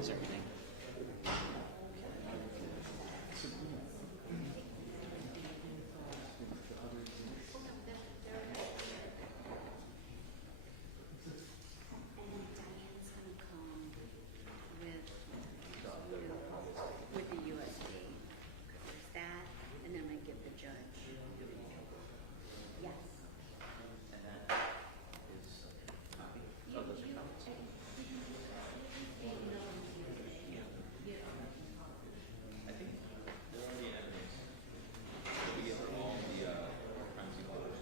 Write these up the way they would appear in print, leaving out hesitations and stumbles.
How's everything? With the USB. There's that, and then I give the judge. Yes. And that is a copy of the I think there are the evidence. We get all the crime scene photos.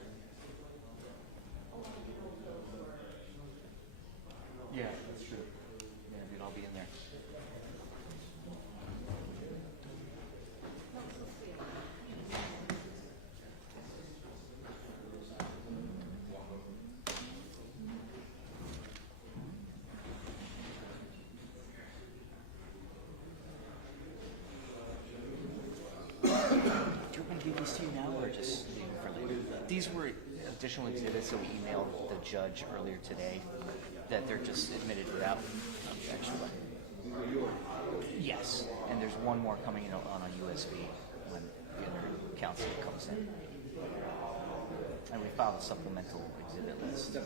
Yeah, that's true. Yeah, dude, I'll be in there. Do you want me to give these to you now or just leave them for later? These were additional exhibits that we emailed the judge earlier today that they're just admitted without objection. Yes, and there's one more coming in on a USB when the other counsel comes in. And we filed a supplemental exhibit list. The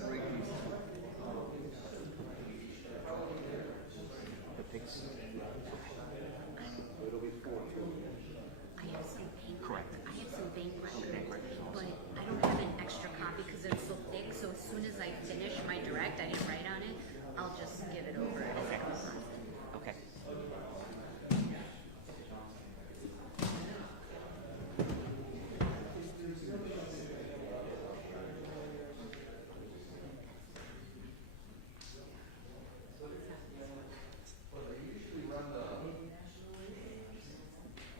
pics? I have some bank. Correct. I have some bank records, but I don't have an extra copy because they're so thick. So as soon as I finish my direct, I didn't write on it. I'll just give it over as a composite. Okay.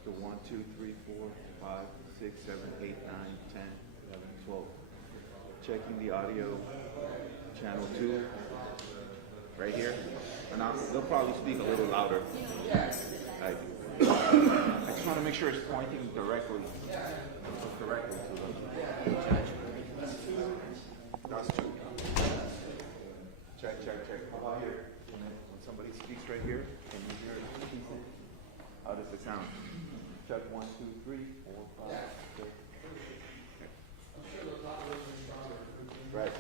The 1, 2, 3, 4, 5, 6, 7, 8, 9, 10, 11, 12. Checking the audio, channel 2, right here. And they'll probably speak a little louder. Like, I just want to make sure it's pointing directly to them. That's true. Check. How about here? When somebody speaks right here, can you hear it? How does it sound? Check 1, 2, 3, 4, 5, 6. Right.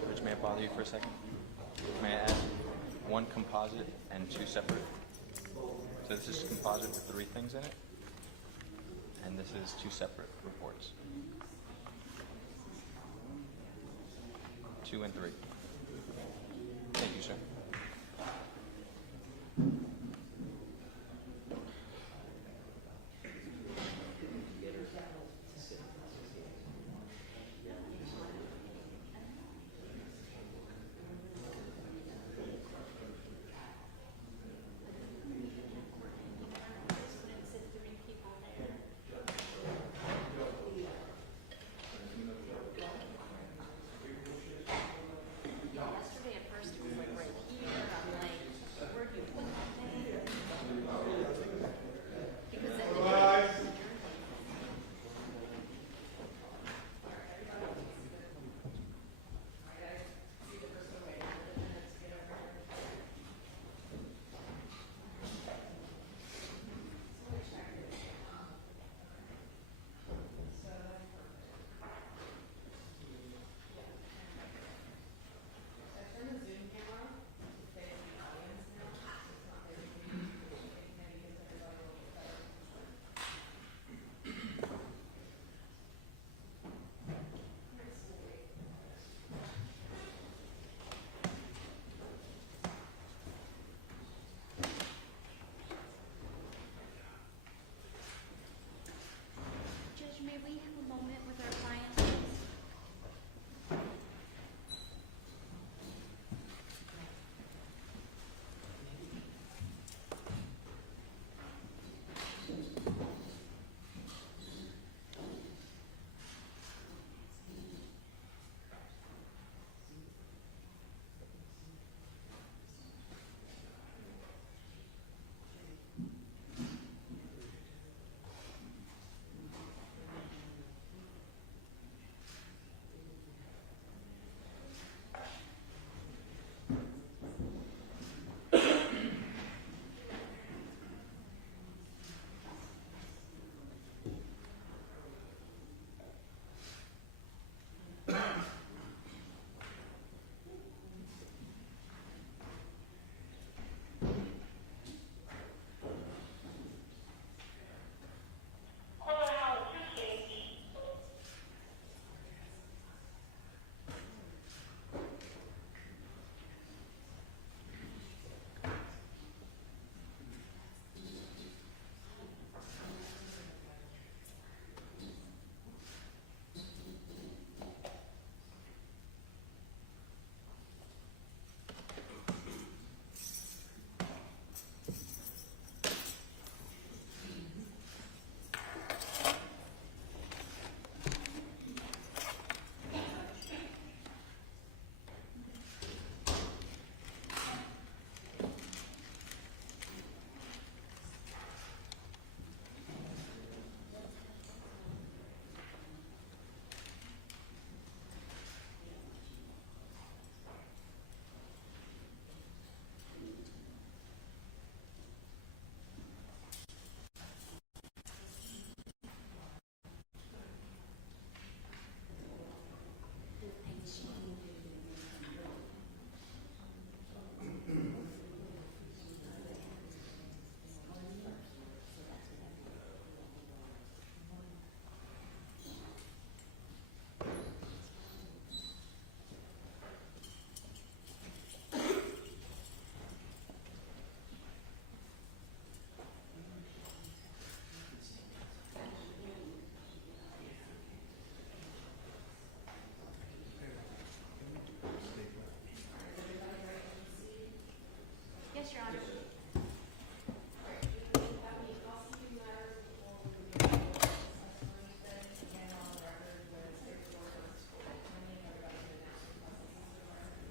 George, may I bother you for a second? May I add one composite and two separate? So this is composite with 3 things in it, and this is 2 separate reports. 2 and 3. Thank you, sir.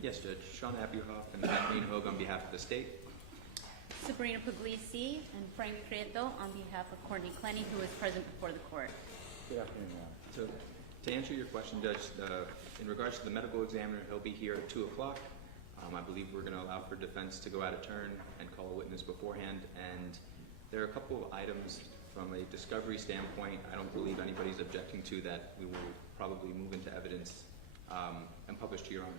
Yes, Judge. Sean Abuhoff and Kathleen Hogue on behalf of the state. Sabrina Puglisi and Frank Prieto on behalf of Courtney Clenney, who is present before the court. Good afternoon, Your Honor. So, to answer your question, Judge, in regards to the medical examiner, he'll be here at 2 o'clock. I believe we're going to allow for defense to go out of turn and call a witness beforehand. And there are a couple of items from a discovery standpoint I don't believe anybody's objecting to that we will probably move into evidence and publish to Your Honor.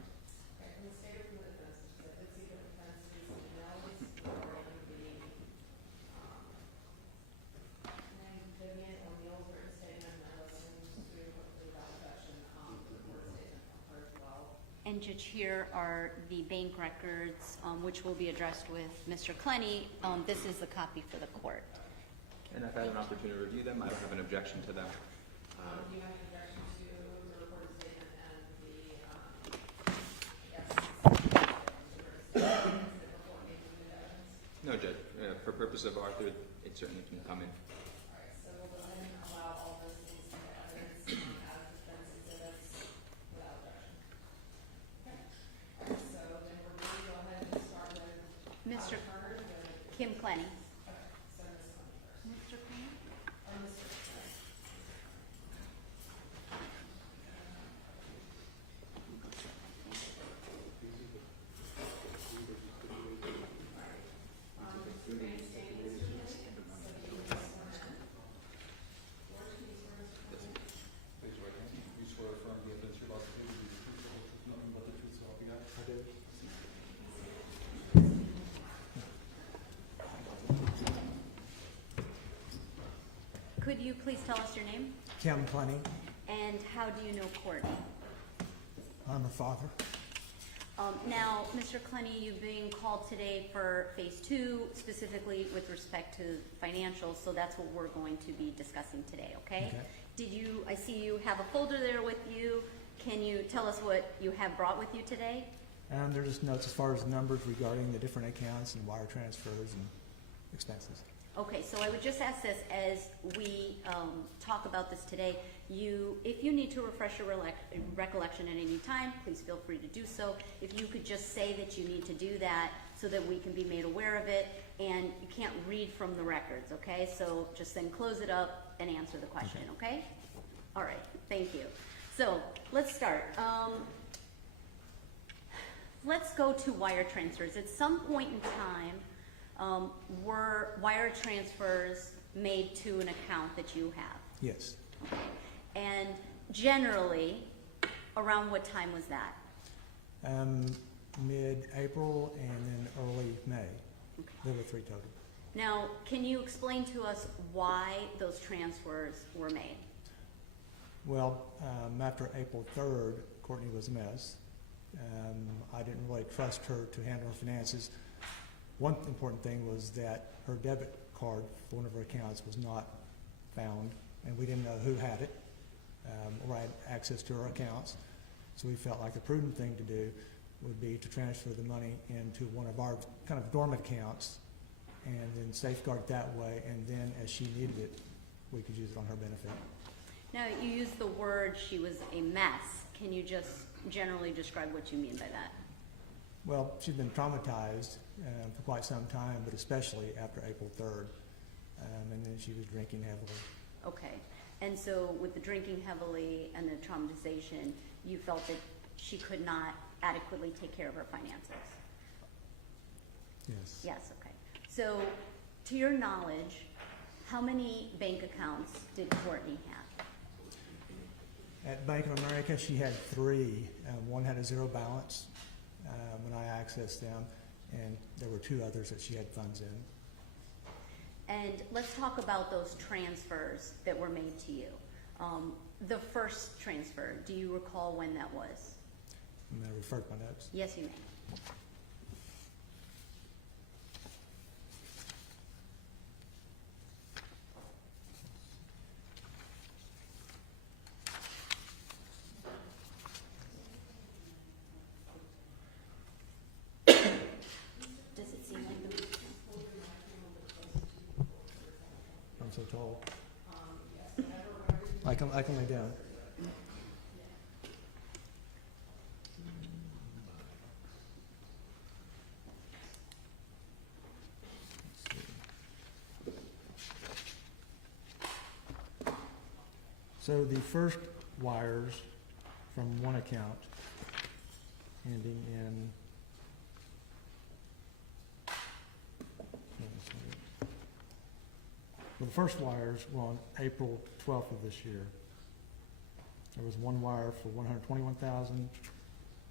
And Judge, here are the bank records, which will be addressed with Mr. Clenney. This is the copy for the court. And I've had an opportunity to review them. I don't have an objection to them. Do you have an objection to the reported statement and the No, Judge. For purpose of Arthur, it certainly can come in. All right, so we'll go ahead and allow all those things to be evidence as defense exhibits without objection. Okay. All right, so then we're going to go ahead and start with Mr. Carter. Kim Clenney. Okay, so Ms. Clenney first. Mr. Clenney? Or Mr. Clenney. Please right hand. You swear affirm the evidence you're about to give will be the truth, the whole truth, nothing but the truth, so help you God? I do. Could you please tell us your name? Kim Clenney. And how do you know Courtney? I'm her father. Now, Mr. Clenney, you're being called today for phase 2, specifically with respect to financials, so that's what we're going to be discussing today, okay? Okay. I see you have a folder there with you. Can you tell us what you have brought with you today? They're just notes as far as numbers regarding the different accounts and wire transfers and expenses. Okay, so I would just ask this as we talk about this today. If you need to refresh your recollection at any time, please feel free to do so. If you could just say that you need to do that so that we can be made aware of it, and you can't read from the records, okay? So just then close it up and answer the question, okay? All right, thank you. So let's start. Let's go to wire transfers. At some point in time, were wire transfers made to an account that you have? Yes. Okay. And generally, around what time was that? Mid-April and then early May. Okay. There were 3 total. Now, can you explain to us why those transfers were made? Well, after April 3rd, Courtney was a mess. I didn't really trust her to handle her finances. One important thing was that her debit card for one of her accounts was not found, and we didn't know who had it or had access to her accounts. So we felt like the prudent thing to do would be to transfer the money into one of our kind of dormant accounts and then safeguard it that way, and then as she needed it, we could use it on her benefit. Now, you used the word she was a mess. Can you just generally describe what you mean by that? Well, she's been traumatized for quite some time, but especially after April 3rd, and then she was drinking heavily. Okay. And so with the drinking heavily and the traumatization, you felt that she could not adequately take care of her finances? Yes. Yes, okay. So to your knowledge, how many bank accounts did Courtney have? At Bank of America, she had 3. One had a 0 balance when I accessed them, and there were 2 others that she had funds in. And let's talk about those transfers that were made to you. The first transfer, do you recall when that was? I'm going to refer to my notes. Yes, you may. Does it seem like the I'm so told. I can lay down. So the first wires from one account ending in, well, the first wires were on April 12th of this year. There was one wire for $121,000,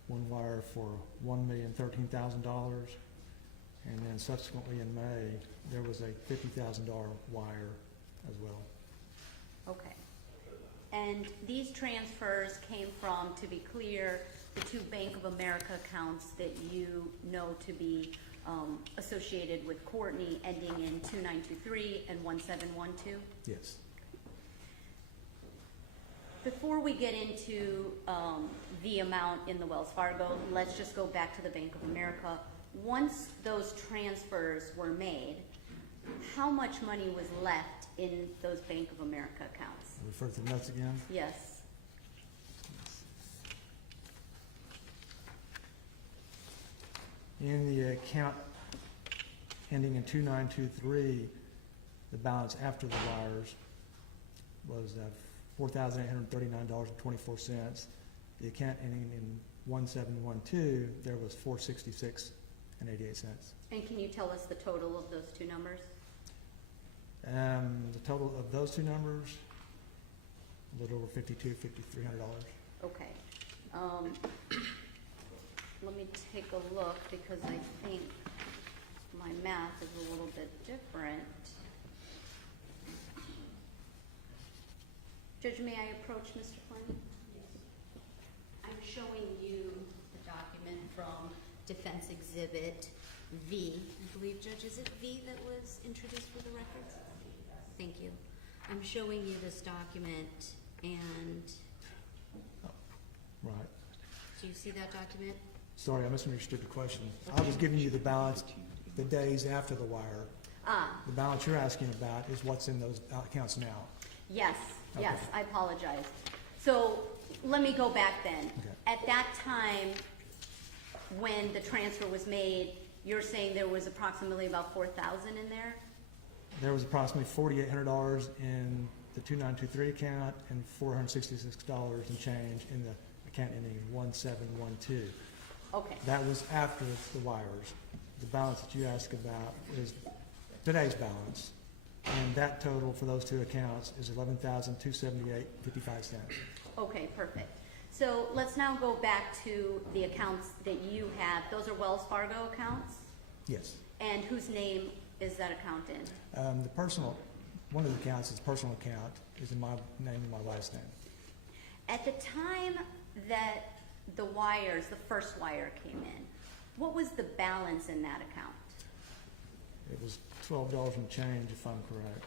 one wire for $1,013,000, and then subsequently in May, there was a $50,000 wire as well. Okay. And these transfers came from, to be clear, the two Bank of America accounts that you know to be associated with Courtney, ending in 2923 and 1712? Yes. Before we get into the amount in the Wells Fargo, let's just go back to the Bank of America. Once those transfers were made, how much money was left in those Bank of America accounts? Refer to the notes again. Yes. In the account ending in 2923, the balance after the wires was $4,839.24. The account ending in 1712, there was $466.88. And can you tell us the total of those two numbers? The total of those two numbers, a little over $5,300. Okay. Let me take a look, because I think my math is a little bit different. Judge, may I approach Mr. Clenney? I'm showing you the document from Defense Exhibit V. I believe, Judge, is it V that was introduced for the records? Thank you. I'm showing you this document, and Right. do you see that document? Sorry, I misunderstood the question. I was giving you the balance the days after the wire. Ah, The balance you're asking about is what's in those accounts now. yes, yes, Okay. I apologize. So let me go back then. Okay. At that time, when the transfer was made, you're saying there was approximately about 4,000 in there? There was approximately $4,800 in the 2923 account and $466 and change in the account ending in 1712. Okay, That was after the wires. The balance that you asked about is today's balance, and that total for those two accounts is $11,278.55. okay, perfect. So let's now go back to the accounts that you have. Those are Wells Fargo accounts? Yes. And whose name is that account in? The personal, one of the accounts is personal account, is in my name and my wife's name. At the time that the wires, the first wire came in, what was the balance in that account? It was $12 and change, if I'm correct.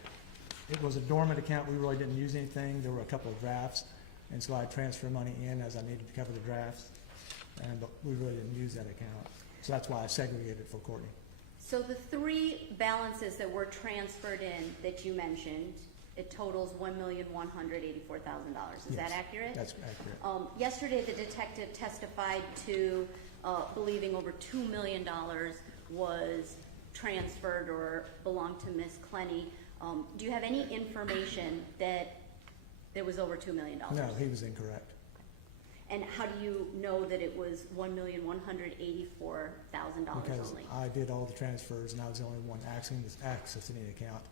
It was a dormant account. We really didn't use anything. There were a couple of drafts, and so I transferred money in as I needed to cover the drafts, but we really didn't use that account. So that's why I segregated it for Courtney. So the three balances that were transferred in that you mentioned, it totals $1,184,000. Is that Yes, accurate? That's accurate. Yesterday, the detective testified to believing over $2 million was transferred or belonged to Ms. Clenney. Do you have any information that there was over $2 million? No, he was incorrect. And how do you know that it was $1,184,000 Because only? I did all the transfers, and I was the only one accessing the account,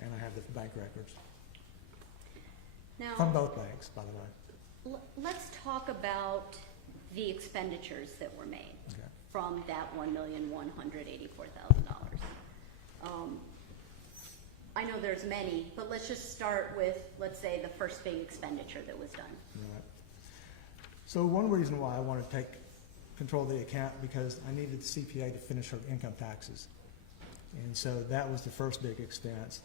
and I have the bank records. Now, From both banks, by the way. let's talk about the expenditures that were made Okay. from that $1,184,000. I know there's many, but let's just start with, let's say, the first big expenditure that was done. Right. So one reason why I wanted to take control of the account, because I needed the CPA to finish her income taxes. And so that was the first big expense.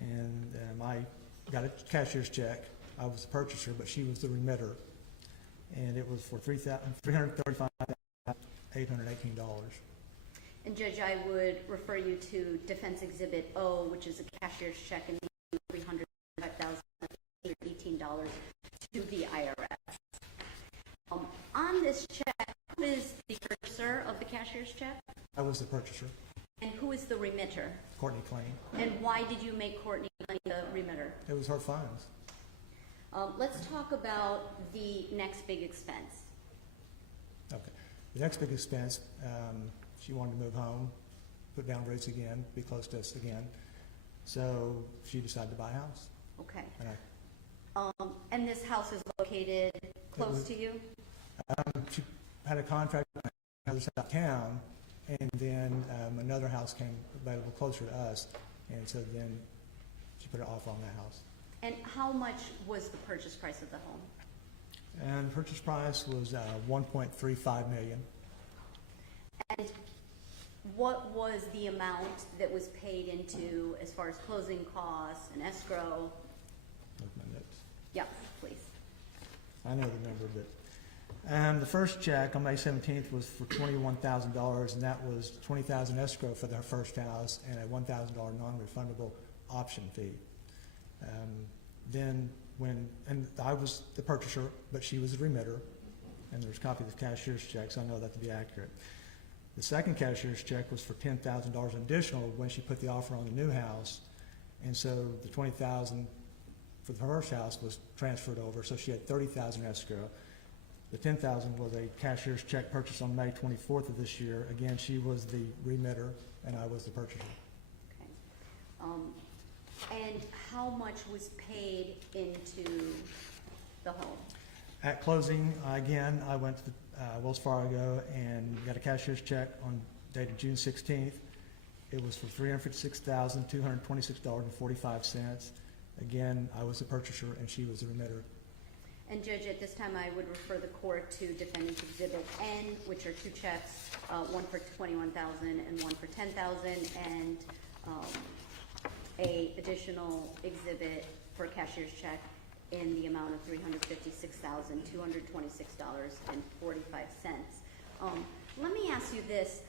And I got a cashier's check. I was the purchaser, but she was the remitter. And it was for $335,818. And Judge, I would refer you to Defense Exhibit O, which is a cashier's check in $305,818 to the IRS. On this check, who is the purchaser of the cashier's check? I was the purchaser, And who is the remitter? Courtney Clenney. And why did you make Courtney Clenney the remitter? It was her funds. Let's talk about the next big expense. Okay. The next big expense, she wanted to move home, put down roots again, be close to us again. So she decided to buy a house. Okay. And And this house is located close to you? she had a contract on the other side of town, and then another house came available closer to us, and so then she put an offer on that house. And how much was the purchase price of the home? And the purchase price was $1.35 million. And what was the amount that was paid into as far as closing costs and escrow? Look at my notes. Yeah, please. I know the number, but the first check on May 17th was for $21,000, and that was $20,000 escrow for their first house and a $1,000 non-refundable option fee. Then and I was the purchaser, but she was the remitter, and there's copies of the cashier's checks. I know that to be accurate. The second cashier's check was for $10,000 additional when she put the offer on the new house, and so the $20,000 for the first house was transferred over, so she had $30,000 escrow. The $10,000 was a cashier's check purchase on May 24th of this year. Again, she was the remitter, and I was the purchaser. Okay. And how much was paid into the home? At closing, again, I went to the, Wells Fargo and got a cashier's check on dated June 16th. It was for $356,226.45. Again, I was the purchaser and she was the remitter. And Judge, at this time, I would refer the court to Defendant Exhibit N, which are two checks, one for $21,000 and one for $10,000, and a additional exhibit for a cashier's check in the amount of $356,226.45. Let me ask you this.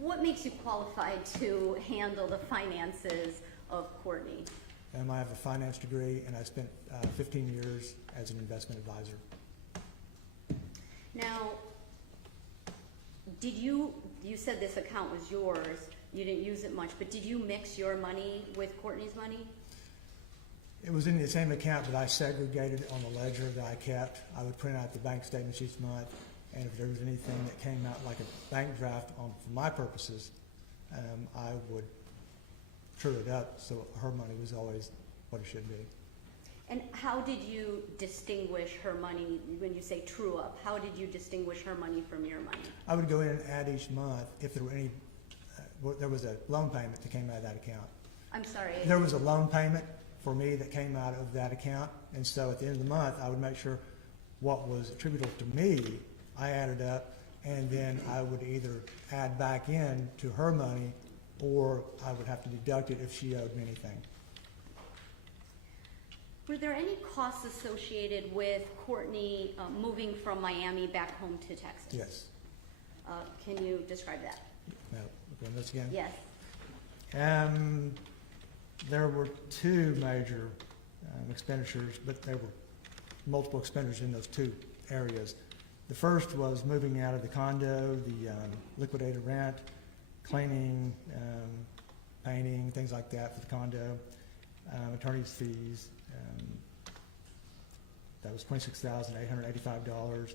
What makes you qualified to handle the finances of Courtney? I have a finance degree, and I spent 15 years as an investment advisor. Now, you said this account was yours. You didn't use it much, but did you mix your money with Courtney's money? It was in the same account, but I segregated it on the ledger that I kept. I would print out the bank statements each month, and if there was anything that came out like a bank draft for my purposes, I would true it up so her money was always what it should be. And how did you distinguish her money, when you say true up, how did you distinguish her money from your money? I would go in and add each month if there were any, there was a loan payment that came out of that account. I'm sorry. There was a loan payment for me that came out of that account, and so at the end of the month, I would make sure what was attributable to me, I added up, and then I would either add back in to her money, or I would have to deduct it if she owed me anything. Were there any costs associated with Courtney moving from Miami back home to Texas? Yes. Can you describe that? No, okay, let's again. Yes. There were two major expenditures, but there were multiple expenditures in those two areas. The first was moving out of the condo, the liquidated rent, cleaning, painting, things like that for the condo, attorney's fees. That was $26,885.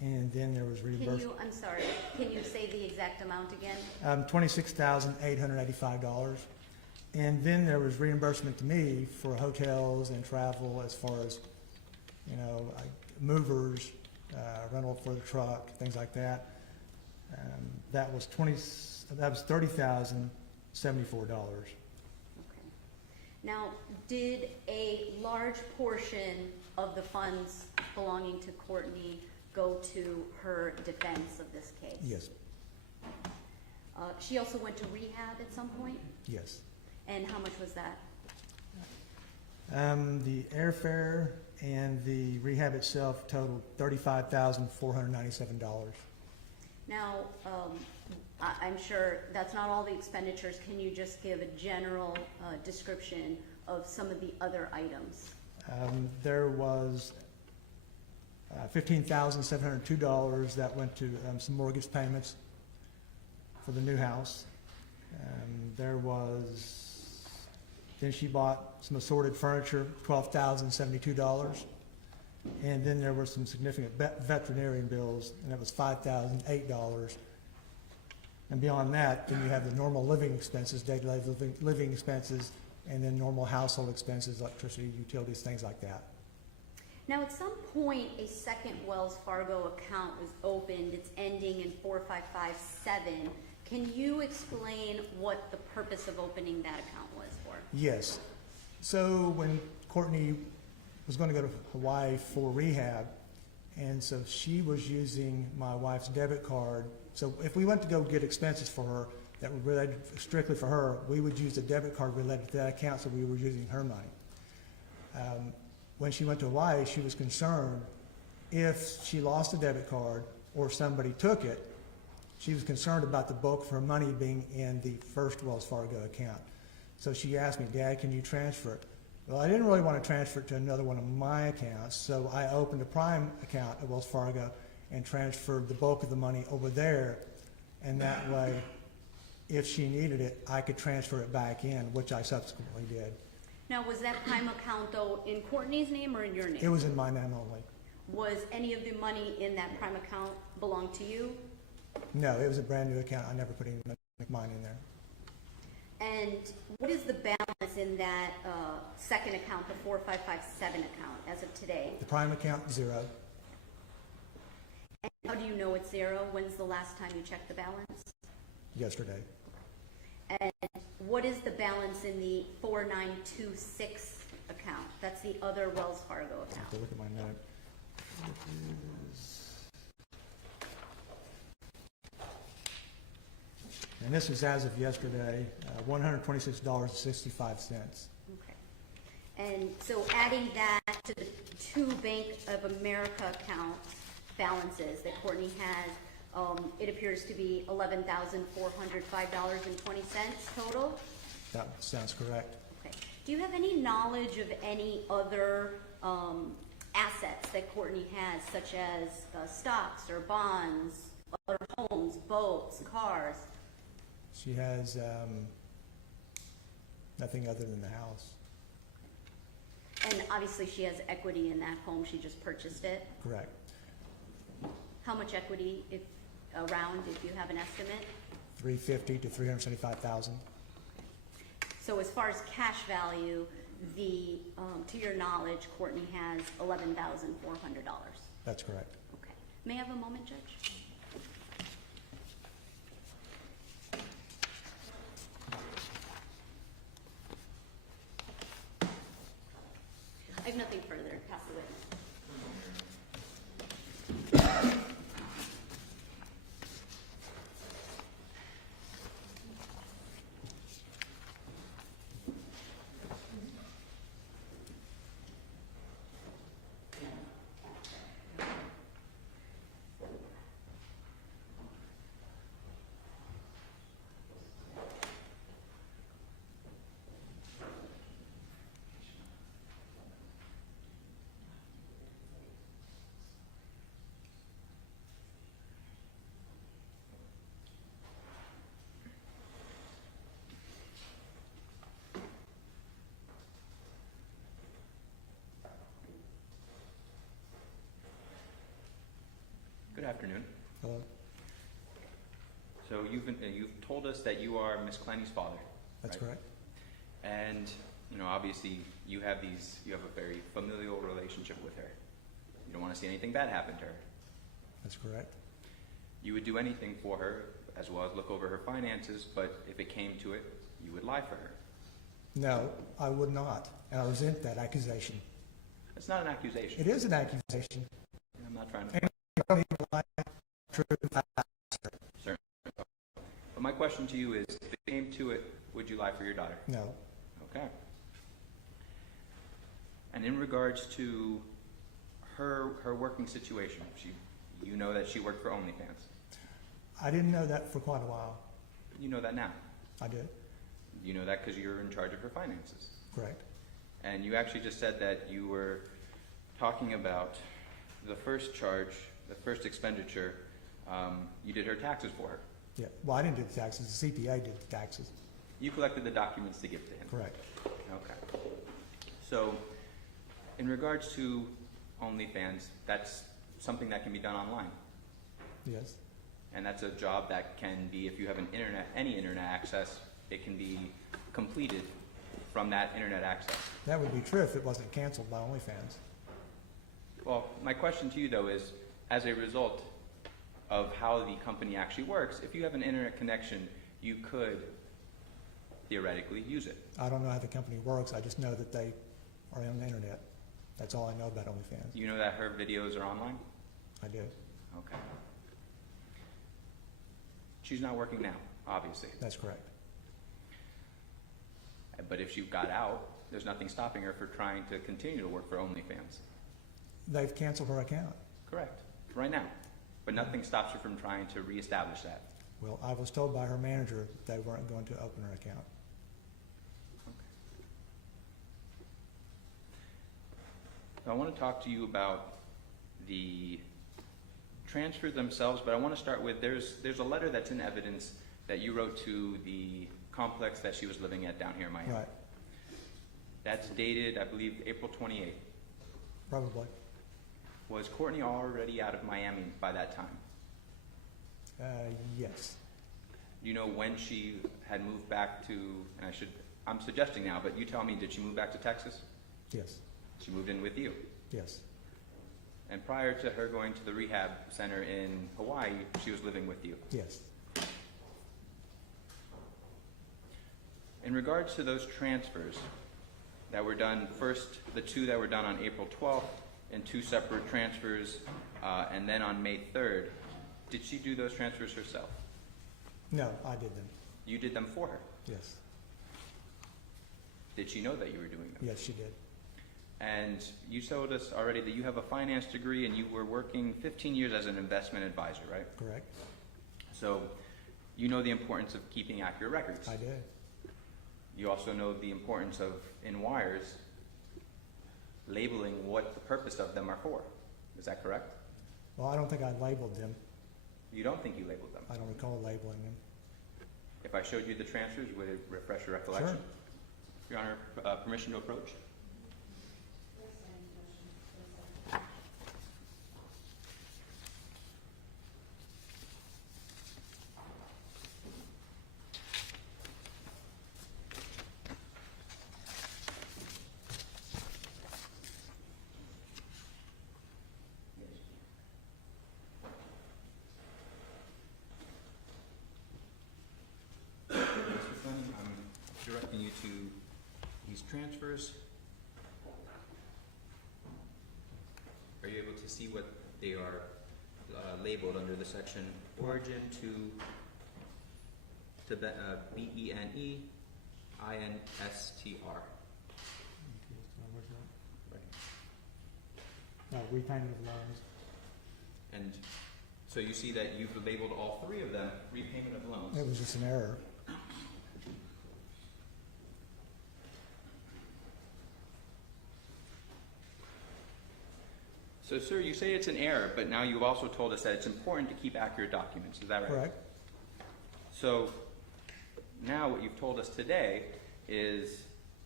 And then there was reimbursement. I'm sorry, can you say the exact amount again? $26,885. And then there was reimbursement to me for hotels and travel as far as, movers, rental for the truck, things like that. That was $30,074. Okay. Now, did a large portion of the funds belonging to Courtney go to her defense of this case? Yes. She also went to rehab at some point? Yes. And how much was that? The airfare and the rehab itself totaled $35,497. Now, I'm sure that's not all the expenditures. Can you just give a general description of some of the other items? There was $15,702 that went to some mortgage payments for the new house. There was Then she bought some assorted furniture, $12,072. And then there were some significant veterinarian bills, and that was $5,008. And beyond that, then you have the normal living expenses, daily living expenses, and then normal household expenses, electricity, utilities, things like that. Now, at some point, a second Wells Fargo account was opened. It's ending in 4557. Can you explain what the purpose of opening that account was for? Yes. So when Courtney was going to go to Hawaii for rehab, and so she was using my wife's debit card. So if we went to go get expenses for her that were related strictly for her, we would use the debit card related to that account, so we were using her money. When she went to Hawaii, she was concerned if she lost a debit card or somebody took it, she was concerned about the bulk of her money being in the first Wells Fargo account. So she asked me, Dad, can you transfer it? Well, I didn't really want to transfer it to another one of my accounts, so I opened a Prime account at Wells Fargo and transferred the bulk of the money over there, and that way, if she needed it, I could transfer it back in, which I subsequently did. Now, was that Prime account, though, in Courtney's name or in your name? It was in my name only. Was any of the money in that Prime account belong to you? No, it was a brand new account. I never put any of mine in there. And what is the balance in that second account, the 4557 account, as of today? The Prime account, 0. And how do you know it's 0? When's the last time you checked the balance? Yesterday. And what is the balance in the 4926 account? That's the other Wells Fargo I have account. to look at my note. And this was as of yesterday, $126.65. Okay. And so adding that to the two Bank of America account balances that Courtney has, it appears to be $11,405.20 total. That sounds correct. Okay. Do you have any knowledge of any other assets that Courtney has, such as stocks or bonds, other homes, boats, cars? She has nothing other than the house. And obviously she has equity in that home. She just purchased it. Correct. How much equity, if you have an estimate? $350,000 to $375,000. So as far as cash value, to your knowledge, Courtney has $11,400. That's correct. Okay. May I have a moment, Judge? I have nothing further. Pass the witness. Good afternoon. Hello? So you've told us that you are Miss Clenney's father. That's right? correct. And obviously you have a very familial relationship with her. You don't want to see anything bad happen to her. That's correct. You would do anything for her, as well as look over her finances, but if it came to it, you would lie for her. No, I would not. And I resent that accusation. It's not an accusation. It is an accusation. I'm not trying to... Certainly. But my question to you is, if it came to it, would you lie for your daughter? No. Okay. And in regards to her working situation, you know that she worked for Onlyfans. I didn't know that for quite a while. You know that now. I did. You know that because you're in charge of her finances. Correct. And you actually just said that you were talking about the first charge, the first expenditure, you did her taxes for her. Yeah. Well, I didn't do the taxes. The CPA did the taxes. You collected the documents to give to him. Correct. Okay. So, in regards to OnlyFans, that's something that can be done online. Yes. And that's a job that can be, if you have any internet access, it can be completed from that internet access. That would be true if it wasn't canceled by OnlyFans. Well, my question to you though is, as a result of how the company actually works, if you have an internet connection, you could theoretically use it. I don't know how the company works. I just know that they are on the internet. That's all I know about OnlyFans. You know that her videos are online? I do. Okay. She's not working now, obviously. That's correct. But if she got out, there's nothing stopping her for trying to continue to work for OnlyFans. They've canceled her account. Correct. Right now. But nothing stops her from trying to reestablish that. Well, I was told by her manager they weren't going to open her account. I want to talk to you about the transfers themselves, but I want to start with, there's a letter that's in evidence that you wrote to the complex that she was living at down here in Miami. Right. That's dated, I believe, April 28th. Probably. Was Courtney already out of Miami by that time? Yes. Do you know when she had moved back to, and I'm suggesting now, but you tell me, did she move back to Texas? Yes. She moved in with you. Yes. And prior to her going to the rehab center in Hawaii, she was living with you. Yes. In regards to those transfers that were done, first the two that were done on April 12th and two separate transfers, and then on May 3rd, did she do those transfers herself? No, I did them. You did them for her. Yes. Did she know that you were doing them? Yes, she did. And you told us already that you have a finance degree and you were working 15 years as an investment advisor, right? Correct. So you know the importance of keeping accurate records. I did. You also know the importance of, in wires, labeling what the purpose of them are for. Is that correct? Well, I don't think I labeled them. You don't think you labeled them? I don't recall labeling them. If I showed you the transfers, would it refresh your recollection? Sure. Your Honor, permission to approach? I'm directing you to these transfers. Are you able to see what they are labeled under the section origin to BENEINSTR? Repayment of loans. And so you see that you've labeled all three of them repayment of loans. It was just an error. So, sir, you say it's an error, but now you've also told us that it's important to keep accurate documents. Is that right? Correct. So, now what you've told us today is,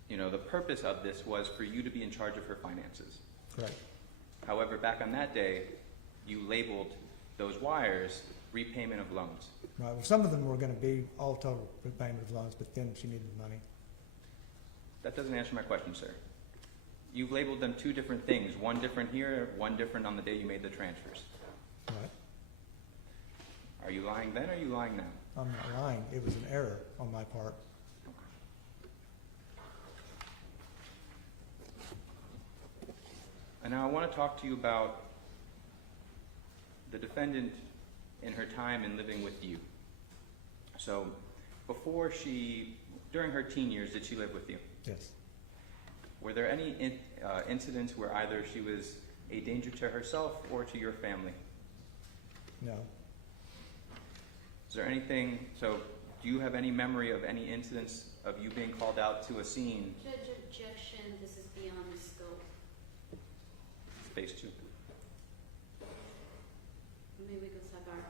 you know, the purpose of this was for you to be in charge of her finances. Correct. However, back on that day, you labeled those wires repayment of loans. Right. Well, some of them were going to be all total repayment of loans, but then she needed the money. That doesn't answer my question, sir. You've labeled them two different things, one different here, one different on the day you made the transfers. Right. Are you lying then or are you lying now? I'm not lying. It was an error on my part. And now I want to talk to you about the defendant in her time in living with you. So, during her teen years, did she live with you? Yes. Were there any incidents where either she was a danger to herself or to your family? No. Is there anything, so do you have any memory of any incidents of you being called out to a scene? Judge, objection, this is beyond the scope. Phase 2. Maybe we could sacar.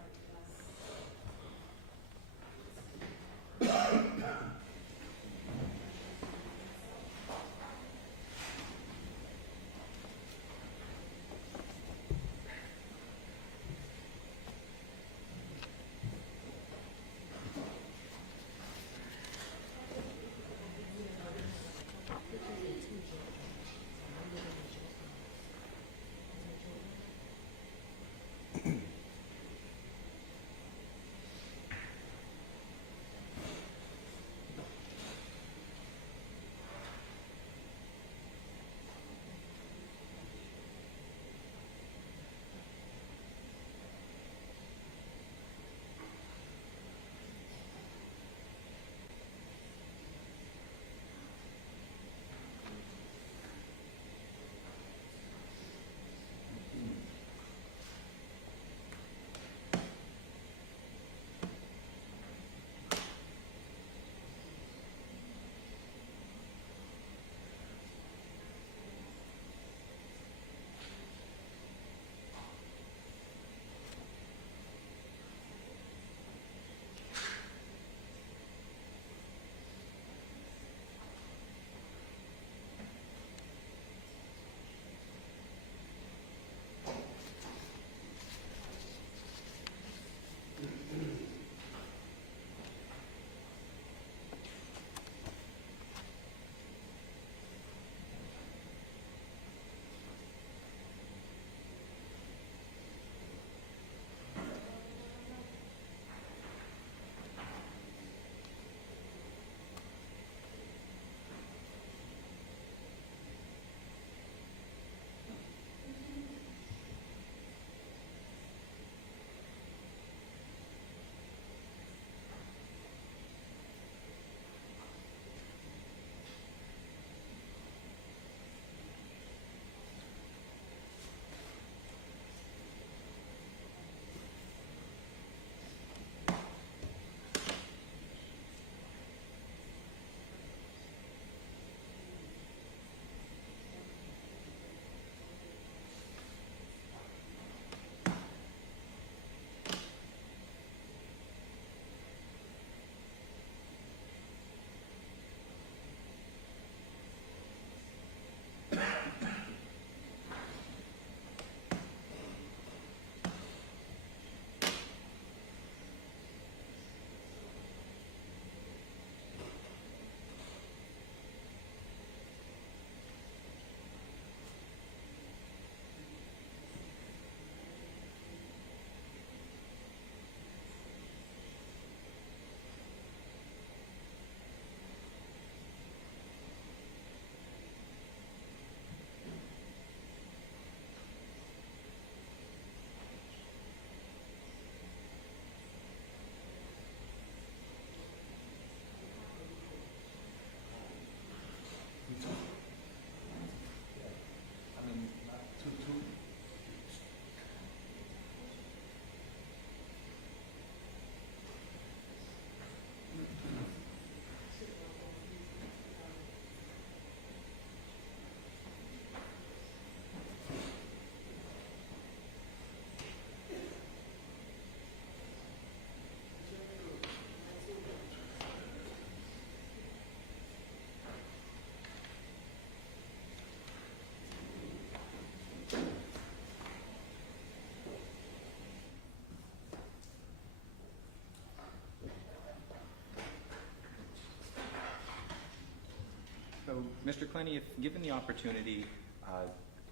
Clenney, if given the opportunity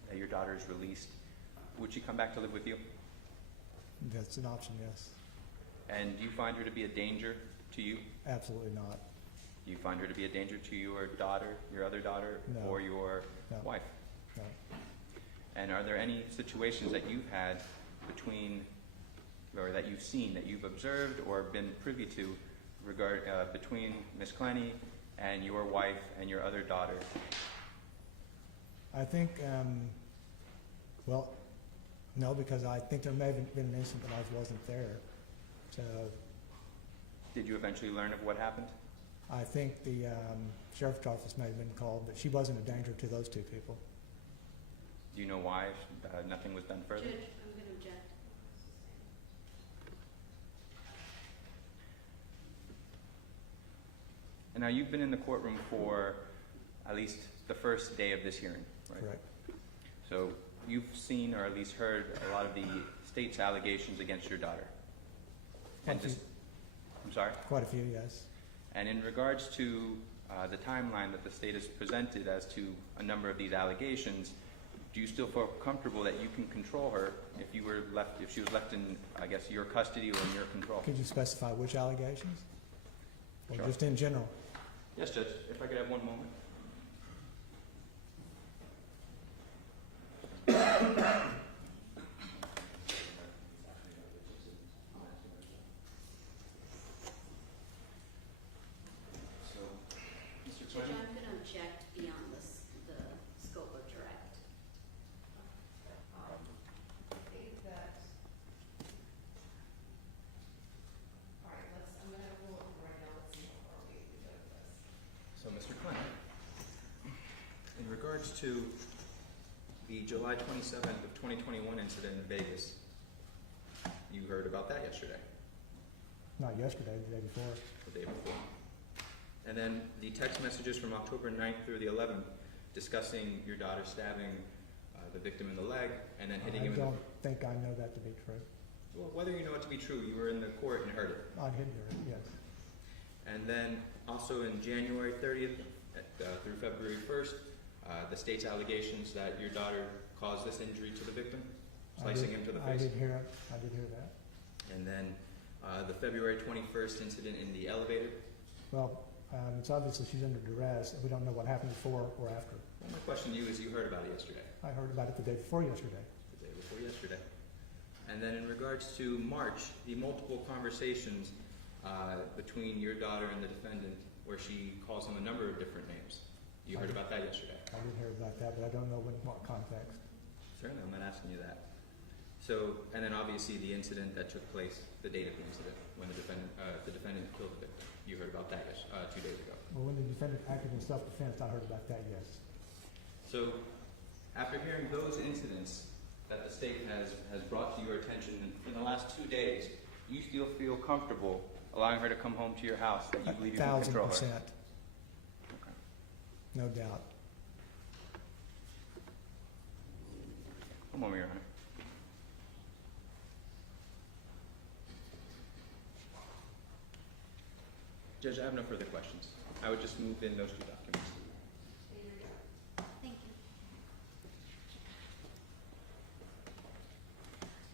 that your daughter is released, would she come back to live with you? That's an option, yes. And do you find her to be a danger to you? Absolutely not. Do you find her to be a danger to your daughter, your other daughter, No. or your No. wife? No. And are there any situations that you've had between, or that you've seen, that you've observed or been privy to between Ms. Clenney and your wife and your other daughter? I think, well, no, because I think there may have been an incident that I wasn't there. So Did you eventually learn of what happened? I think the sheriff's office may have been called, but she wasn't a danger to those two people. Do you know why nothing was done further? Judge, I'm going to object. And now you've been in the courtroom for at least the first day of this hearing, right? Correct. So you've seen or at least heard a lot of the state's allegations against your daughter. Quite And a few. just, I'm sorry? Quite a few, yes. And in regards to the timeline that the state has presented as to a number of these allegations, do you still feel comfortable that you can control her if she was left in, I guess, your custody or in your control? Could you specify which allegations? Or Sure. just in general? Yes, Judge, if I could have one moment. So, Mr. Judge, Clenney? I'm going to object beyond the scope of direct. I think that, all right, I'm gonna have a rule right now, let's see how far we go with this. So, Mr. Clenney, in regards to the July 27th of 2021 incident in Vegas, you heard about that yesterday, Not yesterday, the day before. the day before. And then the text messages from October 9th through the 11th discussing your daughter stabbing the victim in the leg and then hitting I him in the... don't think I know that to be true. Well, whether you know it to be true, you were in the court and heard it. I did hear it, yes. And then also in January 30th through February 1st, the state's allegations that your daughter caused this injury to the victim, slicing him to the I face. did hear it. I did hear that. And then the February 21st incident in the elevator. Well, it's obviously she's under duress. We don't know what happened before or after. Well, my question to you is, you heard about it yesterday, I heard about it the day before yesterday. the day before yesterday. And then in regards to March, the multiple conversations between your daughter and the defendant where she calls him a number of different names. You heard about that yesterday. I did hear about that, but I don't know in what context. Certainly, I'm not asking you that. So, and then obviously the incident that took place, the date of the incident, when the defendant killed the victim. You heard about that 2 days ago. Well, when the defendant acted in self-defense, I heard about that, yes. So, after hearing those incidents that the state has brought to your attention in the last 2 days, you still feel comfortable allowing her to come home to your house, that you believe you can control her? 1,000%, Okay. no doubt. One moment, Your Honor. Judge, I have no further questions. I would just move in those two documents. Thank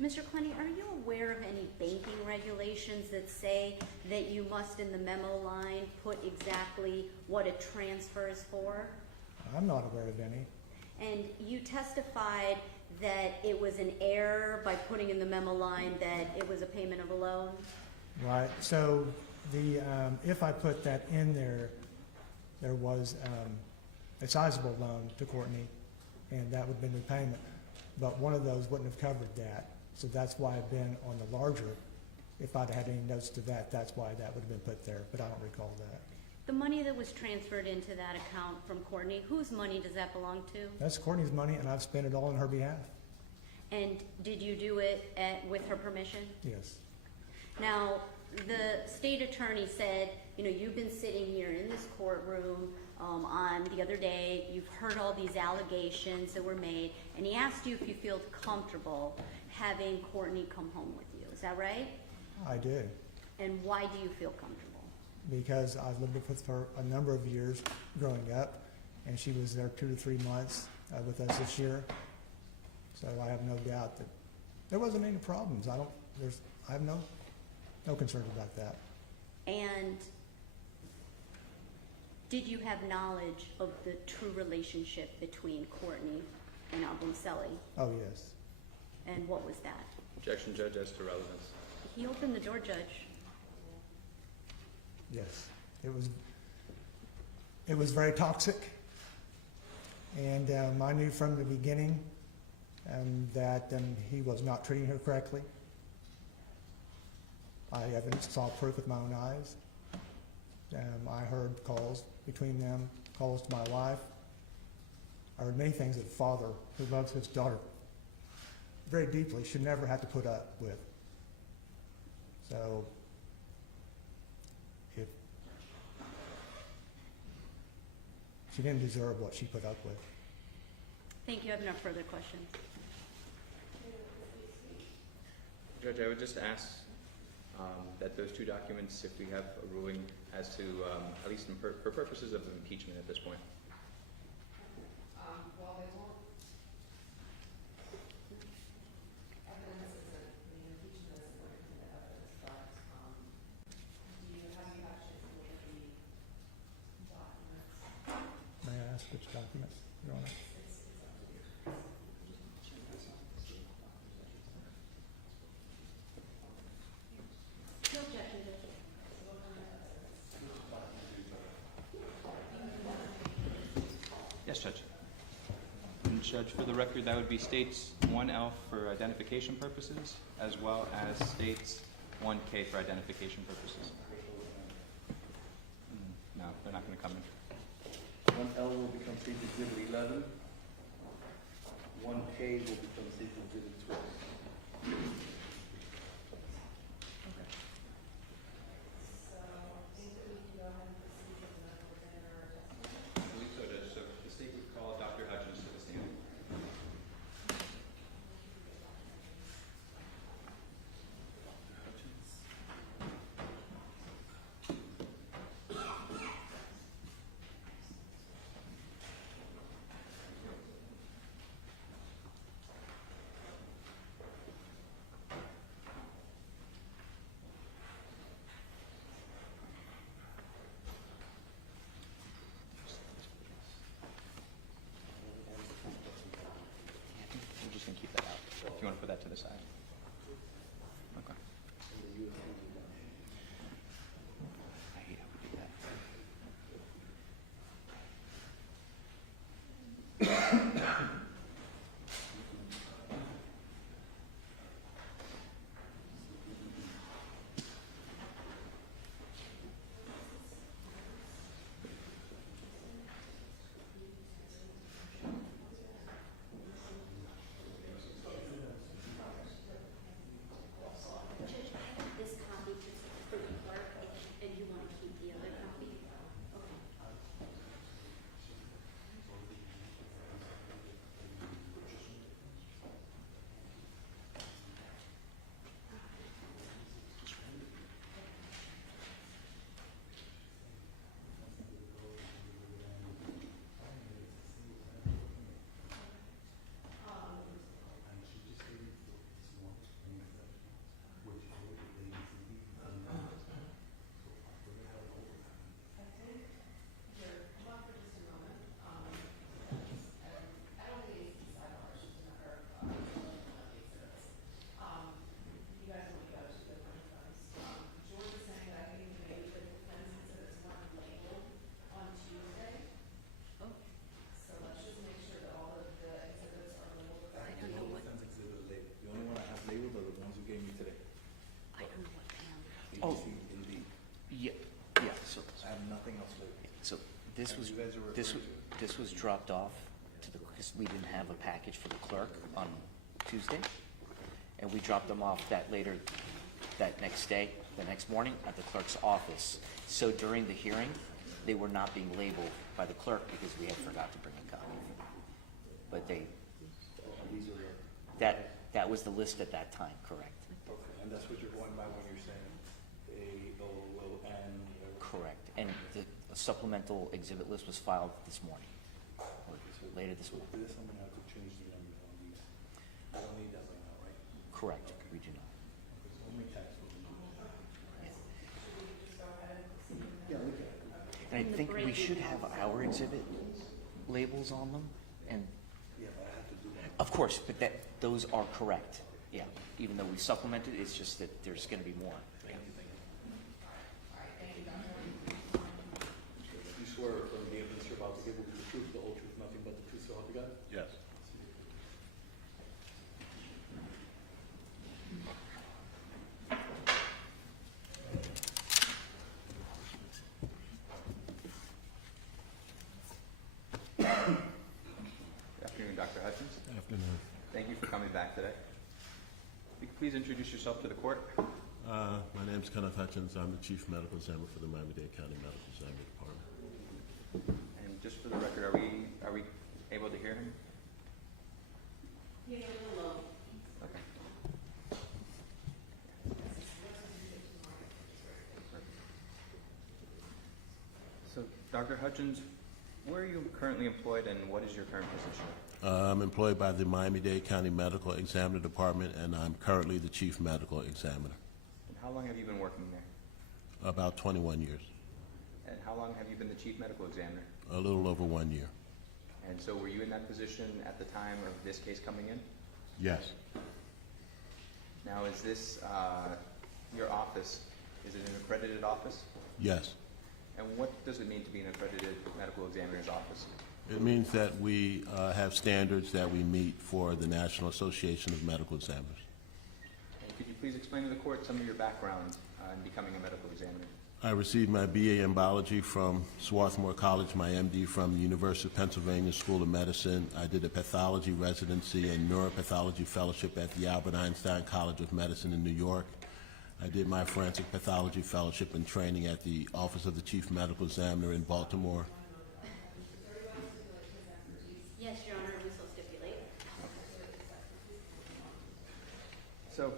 you. Mr. Clenney, are you aware of any banking regulations that say that you must, in the memo line, put exactly what a transfer is for? I'm not aware of any. And you testified that it was an error by putting in the memo line that it was a payment of a loan? Right, so the, if I put that in there, there was a sizable loan to Courtney, and that would have been repayment. But one of those wouldn't have covered that. So that's why I've been on the larger. If I'd had any notes to that, that's why that would have been put there, but I don't recall that. The money that was transferred into that account from Courtney, whose money does that belong to? That's Courtney's money, and I've spent it all on her behalf. And did you do it with her permission? Yes. Now, the state attorney said, you know, you've been sitting here in this courtroom on the other day, you've heard all these allegations that were made, and he asked you if you feel comfortable having Courtney come home with you. Is that right? I do, And why do you feel comfortable? because I've lived with her a number of years growing up, and she was there 2 to 3 months with us this year. So I have no doubt that there wasn't any problems. I have no concern about that. And did you have knowledge of the true relationship between Courtney and Obumseli? Oh, yes. And what was that? Objection, Judge, as to relevance. He opened the door, Judge. Yes. It was very toxic. And I knew from the beginning that he was not treating her correctly. I saw proof with my own eyes. I heard calls between them, calls to my wife. I heard many things that a father who loves his daughter very deeply should never have to put up with. So, if she didn't deserve what she put up with. Thank you. I have no further questions. Judge, I would just ask that those two documents, if we have a ruling as to, at least for purposes of impeachment at this point. Well, they won't. Evidence isn't, the impeachment isn't going to the evidence, but, have you had a chance to look at the documents? May I ask which documents, Your Honor? No objection, Judge. Yes, Judge. And Judge, for the record, that would be states 1L for identification purposes, as well as states 1K for identification purposes. No, they're not going to come in. 1L will become State Exhibit 11. 1K will become State Exhibit 12. So, I think that we can go ahead and proceed with the medical examiner testimony. I believe so, Judge. So the state would call Dr. Hutchins to the stand. We're just going to keep that out. If you want to put that to the side. Okay. I hate how we do that. Judge, I have this copy just for the clerk, and you want to keep the other copy? Okay. You guys want to go to the Onlyfans. George is saying that he made the defense exhibits weren't labeled on Tuesday. Oh, So let's just make sure that all of the exhibits are labeled. I don't know what, Defense exhibit label. The only one I have labeled are the ones you gave me today. I don't know what Pam. Oh. ABC, Indeed. Yeah. So I have nothing else labeled. this And was you guys are this referring was this was dropped off to the because we didn't have a package for the clerk on Tuesday, and we dropped them off that next day, the next morning at the clerk's office. So during the hearing, they were not being labeled by the clerk because we had forgot to bring a copy. But These are the, that was the list at that time, correct? okay, and that's what you're going by when you're saying A, O, O, N, whatever. Correct. And the supplemental exhibit list was filed this morning. later this week. There's something I have to change the number on these. I don't need that right now, right? Correct, we do not. Only tax will be. Yeah. And I think we should have our exhibit labels on them, and Yeah, but I have to do that. of course, but those are correct. Yeah, even though we supplemented, it's just that there's going to be more. You swear from the evidence you're about to give will be the truth, the whole truth, nothing but the truth, so help you God? Yes. Good afternoon, Dr. Hutchins. Afternoon. Thank you for coming back today. If you could please introduce yourself to the court. My name's Kenneth Hutchins. I'm the Chief Medical Examiner for the Miami-Dade County Medical Examiner Department. And just for the record, are we able to hear him? Yeah, a little low. Okay. So, Dr. Hutchins, where are you currently employed and what is your current position? I'm employed by the Miami-Dade County Medical Examiner Department, and I'm currently the Chief Medical Examiner. And how long have you been working there? About 21 years. And how long have you been the Chief Medical Examiner? A little over 1 year. And so were you in that position at the time of this case coming in? Yes. Now, is this your office? Is it an accredited office? Yes. And what does it mean to be an accredited medical examiner's office? It means that we have standards that we meet for the National Association of Medical Examiners. And could you please explain to the court some of your background in becoming a medical examiner? I received my BA in biology from Swarthmore College, my MD from the University of Pennsylvania School of Medicine. I did a pathology residency and neuropathology fellowship at the Albert Einstein College of Medicine in New York. I did my forensic pathology fellowship and training at the Office of the Chief Medical Examiner in Baltimore. Yes, Your Honor, we so stipulate. So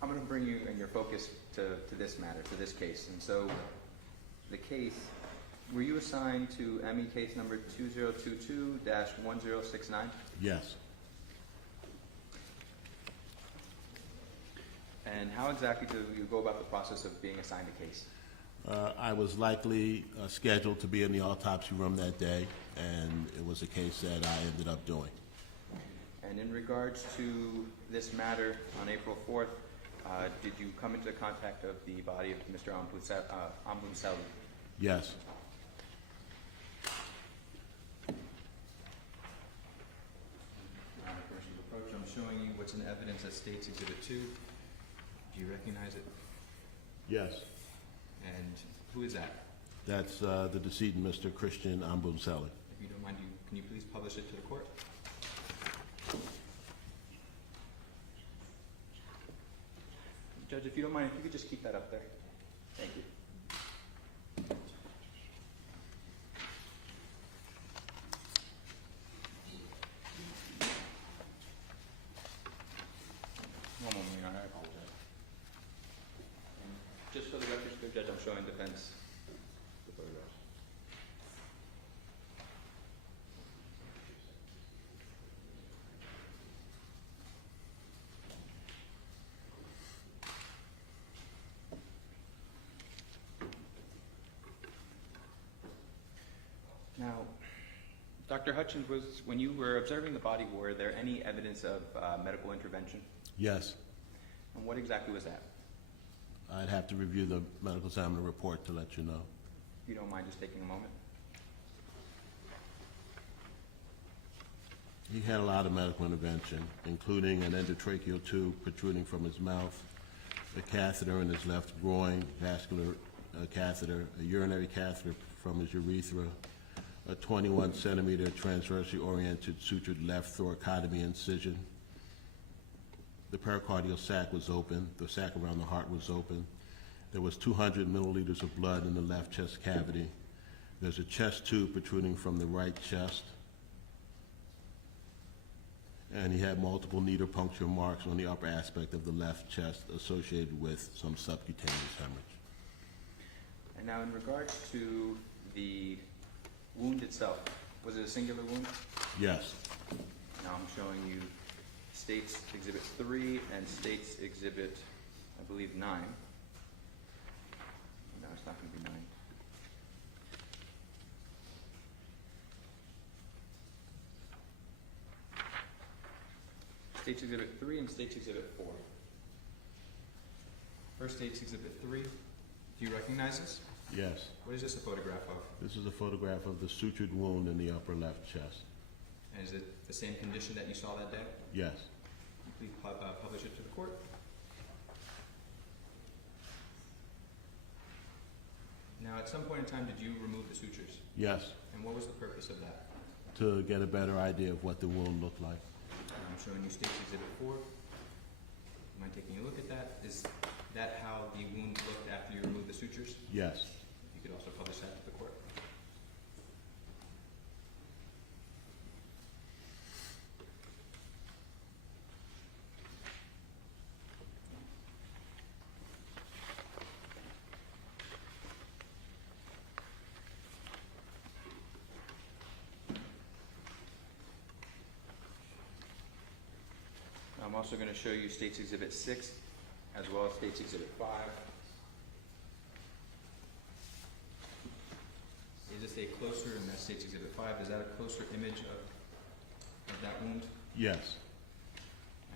I'm going to bring you and your focus to this matter, to this case. And so the case, were you assigned to ME case number 2022-1069? Yes. And how exactly do you go about the process of being assigned a case? I was likely scheduled to be in the autopsy room that day, and it was a case that I ended up doing. And in regards to this matter on April 4th, did you come into contact of the body of Mr. Obumseli? Yes. Commissioner's approach, I'm showing you what's in evidence as State's Exhibit 2. Do you recognize it? Yes. And who is that? That's the decedent, Mr. Christian Obumseli. If you don't mind, can you please publish it to the court? Judge, if you don't mind, if you could just keep that up there. Thank you. One moment, Your Honor, I apologize. Just for the record, Judge, I'm showing defense the photographs. Now, Dr. Hutchins, when you were observing the body, were there any evidence of medical intervention? Yes. And what exactly was that? I'd have to review the medical examiner report to let you know. If you don't mind just taking a moment. He had a lot of medical intervention, including an endotracheal tube protruding from his mouth, a catheter in his left groin, vascular catheter, a urinary catheter from his urethra, a 21-centimeter transversely oriented sutured left thoracotomy incision. The pericardial sac was open. The sac around the heart was open. There was 200 milliliters of blood in the left chest cavity. There's a chest tube protruding from the right chest. And he had multiple needle puncture marks on the upper aspect of the left chest associated with some subcutaneous hemorrhage. And now in regards to the wound itself, Was it a singular wound? Yes. Now I'm showing you States Exhibit 3 and States Exhibit, I believe, 9. No, it's not going to be 9. States Exhibit 3 and States Exhibit 4. First, States Exhibit 3. Do you recognize this? Yes. What is this a photograph of? This is a photograph of the sutured wound in the upper left chest. And is it the same condition that you saw that day? Yes. Please publish it to the court. Now, at some point in time, did you remove the sutures? Yes. And what was the purpose of that? To get a better idea of what the wound looked like. I'm showing you States Exhibit 4. Am I taking a look at that? Is that how the wound looked after you removed the sutures? Yes. You could also publish that to the court. I'm also going to show you States Exhibit 6 as well as States Exhibit 5. Is this a closer, and that's States Exhibit 5, is that a closer image of that wound? Yes.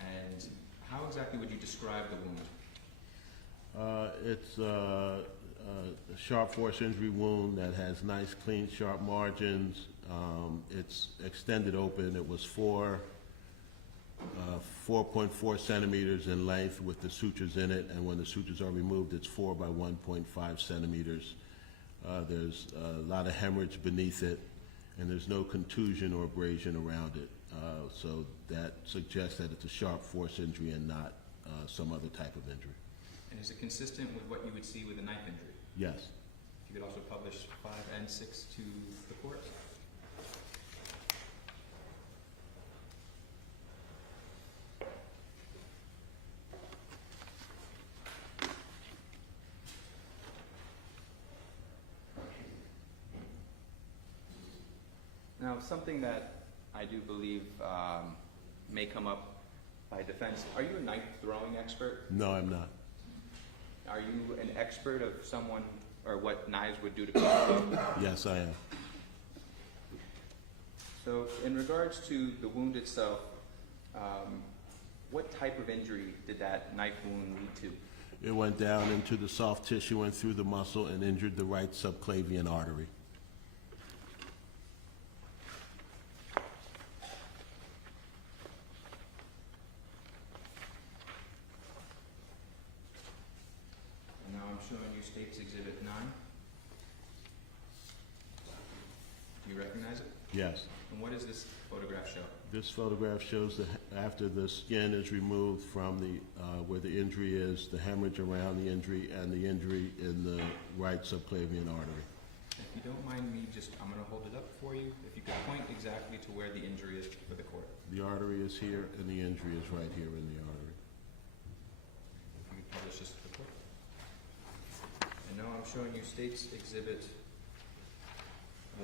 And how exactly would you describe the wound? It's a sharp force injury wound that has nice, clean, sharp margins. It's extended open. It was 4.4 centimeters in length with the sutures in it, and when the sutures are removed, it's 4 by 1.5 centimeters. There's a lot of hemorrhage beneath it, and there's no contusion or abrasion around it. So that suggests that it's a sharp force injury and not some other type of injury. And is it consistent with what you would see with a knife injury? Yes. If you could also publish 5 and 6 to the court. Now, something that I do believe may come up by defense, are you a knife throwing expert? No, I'm not. Are you an expert of someone or what knives would do to people? Yes, I am. So in regards to the wound itself, what type of injury did that knife wound lead to? It went down into the soft tissue and through the muscle and injured the right subclavian artery. And now I'm showing you States Exhibit 9. Do you recognize it? Yes. And what does this photograph show? This photograph shows that after the skin is removed from the where the injury is, the hemorrhage around the injury, and the injury in the right subclavian artery. If you don't mind me, I'm going to hold it up for you. If you could point exactly to where the injury is for the court. The artery is here, and the injury is right here in the artery. If you could publish this to the court. And now I'm showing you States Exhibit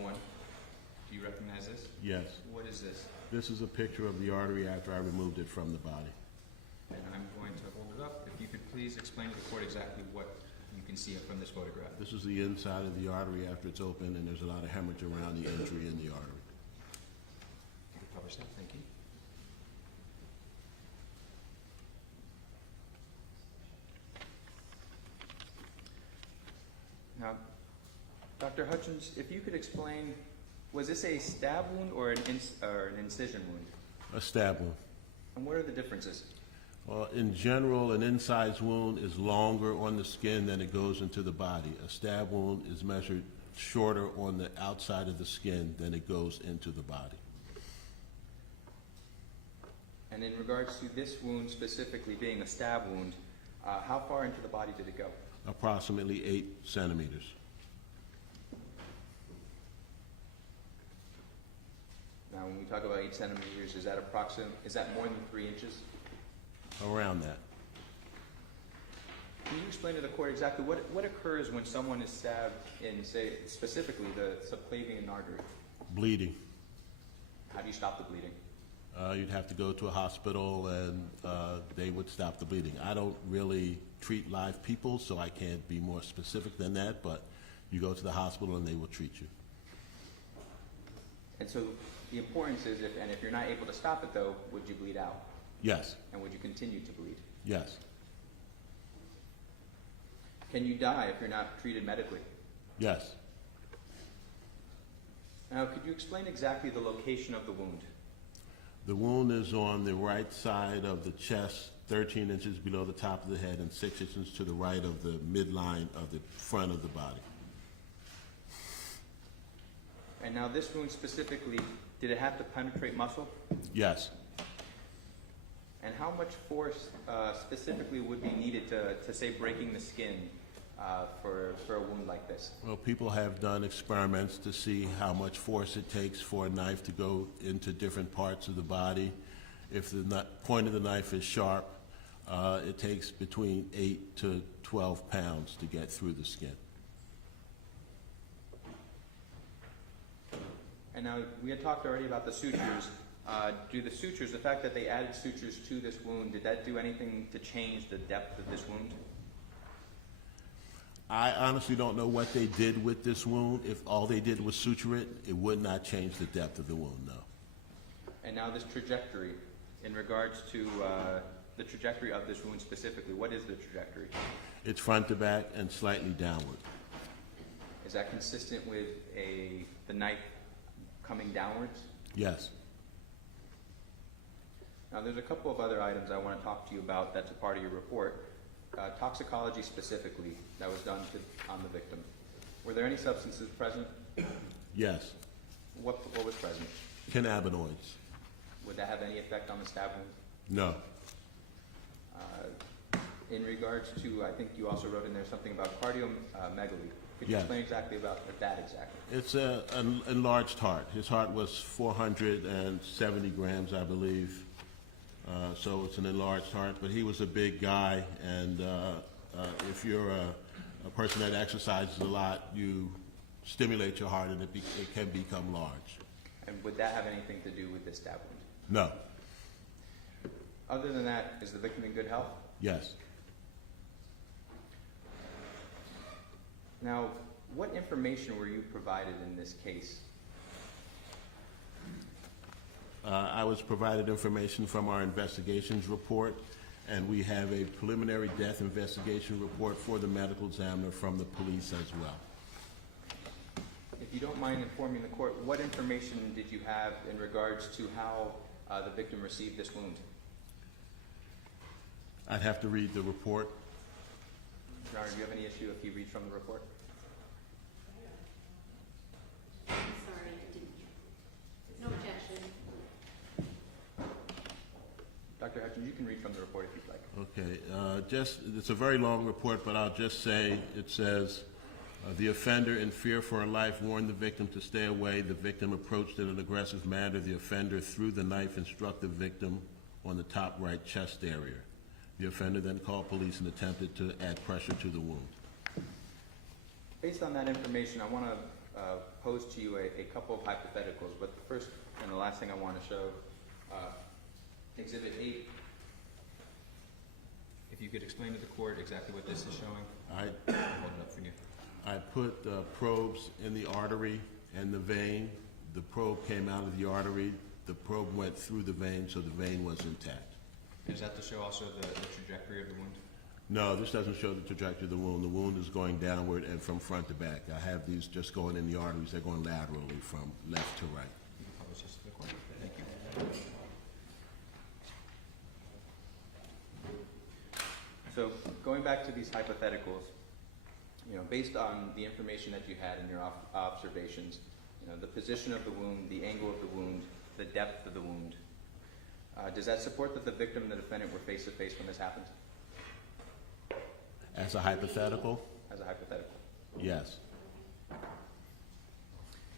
1. Do you recognize this? Yes. What is this? This is a picture of the artery after I removed it from the body. And I'm going to hold it up. If you could please explain to the court exactly what you can see from this photograph. This is the inside of the artery after it's open, and there's a lot of hemorrhage around the injury in the artery. You can publish that. Thank you. Now, Dr. Hutchins, if you could explain, was this a stab wound or an incision wound? A stab wound. And what are the differences? Well, in general, an incised wound is longer on the skin than it goes into the body. A stab wound is measured shorter on the outside of the skin than it goes into the body. And in regards to this wound specifically being a stab wound, how far into the body did it go? Approximately 8 centimeters. Now, when we talk about 8 centimeters, is that more than 3 inches? Around that. Can you explain to the court exactly what occurs when someone is stabbed in, say, specifically the subclavian artery? Bleeding. How do you stop the bleeding? You'd have to go to a hospital and they would stop the bleeding. I don't really treat live people, so I can't be more specific than that, but you go to the hospital and they will treat you. And so the importance is, if you're not able to stop it though, would you bleed out? Yes, And would you continue to bleed? yes, Can you die if you're not treated medically? yes. Now, could you explain exactly the location of the wound? The wound is on the right side of the chest, 13 inches below the top of the head and 6 inches to the right of the midline of the front of the body. And now this wound specifically, did it have to penetrate muscle? Yes. And how much force specifically would be needed to say, breaking the skin for a wound like this? Well, people have done experiments to see how much force it takes for a knife to go into different parts of the body. If the point of the knife is sharp, it takes between 8 to 12 pounds to get through the skin. And now, we had talked already about the sutures. Do the sutures, the fact that they added sutures to this wound, did that do anything to change the depth of this wound? I honestly don't know what they did with this wound. If all they did was suture it, it would not change the depth of the wound, no. And now this trajectory, in regards to the trajectory of this wound specifically, what is the trajectory? It's front to back and slightly downward. Is that consistent with the knife coming downwards? Yes. Now, there's a couple of other items I want to talk to you about that's a part of your report. Toxicology specifically that was done on the victim. Were there any substances present? Yes. What was present? Cannabinoids. Would that have any effect on the stab wound? No. In regards to, I think you also wrote in there something about cardiomegaly. Could you Yes. explain exactly about that exactly? It's an enlarged heart. His heart was 470 grams, I believe. So it's an enlarged heart, but he was a big guy, and if you're a person that exercises a lot, you stimulate your heart and it can become large. And would that have anything to do with this stab wound? No. Other than that, is the victim in good health? Yes. Now, what information were you provided in this case? I was provided information from our investigations report, and we have a preliminary death investigation report for the medical examiner from the police as well. If you don't mind informing the court, what information did you have in regards to how the victim received this wound? I'd have to read the report. Your Honor, do you have any issue if he reads from the report? I'm sorry, I didn't. No objection. Dr. Hutchins, you can read from the report if you'd like. Okay, it's a very long report, but I'll just say, it says, the offender, in fear for her life, warned the victim to stay away. The victim approached in an aggressive manner. The offender threw the knife and struck the victim on the top right chest area. The offender then called police and attempted to add pressure to the wound. Based on that information, I want to pose to you a couple of hypotheticals, but the first and the last thing I want to show, Exhibit 8. If you could explain to the court exactly what this is showing. I'll hold it up for you. I put probes in the artery and the vein. The probe came out of the artery. The probe went through the vein, so the vein was intact. Is that to show also the trajectory of the wound? No, this doesn't show the trajectory of the wound. The wound is going downward and from front to back. I have these just going in the arteries. They're going laterally from left to right. You can publish this to the court. Thank you. So going back to these hypotheticals, based on the information that you had in your observations, the position of the wound, the angle of the wound, the depth of the wound, does that support that the victim and the defendant were face to face when this happened? As a hypothetical? As a hypothetical. Yes.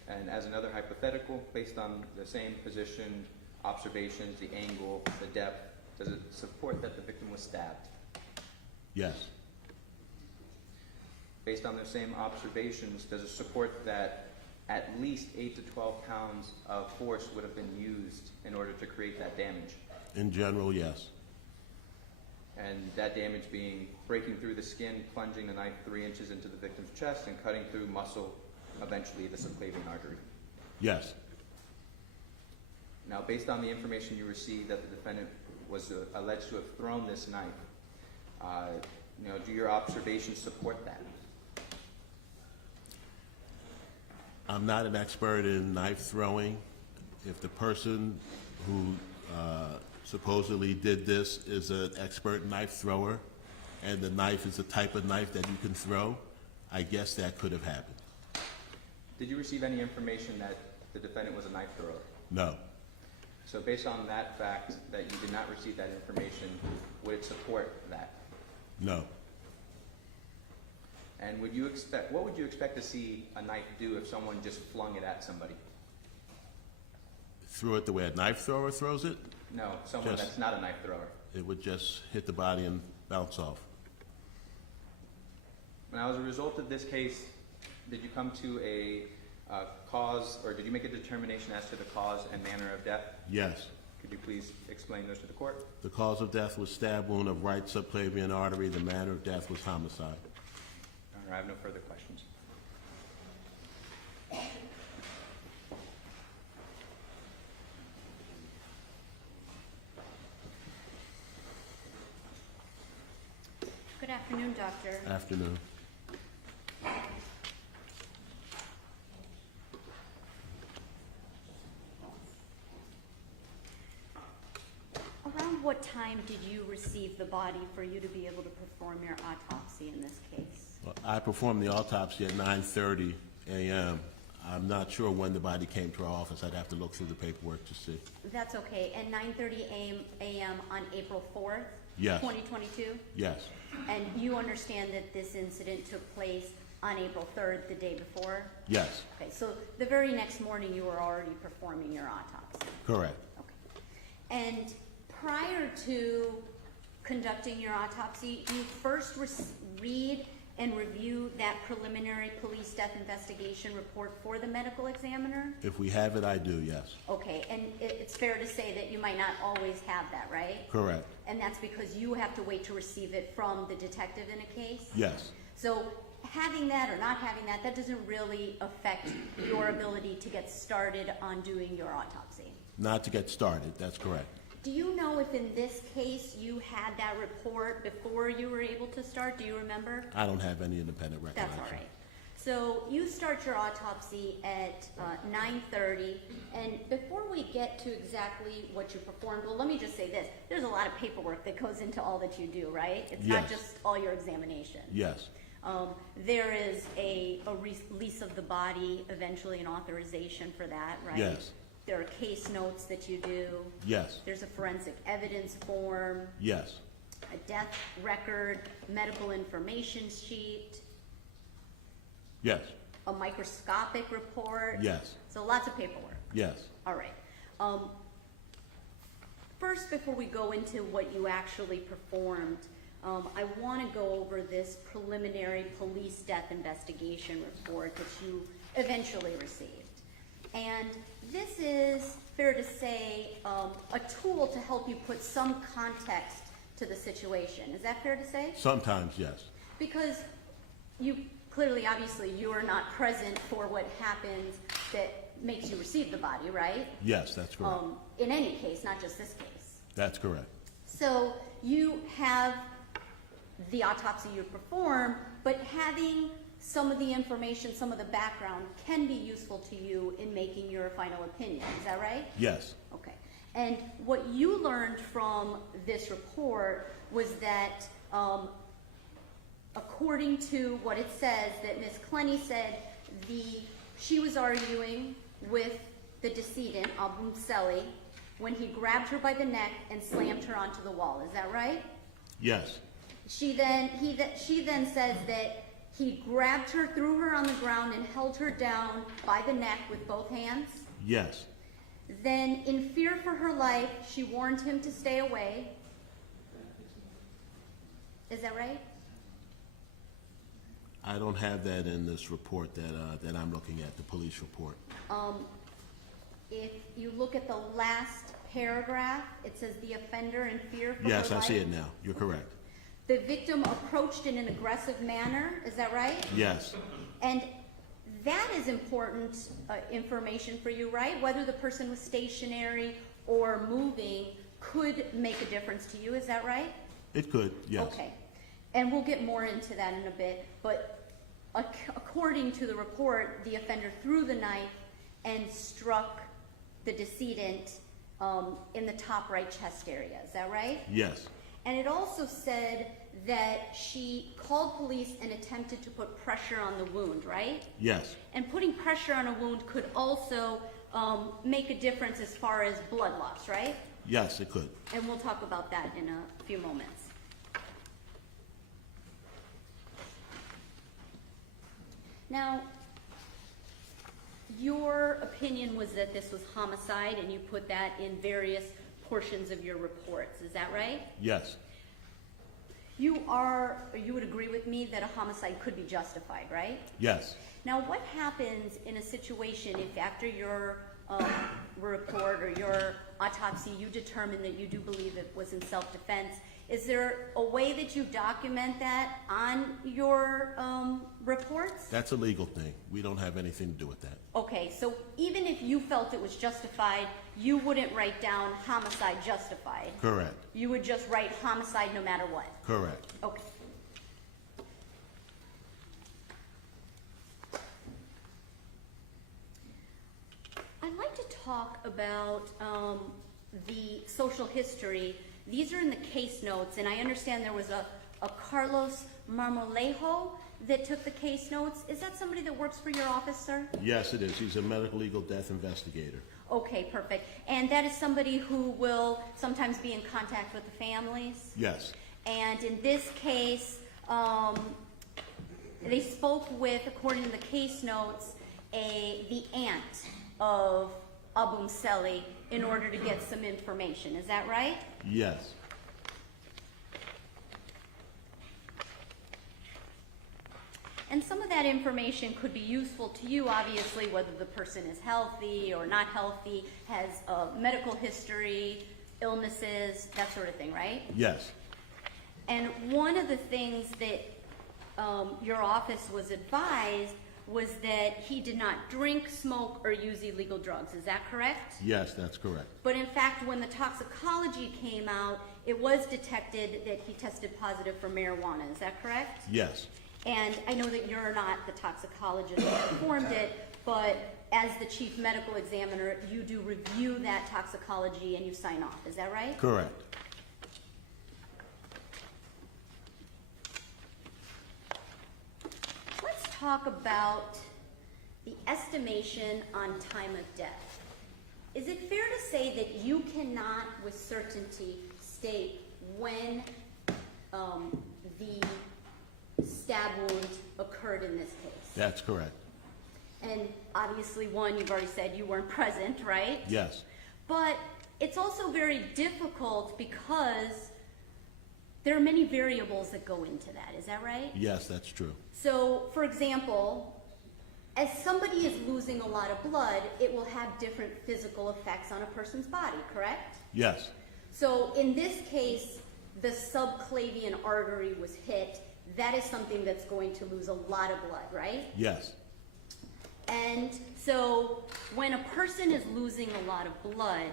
And as another hypothetical, based on the same position, observations, the angle, the depth, does it support that the victim was stabbed? Yes. Based on the same observations, does it support that at least 8 to 12 pounds of force would have been used in order to create that damage. In general, yes. And that damage being breaking through the skin, plunging the knife 3 inches into the victim's chest, and cutting through muscle, eventually the subclavian artery. Yes. Now, based on the information you received that the defendant was alleged to have thrown this knife, do your observations support that? I'm not an expert in knife throwing. If the person who supposedly did this is an expert knife thrower, and the knife is the type of knife that you can throw, I guess that could have happened. Did you receive any information that the defendant was a knife thrower? No. So based on that fact that you did not receive that information, would it support that? No. And what would you expect to see a knife do if someone just flung it at somebody? Threw it the way a knife thrower throws it, No, someone Just- that's not a knife thrower. it would just hit the body and bounce off. Now, as a result of this case, did you come to a cause, or did you make a determination as to the cause and manner of death? Yes. Could you please explain those to the court? The cause of death was stab wound of right subclavian artery. The manner of death was homicide. I have no further questions. Good afternoon, Doctor. Afternoon. Around what time did you receive the body for you to be able to perform your autopsy in this case? Well, I performed the autopsy at 9:30 a.m. I'm not sure when the body came to our office. I'd have to look through the paperwork to see. That's okay. And 9:30 a.m. on April 4th? Yes. 2022? Yes. And you understand that this incident took place on April 3rd, the day before? Yes. Okay, so the very next morning you were already performing your autopsy? Correct. Okay. And prior to conducting your autopsy, you first read and review that preliminary police death investigation report for the medical examiner? If we have it, I do, yes. Okay, and it's fair to say that you might not always have that, right? Correct. And that's because you have to wait to receive it from the detective in a case? Yes. So having that or not having that, that doesn't really affect your ability to get started on doing your autopsy. Not to get started, that's correct. Do you know if in this case you had that report before you were able to start? Do you remember? I don't have any independent recollection. That's all right. So you start your autopsy at 9:30, and before we get to exactly what you performed, well, let me just say this. There's a lot of paperwork that goes into all that you do, right? It's not Yes. just all your examination. Yes. There is a release of the body, eventually an authorization for that, right? Yes. There are case notes that you do. Yes. There's a forensic evidence form, Yes. a death record, medical information sheet, Yes. a microscopic report. Yes. So lots of paperwork. Yes. All right. First, before we go into what you actually performed, I want to go over this preliminary police death investigation report that you eventually received. And this is, fair to say, a tool to help you put some context to the situation. Is that fair to say? Sometimes, yes. Because you clearly, obviously, you are not present for what happens that makes you receive the body, right? Yes, that's correct. In any case, not just this case. That's correct. So you have the autopsy you perform, but having some of the information, some of the background can be useful to you in making your final opinion. Is that right? Yes. Okay. And what you learned from this report was that according to what it says, that Ms. Clenney said she was arguing with the decedent, Obumseli, when he grabbed her by the neck and slammed her onto the wall. Is that right? Yes. She then says that he grabbed her, threw her on the ground, and held her down by the neck with both hands. Yes. Then, in fear for her life, she warned him to stay away. Is that right? I don't have that in this report that I'm looking at, the police report. If you look at the last paragraph, it says the offender in fear for her Yes, I life. see it now. You're correct. The victim approached in an aggressive manner, is that right? Yes, And that is important information for you, right? Whether the person was stationary or moving could make a difference to you, is that right? it could, yes. Okay. And we'll get more into that in a bit, but according to the report, the offender threw the knife and struck the decedent in the top right chest area, is that right? Yes, And it also said that she called police and attempted to put pressure on the wound, right? yes, And putting pressure on a wound could also make a difference as far as blood loss, right? yes, it could. And we'll talk about that in a few moments. Now, your opinion was that this was homicide, and you put that in various portions of your reports, is that right? Yes, You would agree with me that a homicide could be justified, right? yes. Now, what happens in a situation if after your report or your autopsy, you determine that you do believe it was in self-defense? Is there a way that you document that on your reports? That's a legal thing. We don't have anything to do with that. Okay, so even if you felt it was justified, you wouldn't write down homicide justified? Correct, You would just write homicide no matter what? correct. Okay. I'd like to talk about the social history. These are in the case notes, and I understand there was a Carlos Marmolejo that took the case notes. Is that somebody that works for your office, sir? Yes, it is. He's a medical legal death investigator. Okay, perfect. And that is somebody who will sometimes be in contact with the families? Yes, And in this case, they spoke with, according to the case notes, the aunt of Obumseli in order to get some information. Is that right? yes, And some of that information could be useful to you, obviously, whether the person is healthy or not healthy, has a medical history, illnesses, that sort of thing, right? yes, And one of the things that your office was advised was that he did not drink, smoke, or use illegal drugs. Is that correct? yes, that's correct. But in fact, when the toxicology came out, it was detected that he tested positive for marijuana. Is that correct? Yes, And I know that you're not the toxicologist that performed it, but as the chief medical examiner, you do review that toxicology and you sign off. Is that right? correct. Let's talk about the estimation on time of death. Is it fair to say that you cannot with certainty state when the stab wound occurred in this case? That's correct. And obviously, one, you've already said you weren't present, right? Yes, But it's also very difficult because there are many variables that go into that. Is that right? yes, that's true. So, for example, as somebody is losing a lot of blood, it will have different physical effects on a person's body, correct? Yes, So, in this case, the subclavian artery was hit. That is something that's going to lose a lot of blood, right? yes, And so, when a person is losing a lot of blood,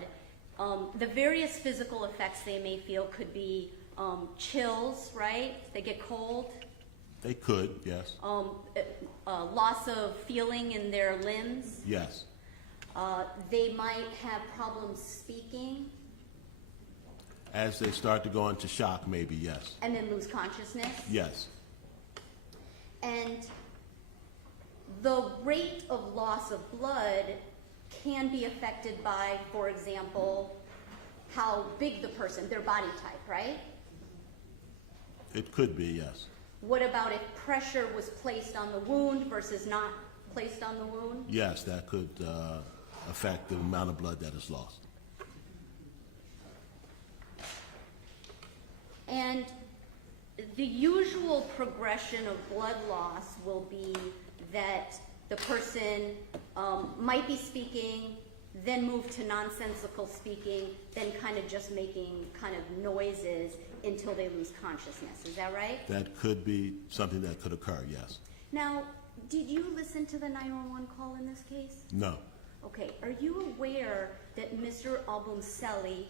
the various physical effects they may feel could be chills, right? They get cold. they could, yes, Loss of feeling in their limbs. yes, They might have problems speaking as they start to go into shock, maybe, yes, and then lose consciousness. yes, And the rate of loss of blood can be affected by, for example, how big the person, their body type, right? it could be, yes, What about if pressure was placed on the wound versus not placed on the wound? yes, that could affect the amount of blood that is lost. And the usual progression of blood loss will be that the person might be speaking, then move to nonsensical speaking, then kind of just making kind of noises until they lose consciousness. Is that right? That could be something that could occur, yes. Now, did you listen to the 911 call in this case? No, Okay, are you aware that Mr. Obumseli,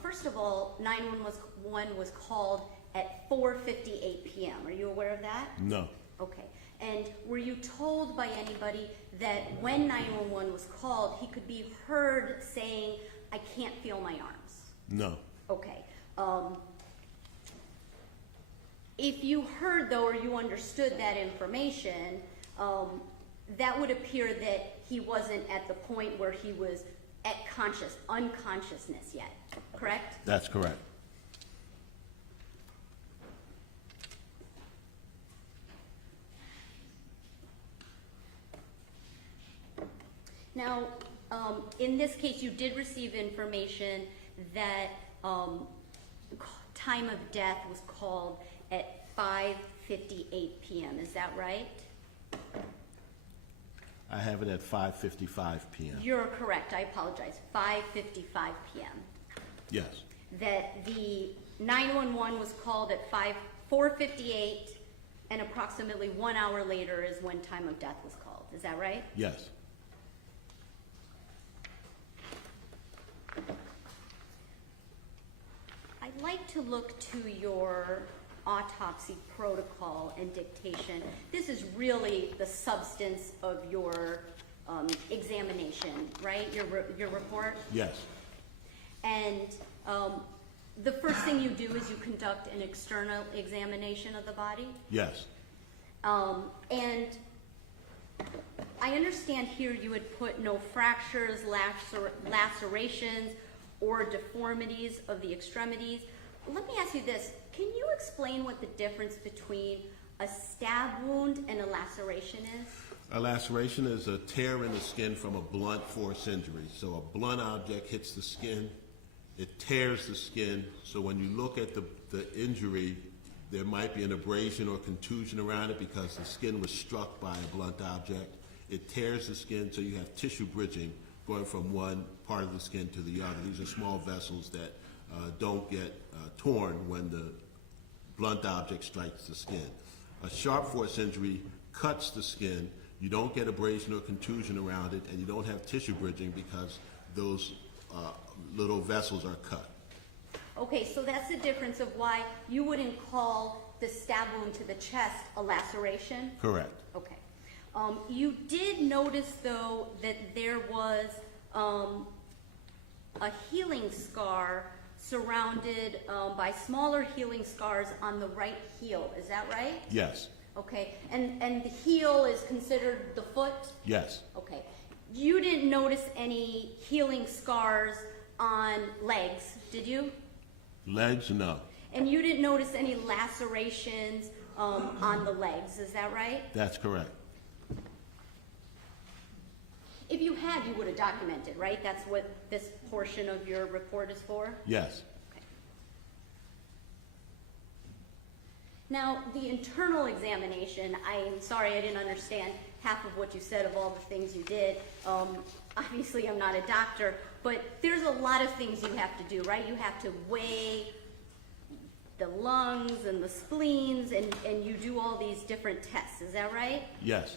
first of all, 911 was called at 4:58 p.m. Are you aware of that? no, Okay, and were you told by anybody that when 911 was called, he could be heard saying, "I can't feel my arms"? no, Okay. If you heard, though, or you understood that information, that would appear that he wasn't at the point where he was at unconsciousness yet, correct? that's correct. Now, in this case, you did receive information that time of death was called at 5:58 p.m. Is that right? I have it at 5:55 p.m. You're correct. I apologize. 5:55 p.m. Yes, That the 911 was called at 4:58, and approximately 1 hour later is when time of death was called. Is that right? yes, I'd like to look to your autopsy protocol and dictation. This is really the substance of your examination, right? Your report? yes, And the first thing you do is you conduct an external examination of the body. yes, And I understand here you had put no fractures, lacerations, or deformities of the extremities. Let me ask you this. Can you explain what the difference between a stab wound and a laceration is? a laceration is a tear in the skin from a blunt force injury. So a blunt object hits the skin, it tears the skin. So when you look at the injury, there might be an abrasion or contusion around it because the skin was struck by a blunt object. It tears the skin, so you have tissue bridging going from one part of the skin to the other. These are small vessels that don't get torn when the blunt object strikes the skin. A sharp force injury cuts the skin. You don't get abrasion or contusion around it, and you don't have tissue bridging because those little vessels are cut. Okay, so that's the difference of why you wouldn't call the stab wound to the chest a laceration? Correct. Okay. You did notice, though, that there was a healing scar surrounded by smaller healing scars on the right heel. Is that right? Yes, Okay. And the heel is considered the foot? yes, Okay. You didn't notice any healing scars on legs, did you? legs, no. And you didn't notice any lacerations on the legs, is that right? That's correct. If you had, you would have documented, right? That's what this portion of your report is for? Yes, Okay. Now, the internal examination, I'm sorry I didn't understand half of what you said of all the things you did. Obviously, I'm not a doctor, but there's a lot of things you have to do, right? You have to weigh the lungs and the spleens, and you do all these different tests, is that right? yes,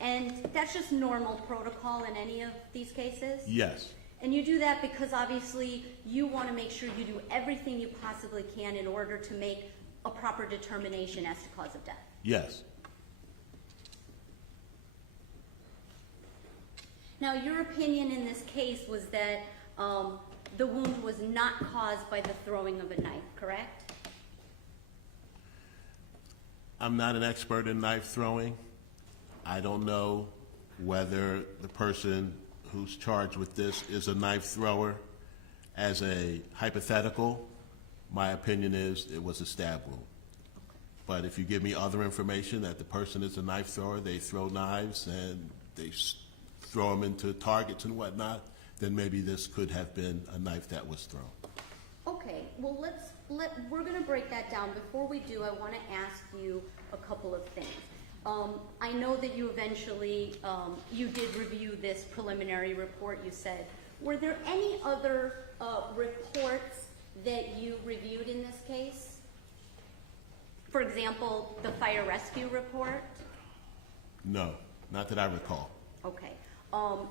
And that's just normal protocol in any of these cases? yes, And you do that because obviously you want to make sure you do everything you possibly can in order to make a proper determination as to cause of death. yes. Now, your opinion in this case was that the wound was not caused by the throwing of a knife, correct? I'm not an expert in knife throwing. I don't know whether the person who's charged with this is a knife thrower. As a hypothetical, my opinion is it was a stab wound. But if you give me other information that the person is a knife thrower, they throw knives and they throw them into targets and whatnot, then maybe this could have been a knife that was thrown. Okay, well, we're gonna break that down. Before we do, I wanna ask you a couple of things. I know that you eventually, you did review this preliminary report, you said. Were there any other, reports that you reviewed in this case? For example, the fire rescue report? No, not that I recall. Okay.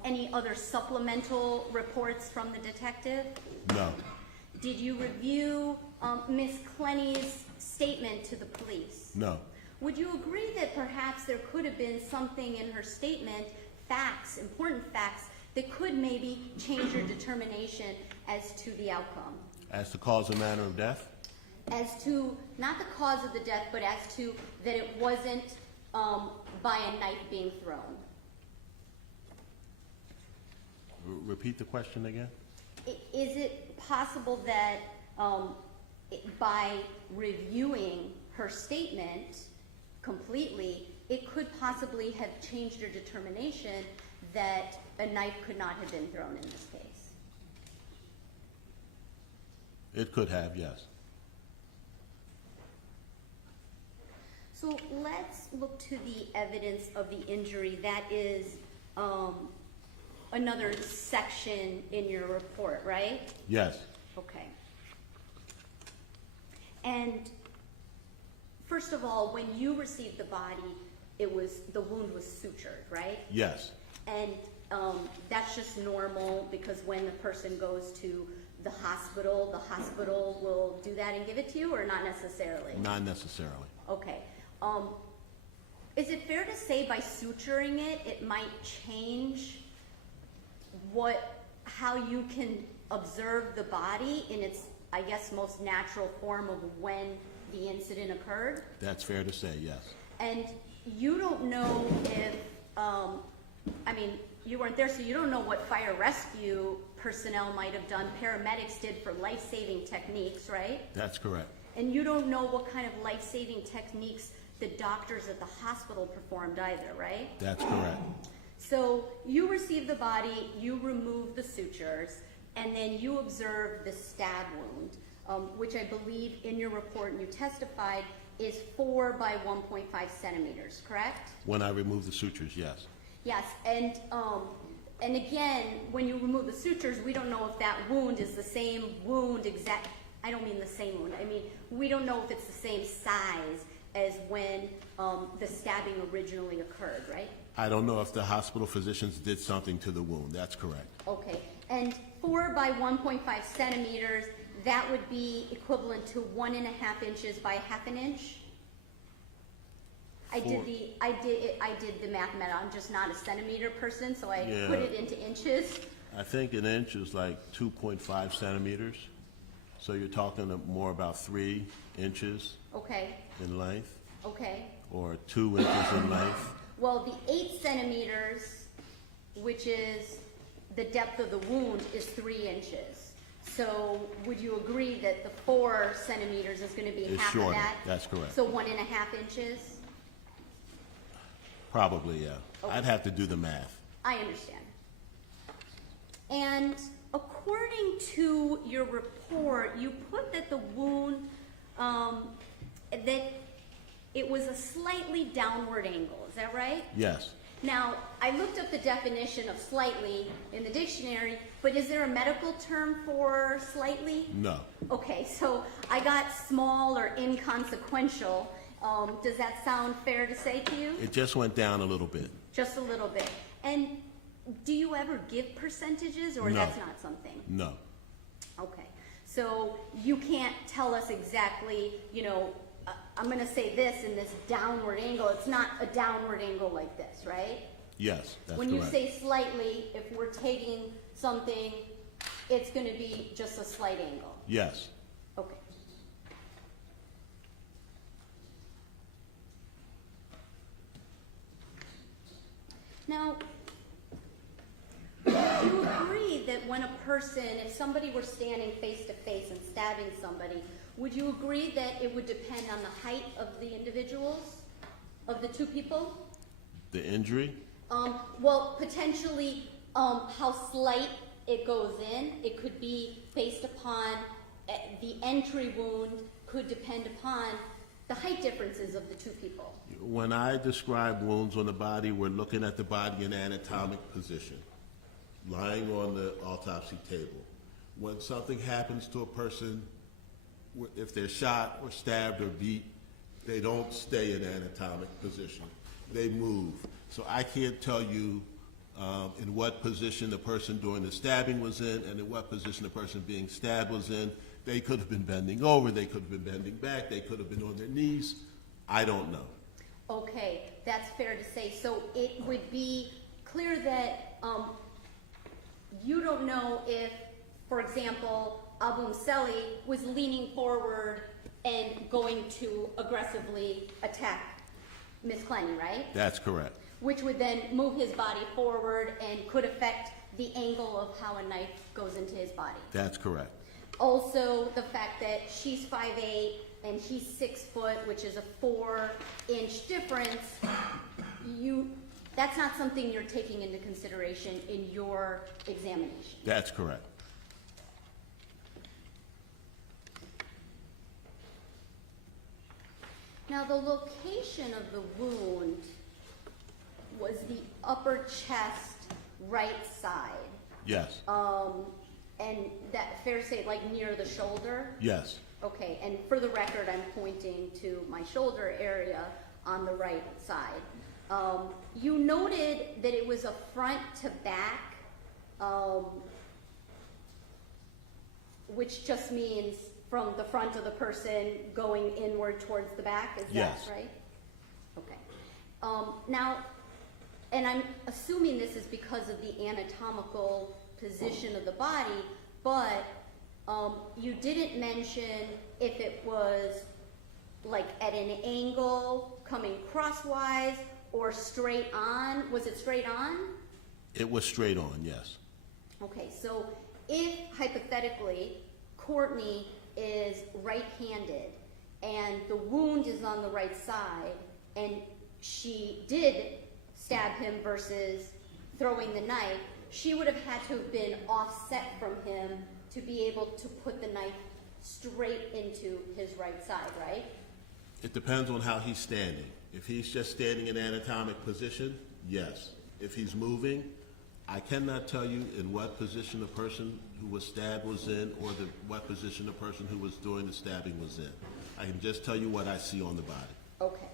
Any other supplemental reports from the detective? No, Did you review Ms. Clenney's statement to the police? no, Would you agree that perhaps there could have been something in her statement, facts, important facts, that could maybe change your determination as to the outcome? as the cause and manner of death? As to, not the cause of the death, but as to that it wasn't by a knife being thrown? Repeat the question again? Is it possible that by reviewing her statement completely, it could possibly have changed your determination that a knife could not have been thrown in this case? It could have, yes. So let's look to the evidence of the injury. That is another section in your report, right? Yes, Okay. And first of all, when you received the body, the wound was sutured, right? yes, And that's just normal because when the person goes to the hospital will do that and give it to you, or not necessarily? not necessarily. Okay. Is it fair to say by suturing it might change how you can observe the body in its, I guess, most natural form of when the incident occurred? That's fair to say, yes. And you don't know if, you weren't there, so you don't know what fire rescue personnel might have done. Paramedics did for life-saving techniques, right? That's correct. And you don't know what kind of life-saving techniques the doctors at the hospital performed either, right? That's correct. So you received the body, you removed the sutures, and then you observed the stab wound, which I believe in your report, and you testified, is 4 by 1.5 centimeters, correct? When I remove the sutures, yes. Yes, and again, when you remove the sutures, we don't know if that wound is the same wound I don't mean the same wound, I mean, we don't know if it's the same size as when the stabbing originally occurred, right? I don't know if the hospital physicians did something to the wound. That's correct. Okay, and 4 by 1.5 centimeters, that would be equivalent to 1.5 inches by 1/2 inch? I did the mathematics. I'm just not a centimeter person, so I Yeah. put it into inches. I think an inch is like 2.5 centimeters. So you're talking more about 3 inches Okay, in length, okay. or 2 inches in length. Well, the 8 centimeters, which is the depth of the wound, is 3 inches. So would you agree that the 4 centimeters is gonna be It's half shorter. of that? That's correct. So 1.5 inches? Probably, yeah. Okay. I'd have to do the math. I understand. And according to your report, you put that the wound, that it was a slightly downward angle, is that right? Yes, Now, I looked up the definition of slightly in the dictionary, but is there a medical term for slightly? no. Okay, so I got small or inconsequential. Does that sound fair to say to you? It just went down a little bit. Just a little bit. And do you ever give percentages, or No. that's not something? No. Okay, so you can't tell us exactly, I'm gonna say this in this downward angle. It's not a downward angle like this, right? Yes, that's When you correct. say slightly, if we're taking something, it's gonna be just a slight angle. Yes. Okay. Now, do you agree that when a person, if somebody were standing face to face and stabbing somebody, would you agree that it would depend on the height of the individuals, of the two people? The injury? Well, potentially, how slight it goes in. It could be based upon the entry wound could depend upon the height differences of the two people. When I describe wounds on the body, we're looking at the body in anatomic position, lying on the autopsy table. When something happens to a person, if they're shot or stabbed or beat, they don't stay in anatomic position. They move. So I can't tell you in what position the person during the stabbing was in and in what position the person being stabbed was in. They could have been bending over, they could have been bending back, they could have been on their knees. I don't know. Okay, that's fair to say. So it would be clear that you don't know if, for example, Obumseli was leaning forward and going to aggressively attack Ms. Clenney, right? That's correct. Which would then move his body forward and could affect the angle of how a knife goes into his body. That's correct. Also, the fact that she's 5'8" and he's 6 foot, which is a 4-inch difference, that's not something you're taking into consideration in your examination. That's correct. Now, the location of the wound was the upper chest right side. Yes. And that, fair to say, like near the shoulder? Yes. Okay, and for the record, I'm pointing to my shoulder area on the right side. You noted that it was a front to back, which just means from the front of the person going inward towards the back, is Yes. that right? Okay. Now, and I'm assuming this is because of the anatomical position of the body, but you didn't mention if it was like at an angle, coming crosswise, or straight on. Was it straight on? It was straight on, yes. Okay, so if hypothetically Courtney is right-handed and the wound is on the right side and she did stab him versus throwing the knife, she would have had to have been offset from him to be able to put the knife straight into his right side, right? It depends on how he's standing. If he's just standing in anatomic position, yes. If he's moving, I cannot tell you in what position the person who was stabbed was in or what position the person who was doing the stabbing was in. I can just tell you what I see on the body. Okay.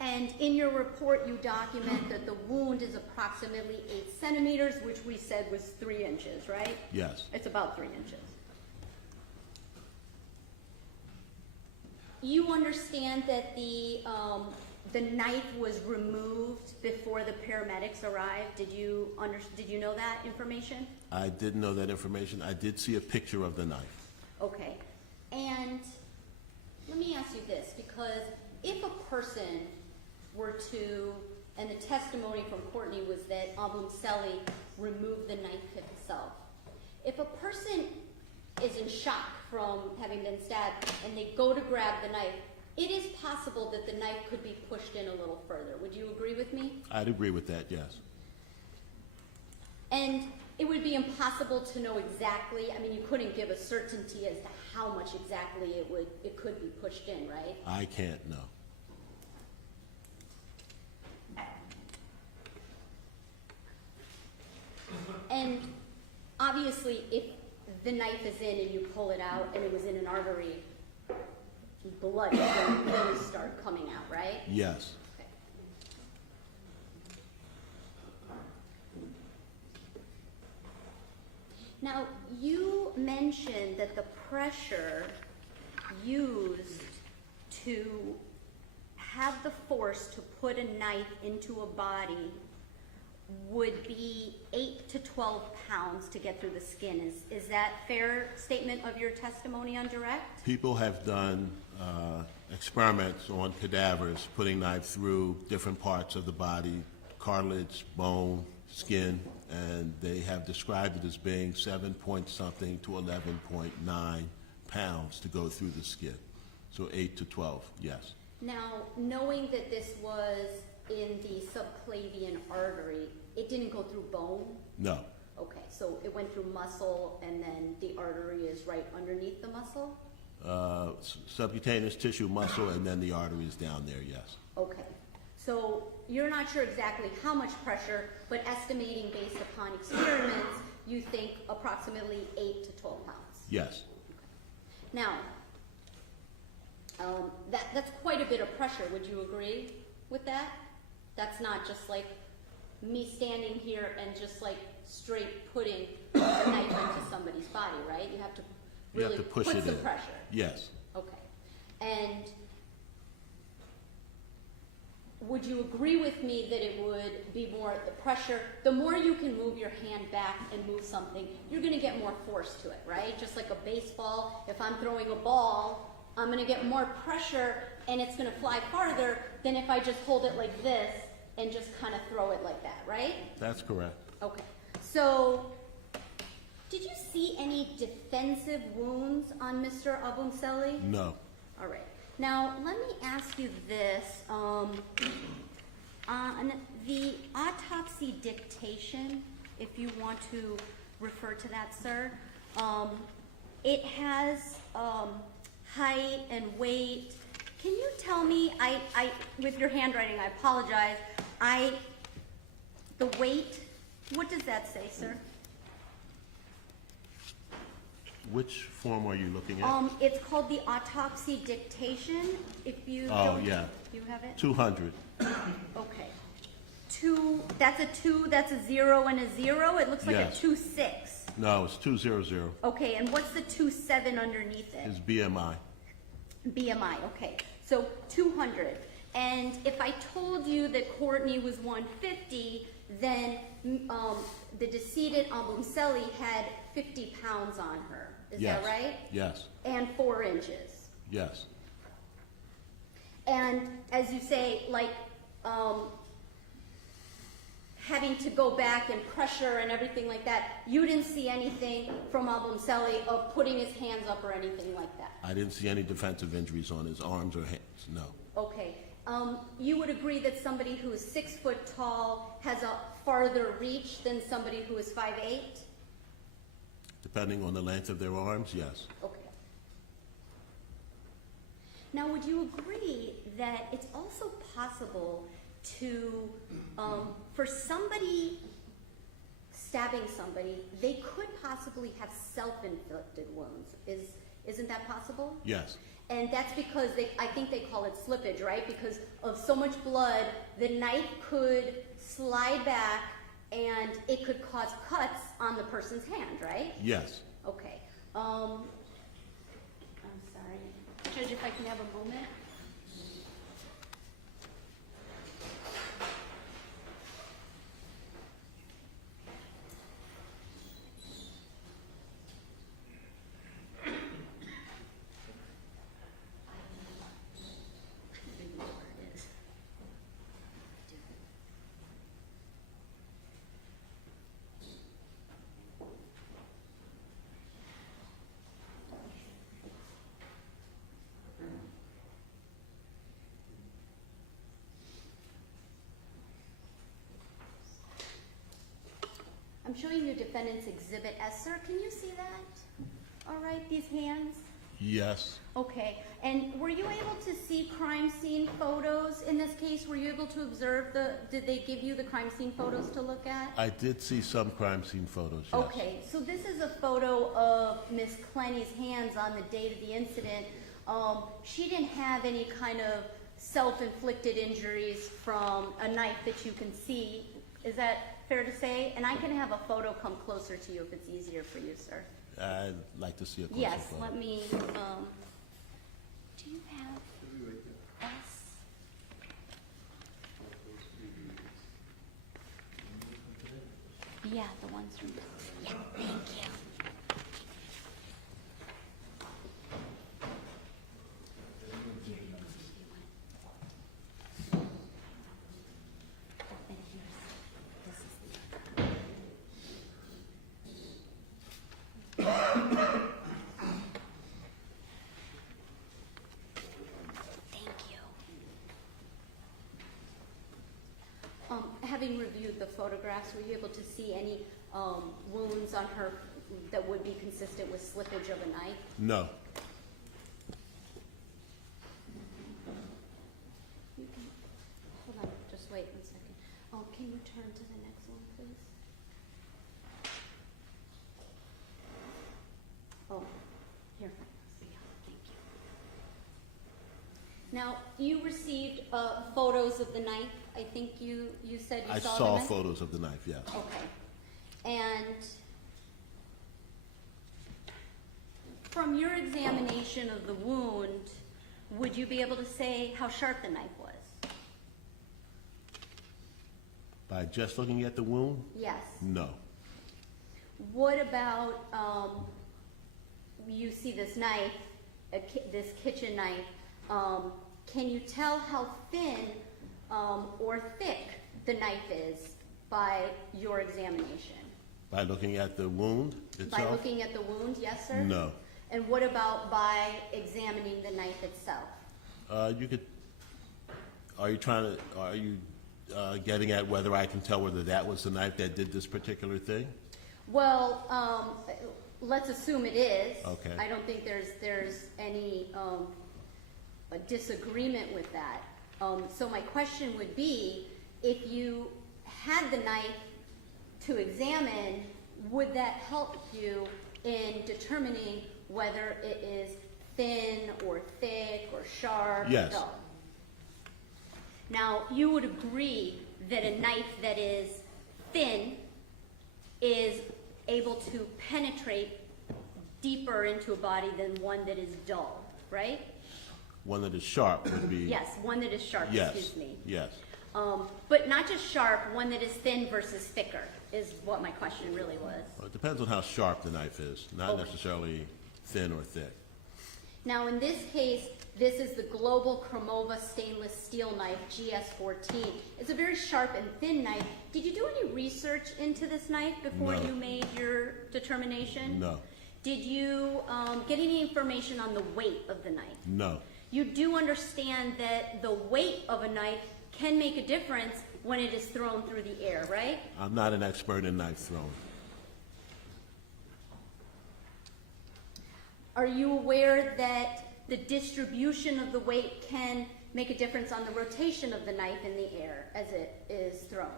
And in your report, you document that the wound is approximately 8 centimeters, which we said was 3 inches, right? Yes. It's about 3 inches. You understand that the knife was removed before the paramedics arrived? Did you know that information? I didn't know that information. I did see a picture of the knife. Okay. And let me ask you this, because if a person were to, and the testimony from Courtney was that Obumseli removed the knife himself. If a person is in shock from having been stabbed and they go to grab the knife, it is possible that the knife could be pushed in a little further. Would you agree with me? I'd agree with that, yes. And it would be impossible to know exactly, I mean, you couldn't give a certainty as to how much exactly it could be pushed in, right? I can't know. And obviously, if the knife is in and you pull it out and it was in an artery, blood is going to really start coming out, right? Yes. Okay. Now, you mentioned that the pressure used to have the force to put a knife into a body would be 8 to 12 pounds to get through the skin. Is that a fair statement of your testimony on direct? People have done experiments on cadavers, putting knives through different parts of the body, cartilage, bone, skin, and they have described it as being 7 point something to 11.9 pounds to go through the skin. So 8 to 12, yes. Now, knowing that this was in the subclavian artery, it didn't go through bone? No. Okay, so it went through muscle and then the artery is right underneath the muscle? Subcutaneous tissue, muscle, and then the artery is down there, yes. Okay, so you're not sure exactly how much pressure, but estimating based upon experiments, you think approximately 8 to 12 pounds. Yes. Now, that's quite a bit of pressure. Would you agree with that? That's not just like me standing here and just like straight putting a knife into somebody's body, right? You have to You have really to push put it some in. pressure. Yes. Okay. And would you agree with me that it would be more the pressure, the more you can move your hand back and move something, you're going to get more force to it, right? Just like a baseball, if I'm throwing a ball, I'm going to get more pressure and it's going to fly farther than if I just hold it like this and just kind of throw it like that, right? That's correct. Okay. So, did you see any defensive wounds on Mr. Obumseli? No. All right. Now, let me ask you this. On the autopsy dictation, if you want to refer to that, sir, it has height and weight. Can you tell me, with your handwriting, I apologize, the weight, what does that say, sir? Which form are you looking at? It's called the autopsy dictation. If you Oh, don't, yeah. you have it? 200. Okay. That's a 2, that's a 0 and a 0. It looks like Yes. a 2-6. No, it's 200. Okay, and what's the 2-7 underneath it? It's BMI. BMI, okay. So 200. And if I told you that Courtney was 150, then the decedent Obumseli had 50 pounds on her. Is Yes. that right? Yes. And 4 inches. Yes. And as you say, like, having to go back and pressure and everything like that, you didn't see anything from Obumseli of putting his hands up or anything like that? I didn't see any defensive injuries on his arms or hands, no. Okay. You would agree that somebody who is 6 foot tall has a farther reach than somebody who is 5'8"? Depending on the length of their arms, yes. Okay. Now, would you agree that it's also possible to, for somebody stabbing somebody, they could possibly have self-inflicted wounds? Isn't that possible? Yes. And that's because I think they call it slippage, right? Because of so much blood, the knife could slide back and it could cause cuts on the person's hand, right? Yes. Okay. I'm sorry. Judge, if I can have a moment. I'm showing you Defendant's Exhibit S. Sir, can you see that? All right, these hands? Yes. Okay, and were you able to see crime scene photos in this case? Were you able to observe did they give you the crime scene photos to look at? I did see some crime scene photos, yes. Okay, so this is a photo of Miss Clenney's hands on the date of the incident. She didn't have any kind of self-inflicted injuries from a knife that you can see. Is that fair to say? And I can have a photo come closer to you if it's easier for you, sir. I'd like to see a closer Yes, photo. let me, do you have S? Yeah, the ones from, yeah, thank you. And here's, this is the other. Thank you. Having reviewed the photographs, were you able to see any wounds on her that would be consistent with slippage of a knife? No. You can, hold on, just wait 1 second. Oh, can you turn to the next one, please? Oh, here. Thank you. Now, you received photos of the knife. I think you said you I saw the saw knife? photos of the knife, yes. Okay. And from your examination of the wound, would you be able to say how sharp the knife was? By just looking at the wound? Yes. No. What about, you see this knife, this kitchen knife, can you tell how thin or thick the knife is by your examination? By looking at the wound itself? By looking at the wound, yes, sir? No. And what about by examining the knife itself? Are you getting at whether I can tell whether that was the knife that did this particular thing? Well, let's assume it is. Okay. I don't think there's any a disagreement with that. So my question would be, if you had the knife to examine, would that help you in determining whether it is thin or thick or sharp Yes. or dull? Now, you would agree that a knife that is thin is able to penetrate deeper into a body than one that is dull, right? One that is sharp would be... Yes, one that is sharp, Yes. excuse me. Yes. But not just sharp, one that is thin versus thicker is what my question really was. Well, it depends on how sharp the knife is, not Okay. necessarily thin or thick. Now, in this case, this is the Global Cromova stainless steel knife, GS14. It's a very sharp and thin knife. Did you do any research into this knife before No. you made your determination? No. Did you get any information on the weight of the knife? No. You do understand that the weight of a knife can make a difference when it is thrown through the air, right? I'm not an expert in knife throwing. Are you aware that the distribution of the weight can make a difference on the rotation of the knife in the air as it is thrown?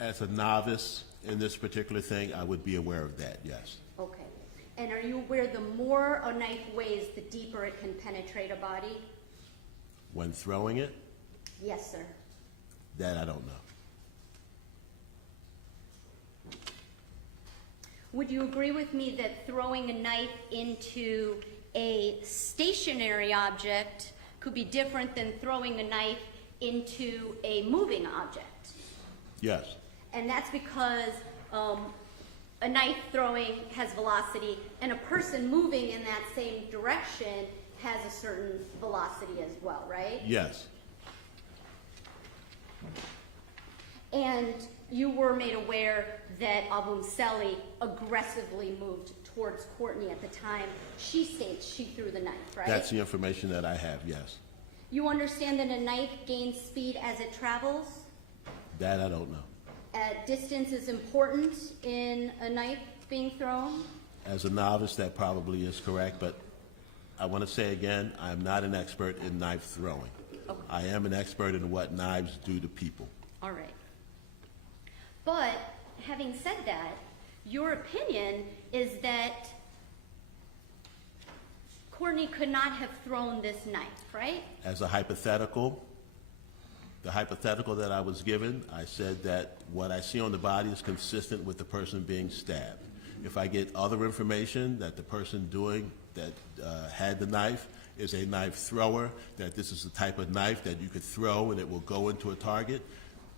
As a novice in this particular thing, I would be aware of that, yes. Okay. And are you aware the more a knife weighs, the deeper it can penetrate a body? When throwing it, Yes, sir. that I don't know. Would you agree with me that throwing a knife into a stationary object could be different than throwing a knife into a moving object? Yes. And that's because a knife throwing has velocity, and a person moving in that same direction has a certain velocity as well, right? Yes. And you were made aware that Obumseli aggressively moved towards Courtney at the time. She states she threw the knife, right? That's the information that I have, yes. You understand that a knife gains speed as it travels? That I don't know. Distance is important in a knife being thrown? As a novice, that probably is correct, but I want to say again, I'm not an expert in knife throwing. Okay. I am an expert in what knives do to people. All right. But having said that, your opinion is that Courtney could not have thrown this knife, right? As a hypothetical, the hypothetical that I was given, I said that what I see on the body is consistent with the person being stabbed. If I get other information that the person doing that had the knife is a knife thrower, that this is the type of knife that you could throw and it will go into a target,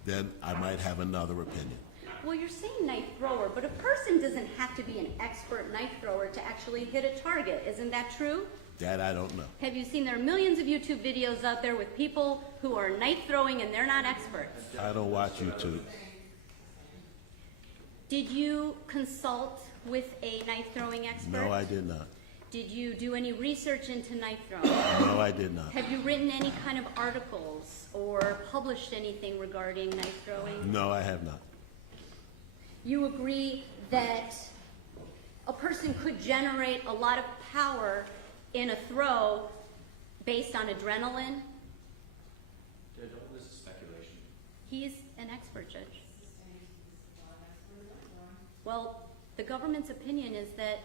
then I might have another opinion. Well, you're saying knife thrower, but a person doesn't have to be an expert knife thrower to actually hit a target. Isn't that true? That I don't know. Have you seen there are millions of YouTube videos out there with people who are knife throwing and they're not experts? I don't watch YouTube. Did you consult with a knife throwing expert? No, I did not. Did you do any research into knife throwing? No, I did not. Have you written any kind of articles or published anything regarding knife throwing? No, I have not. You agree that a person could generate a lot of power in a throw based on adrenaline? Judge, all this is speculation. He's an expert, Judge. Well, the government's opinion is that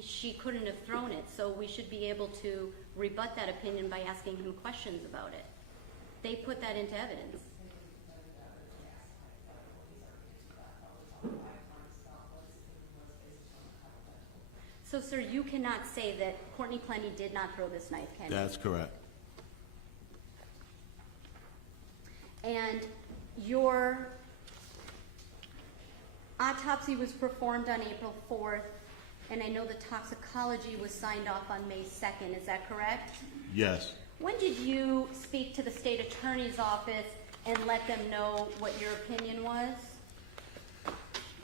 she couldn't have thrown it, so we should be able to rebut that opinion by asking him questions about it. They put that into evidence. So, sir, you cannot say that Courtney Clenney did not throw this knife, can you? That's correct. And your autopsy was performed on April 4th, and I know the toxicology was signed off on May 2nd. Is that correct? Yes. When did you speak to the state attorney's office and let them know what your opinion was,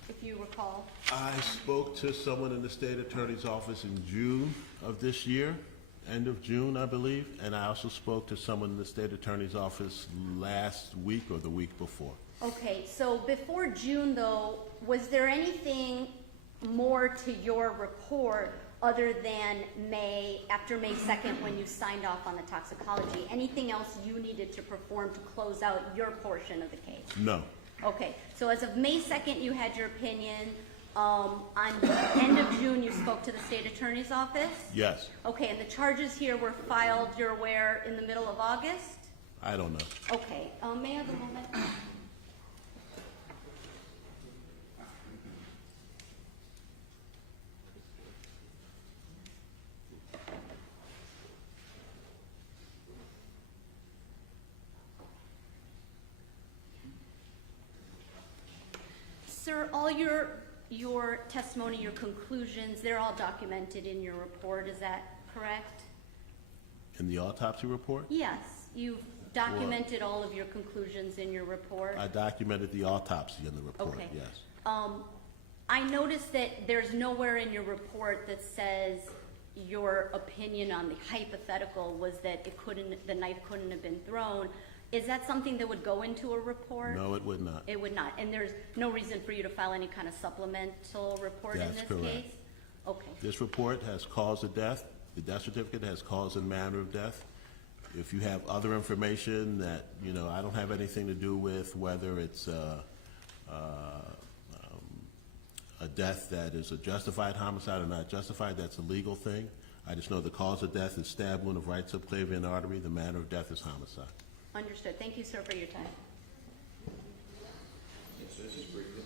if you recall? I spoke to someone in the state attorney's office in June of this year, end of June, I believe, and I also spoke to someone in the state attorney's office last week or the week before. Okay, so before June, though, was there anything more to your report other than after May 2nd when you signed off on the toxicology? Anything else you needed to perform to close out your portion of the case? No. Okay, so as of May 2nd, you had your opinion. On the end of June, you spoke to the state attorney's office? Yes. Okay, and the charges here were filed, you're aware, in the middle of August? I don't know. Okay, may I have a moment? Sir, all your testimony, your conclusions, they're all documented in your report, is that correct? In the autopsy report? Yes, you've documented all of your conclusions in your report. I documented the autopsy in the report, Okay. yes. I noticed that there's nowhere in your report that says your opinion on the hypothetical was that the knife couldn't have been thrown. Is that something that would go into a report? No, it would not. It would not, and there's no reason for you to file any kind of supplemental report in That's this correct. case? Okay. This report has cause of death. The death certificate has cause and manner of death. If you have other information that, I don't have anything to do with, whether it's a death that is a justified homicide or not justified, that's a legal thing. I just know the cause of death is stab wound of right subclavian artery. The manner of death is homicide. Understood. Thank you, sir, for your time. Yes, this is briefly.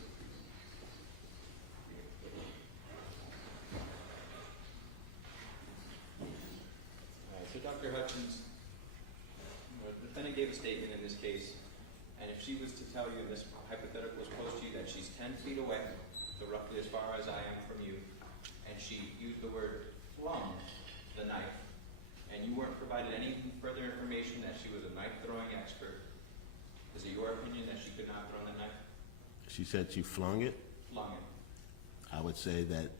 So Dr. Hutchins, the defendant gave a statement in this case, and if she was to tell you, and this hypothetical was posed to you, that she's 10 feet away, so roughly as far as I am from you, and she used the word flung the knife, and you weren't provided any further information that she was a knife-throwing expert, is it your opinion that she could not throw the knife? She said she flung it. Flung it. I would say that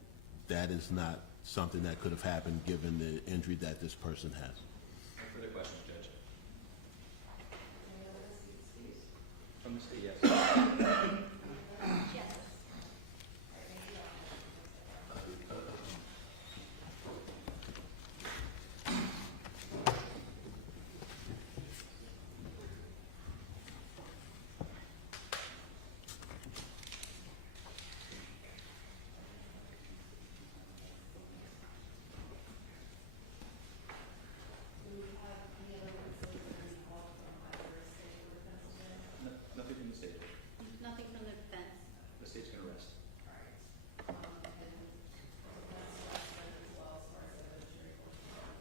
that is not something that could have happened given the injury that this person has. No further questions, Judge. Any other speaks? From the state, yes. Yes. Nothing from the state. Nothing from the defense. The state's going to rest.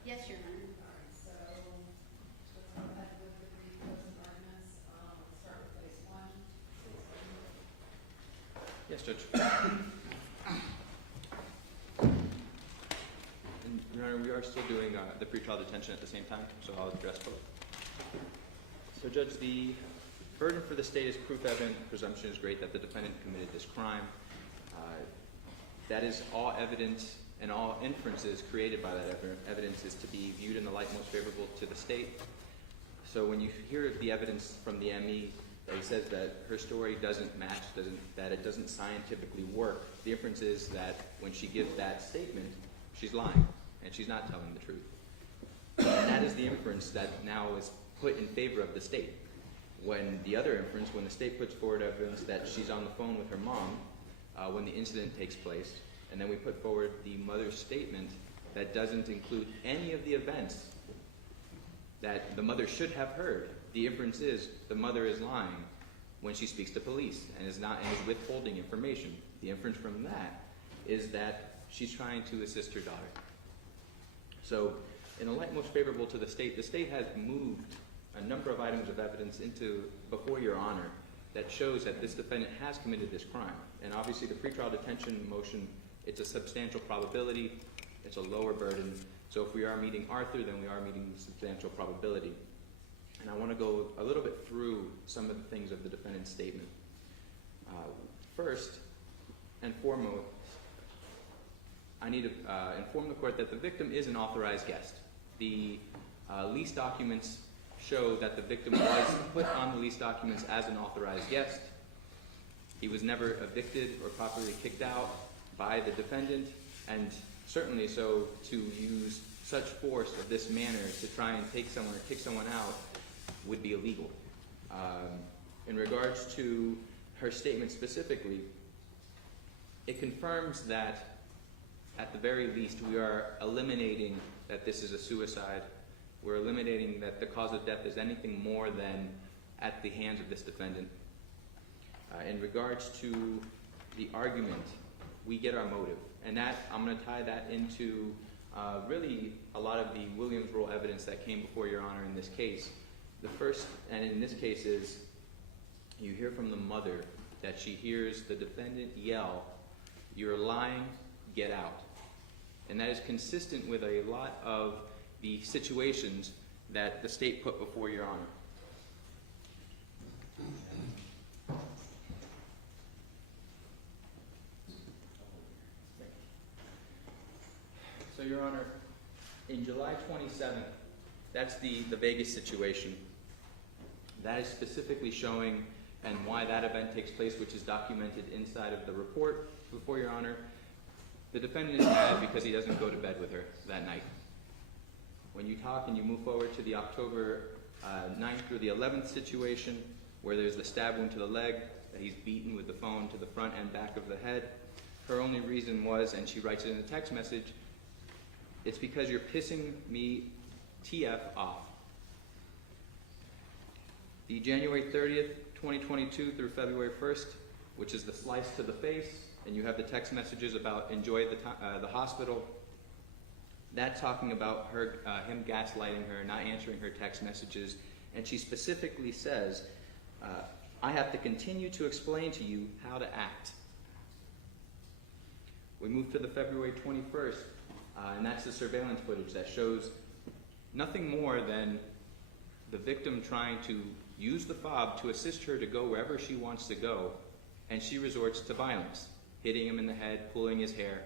Yes, Your Honor. So, let's go ahead with the brief closing arguments. Let's start with phase one. Yes, Judge. And, Your Honor, we are still doing the pretrial detention at the same time, so I'll address both. So, Judge, the burden for the state is proof evident. The presumption is great that the defendant committed this crime. That is all evident and all inferences created by that evidence is to be viewed in the light most favorable to the state. So when you hear the evidence from the ME that he says that her story doesn't match, that it doesn't scientifically work, the inference is that when she gives that statement, she's lying and she's not telling the truth. And that is the inference that now is put in favor of the state. When the other inference, when the state puts forward evidence that she's on the phone with her mom when the incident takes place, and then we put forward the mother's statement that doesn't include any of the events that the mother should have heard, the inference is the mother is lying when she speaks to police and is withholding information. The inference from that is that she's trying to assist her daughter. So, in a light most favorable to the state has moved a number of items of evidence before Your Honor that shows that this defendant has committed this crime. And obviously the pretrial detention motion, it's a substantial probability, it's a lower burden. So if we are meeting Arthur, then we are meeting substantial probability. And I want to go a little bit through some of the things of the defendant's statement. First and foremost, I need to inform the court that the victim is an authorized guest. The lease documents show that the victim was put on the lease documents as an authorized guest. He was never evicted or properly kicked out by the defendant, and certainly so to use such force of this manner to try and take someone or kick someone out would be illegal. In regards to her statement specifically, it confirms that at the very least we are eliminating that this is a suicide. We're eliminating that the cause of death is anything more than at the hands of this defendant. In regards to the argument, we get our motive. And that, I'm going to tie that into really a lot of the Williams rule evidence that came before Your Honor in this case. The first, and in this case, is you hear from the mother that she hears the defendant yell, "You're lying, get out." And that is consistent with a lot of the situations that the state put before Your Honor. So, Your Honor, in July 27th, that's the Vegas situation. That is specifically showing and why that event takes place, which is documented inside of the report before Your Honor. The defendant is mad because he doesn't go to bed with her that night. When you talk and you move forward to the October 9th through the 11th situation, where there's the stab wound to the leg, that he's beaten with the phone to the front and back of the head, her only reason was, and she writes it in a text message, "It's because you're pissing me TF off." The January 30th, 2022 through February 1st, which is the slice to the face, and you have the text messages about enjoy the hospital. That's talking about him gaslighting her, not answering her text messages, and she specifically says, "I have to continue to explain to you how to act." We move to the February 21st, and that's the surveillance footage that shows nothing more than the victim trying to use the fob to assist her to go wherever she wants to go, and she resorts to violence, hitting him in the head, pulling his hair.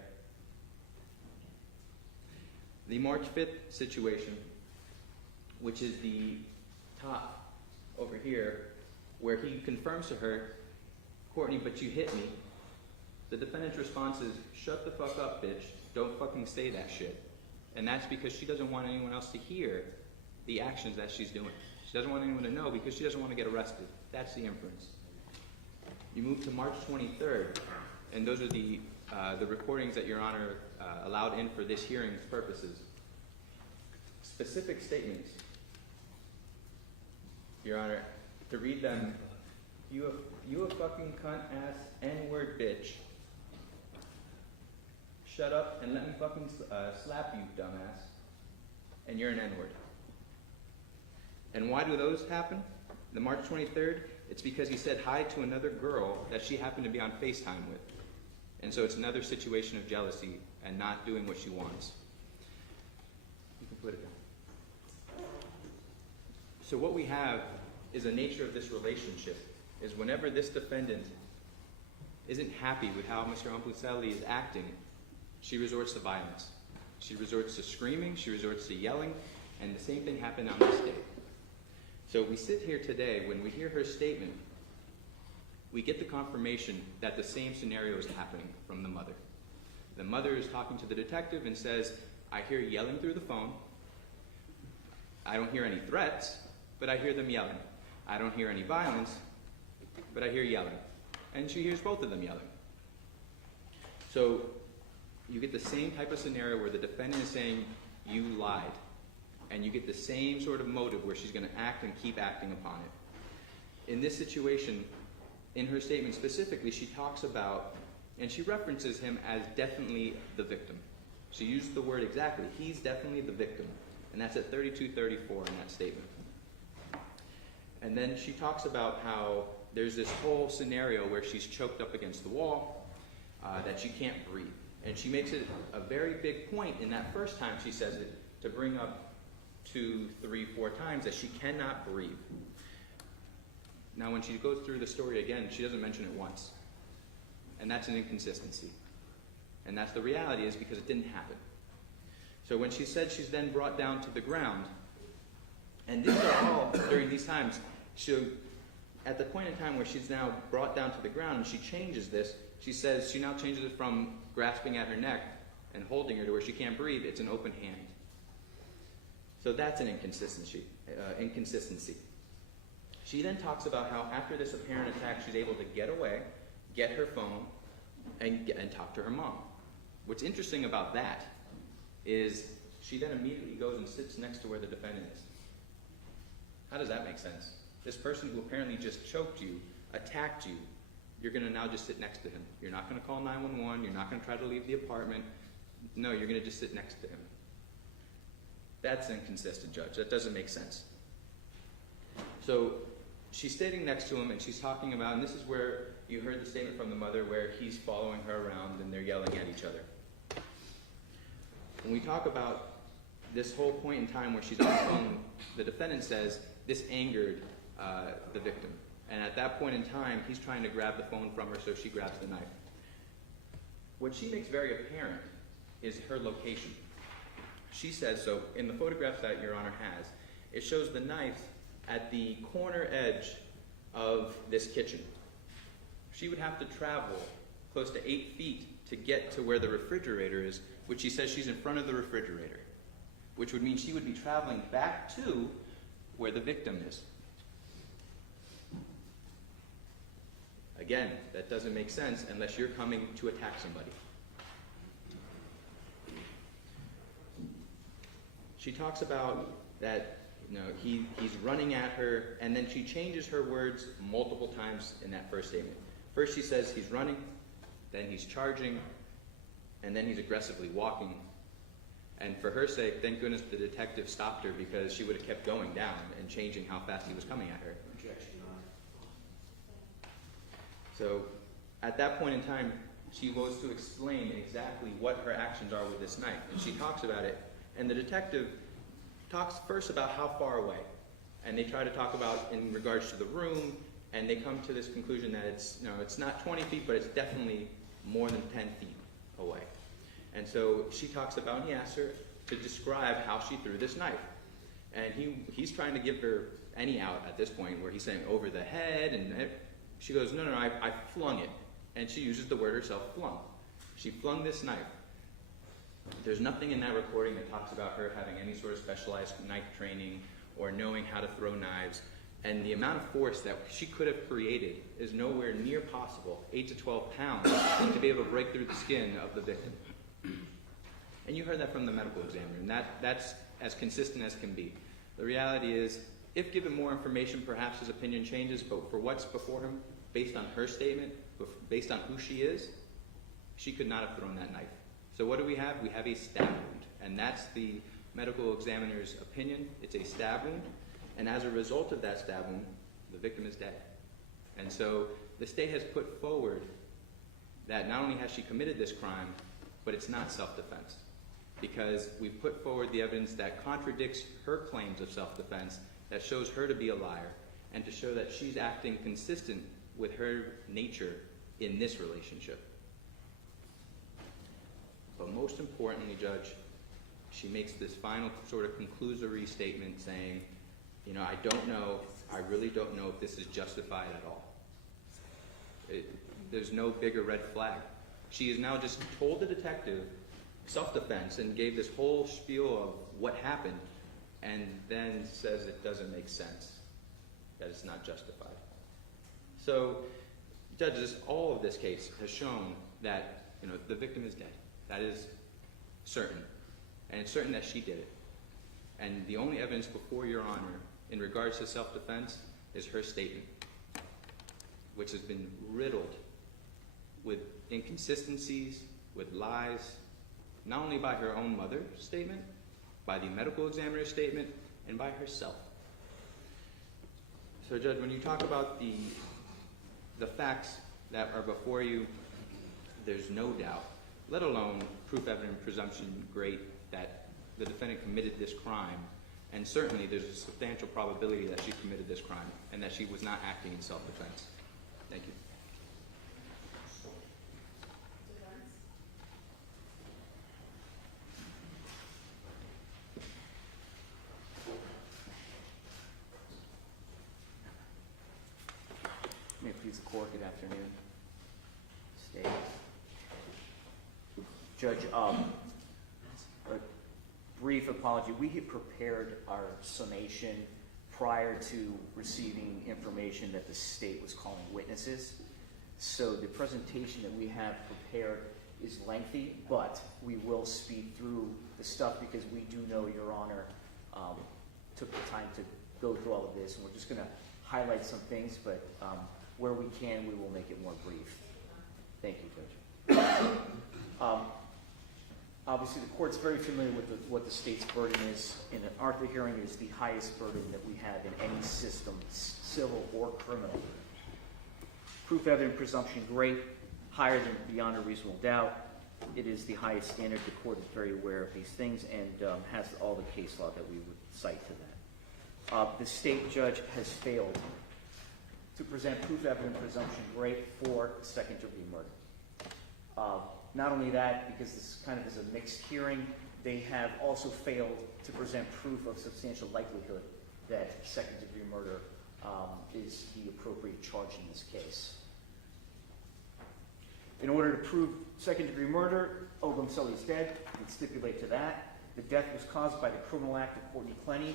The March 5th situation, which is the top over here, where he confirms to her, "Courtney, but you hit me." The defendant's response is, "Shut the fuck up, bitch. Don't fucking say that shit." And that's because she doesn't want anyone else to hear the actions that she's doing. She doesn't want anyone to know because she doesn't want to get arrested. That's the inference. You move to March 23rd, and those are the recordings that Your Honor allowed in for this hearing's purposes. Specific statements, Your Honor, to read them, you a fucking cunt ass N-word bitch. Shut up and let me fucking slap you, dumbass. And you're an N-word. And why do those happen? The March 23rd, it's because he said hi to another girl that she happened to be on FaceTime with. And so it's another situation of jealousy and not doing what she wants. You can put it down. So what we have is the nature of this relationship, is whenever this defendant isn't happy with how Mr. Obumseli is acting, she resorts to violence. She resorts to screaming, she resorts to yelling, and the same thing happened on this day. So we sit here today, when we hear her statement, we get the confirmation that the same scenario is happening from the mother. The mother is talking to the detective and says, I hear yelling through the phone. I don't hear any threats, but I hear them yelling. I don't hear any violence, but I hear yelling. And she hears both of them yelling. So you get the same type of scenario where the defendant is saying, you lied. And you get the same sort of motive where she's going to act and keep acting upon it. In this situation, in her statement specifically, she talks about, and she references him as definitely the victim. She used the word exactly. He's definitely the victim. And that's at 3234 in that statement. And then she talks about how there's this whole scenario where she's choked up against the wall, that she can't breathe. And she makes it a very big point in that first time she says it to bring up 2, 3, 4 times that she cannot breathe. Now when she goes through the story again, she doesn't mention it once. And that's an inconsistency. And that's the reality, is because it didn't happen. So when she said she's then brought down to the ground, and these are all during these times, so at the point in time where she's now brought down to the ground and she changes this, she says she now changes it from grasping at her neck and holding her to where she can't breathe, it's an open hand. So that's an inconsistency. She then talks about how after this apparent attack, she's able to get away, get her phone, and talk to her mom. What's interesting about that is she then immediately goes and sits next to where the defendant is. How does that make sense? This person who apparently just choked you, attacked you, you're going to now just sit next to him. You're not going to call 911. You're not going to try to leave the apartment. No, you're going to just sit next to him. That's inconsistent, Judge. That doesn't make sense. So she's sitting next to him and she's talking about, and this is where you heard the statement from the mother where he's following her around and they're yelling at each other. When we talk about this whole point in time where she's on the phone, the defendant says this angered the victim. And at that point in time, he's trying to grab the phone from her, so she grabs the knife. What she makes very apparent is her location. She says, so in the photograph that Your Honor has, it shows the knife at the corner edge of this kitchen. She would have to travel close to 8 feet to get to where the refrigerator is, which she says she's in front of the refrigerator, which would mean she would be traveling back to where the victim is. Again, that doesn't make sense unless you're coming to attack somebody. She talks about that, he's running at her, and then she changes her words multiple times in that first statement. First she says he's running, then he's charging, and then he's aggressively walking. And for her sake, thank goodness the detective stopped her, because she would have kept going down and changing how fast he was coming at her. Objection, Your Honor. So at that point in time, she goes to explain exactly what her actions are with this knife. And she talks about it. And the detective talks first about how far away. And they try to talk about in regards to the room, and they come to this conclusion that it's not 20 feet, but it's definitely more than 10 feet away. And so she talks about, and he asks her to describe how she threw this knife. And he's trying to give her any out at this point, where he's saying over the head, and she goes, no, I flung it. And she uses the word herself, flung. She flung this knife. There's nothing in that recording that talks about her having any sort of specialized knife training or knowing how to throw knives. And the amount of force that she could have created is nowhere near possible, 8 to 12 pounds, to be able to break through the skin of the victim. And you heard that from the medical examiner, and that's as consistent as can be. The reality is, if given more information, perhaps his opinion changes, but for what's before him, based on her statement, based on who she is, she could not have thrown that knife. So what do we have? We have a stab wound, and that's the medical examiner's opinion. It's a stab wound, and as a result of that stab wound, the victim is dead. And so the state has put forward that not only has she committed this crime, but it's not self-defense, because we've put forward the evidence that contradicts her claims of self-defense, that shows her to be a liar, and to show that she's acting consistent with her nature in this relationship. But most importantly, Judge, she makes this final sort of conclusory statement saying, you know, I really don't know if this is justified at all. There's no bigger red flag. She has now just told the detective self-defense and gave this whole spiel of what happened, and then says it doesn't make sense, that it's not justified. So, judges, all of this case has shown that, you know, the victim is dead. That is certain. And it's certain that she did it. And the only evidence before Your Honor in regards to self-defense is her statement, which has been riddled with inconsistencies, with lies, not only by her own mother's statement, by the medical examiner's statement, and by herself. So, Judge, when you talk about the facts that are before you, there's no doubt, let alone proof, evidence, presumption great that the defendant committed this crime, and certainly there's a substantial probability that she committed this crime and that she was not acting in self-defense. Thank you. Defense? May it please the court, good afternoon. Stay. Judge, a brief apology. We had prepared our summation prior to receiving information that the state was calling witnesses. So the presentation that we have prepared is lengthy, but we will speed through the stuff because we do know Your Honor took the time to go through all of this, and we're just going to highlight some things, but where we can, we will make it more brief. Thank you, Judge. Obviously, the court's very familiar with what the state's burden is in an ARTHA hearing. Is the highest burden that we have in any system, civil or criminal. Proof, evidence, presumption, great, higher than beyond a reasonable doubt. It is the highest standard. The court is very aware of these things and has all the case law that we would cite to that. The state judge has failed to present proof, evidence, presumption, great for second-degree murder. Not only that, because this kind of is a mixed hearing, they have also failed to present proof of substantial likelihood that second-degree murder is the appropriate charge in this case. In order to prove second-degree murder, Obumseli is dead. We can stipulate to that. The death was caused by the criminal act of Courtney Clenney.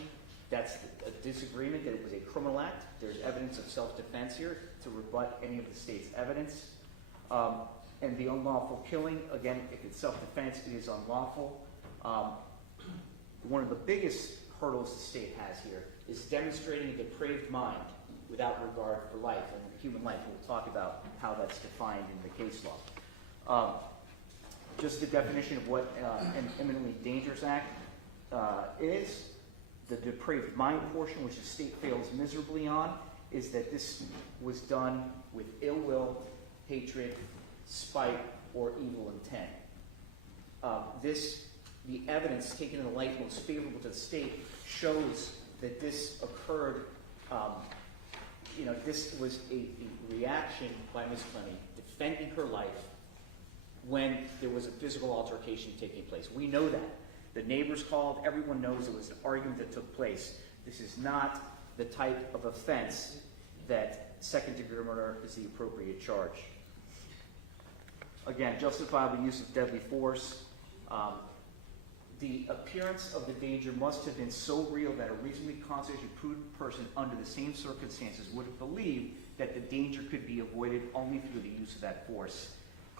That's a disagreement that it was a criminal act. There's evidence of self-defense here to rebut any of the state's evidence. And the unlawful killing, again, if it's self-defense, it is unlawful. One of the biggest hurdles the state has here is demonstrating a depraved mind without regard for life and human life. We'll talk about how that's defined in the case law. Just the definition of what an imminently dangerous act is. The depraved mind portion, which the state fails miserably on, is that this was done with ill will, hatred, spite, or evil intent. The evidence taken in the light most favorable to the state shows that this occurred, this was a reaction by Ms. Clenney defending her life when there was a physical altercation taking place. We know that. The neighbors called, everyone knows it was an argument that took place. This is not the type of offense that second-degree murder is the appropriate charge. Again, justifiable use of deadly force. The appearance of the danger must have been so real that a reasonably constituted prudent person under the same circumstances would have believed that the danger could be avoided only through the use of that force.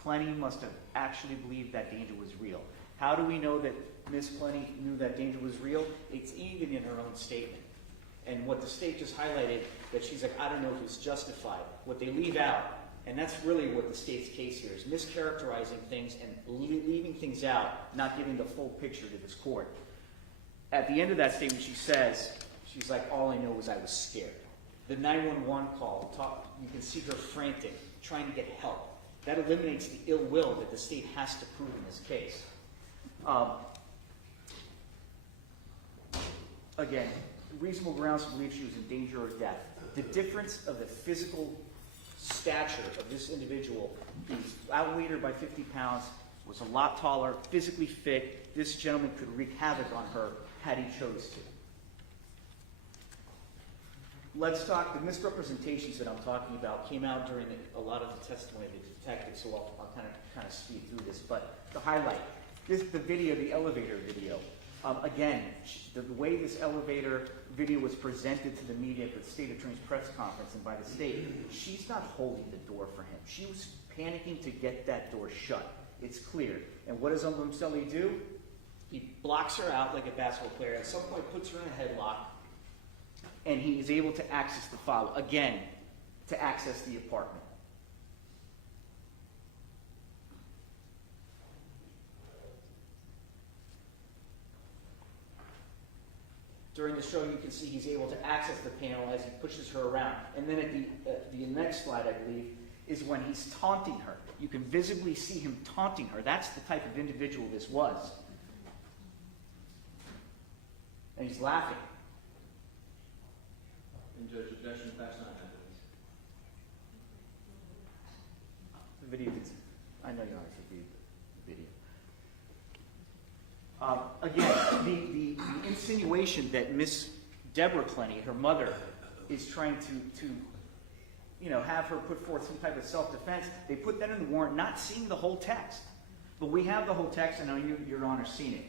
Clenney must have actually believed that danger was real. How do we know that Ms. Clenney knew that danger was real? It's even in her own statement. And what the state just highlighted, that she's like, I don't know if it's justified. What they leave out, and that's really what the state's case here is, mischaracterizing things and leaving things out, not giving the full picture to this court. At the end of that statement, she says, she's like, all I know is I was scared. The 911 call, you can see her frantic, trying to get help. That eliminates the ill will that the state has to prove in this case. Again, reasonable grounds to believe she was in danger of death. The difference of the physical stature of this individual, he's outweighed her by 50 pounds, was a lot taller, physically fit. This gentleman could wreak havoc on her had he chose to. Let's talk, the misrepresentations that I'm talking about came out during a lot of the testimony of the detective, so I'll kind of speed through this. But to highlight, the video, the elevator video, again, the way this elevator video was presented to the media at the state attorney's press conference and by the state, she's not holding the door for him. She was panicking to get that door shut. It's clear. And what does Obumseli do? He blocks her out like a basketball player. At some point, puts her in a headlock, and he is able to access the file, again, to access the apartment. During the show, you can see he's able to access the panel as he pushes her around. And then at the next slide, I believe, is when he's taunting her. You can visibly see him taunting her. That's the type of individual this was. And he's laughing. And Judge, that's not evidence. The video, I know you want to see the video. Again, the insinuation that Miss Deborah Clenney, her mother, is trying to have her put forth some type of self-defense, they put that in the warrant, not seeing the whole text. But we have the whole text, and I know Your Honor's seen it.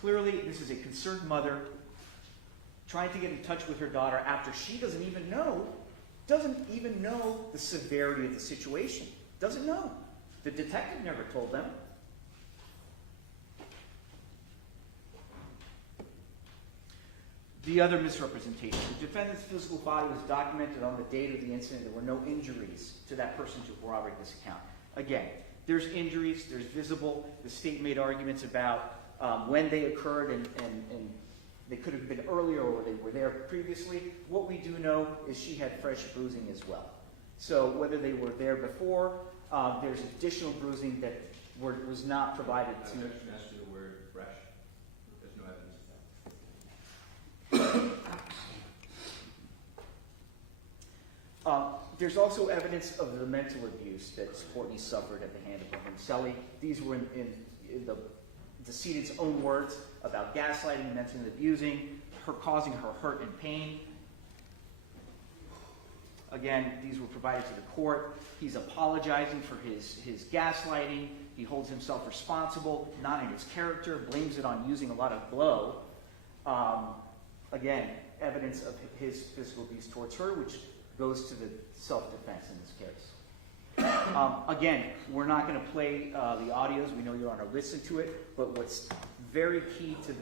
Clearly, this is a concerned mother trying to get in touch with her daughter after she doesn't even know the severity of the situation. Doesn't know. The detective never told them. The other misrepresentation. The defendant's physical body was documented on the date of the incident. There were no injuries to that person to corroborate this account. Again, there's injuries, there's visible. The state made arguments about when they occurred and they could have been earlier or they were there previously. What we do know is she had fresh bruising as well. So whether they were there before, there's additional bruising that was not provided to... Objection as to the word fresh. There's no evidence of that. There's also evidence of the mental abuse that Courtney suffered at the hand of Obumseli. These were in the decedent's own words about gaslighting, mentally abusing, her causing her hurt and pain. Again, these were provided to the court. He's apologizing for his gaslighting. He holds himself responsible, not in his character, blames it on using a lot of blow. Again, evidence of his physical abuse towards her, which goes to the self-defense in this case. Again, we're not going to play the audios. We know Your Honor listened to it, but what's very key to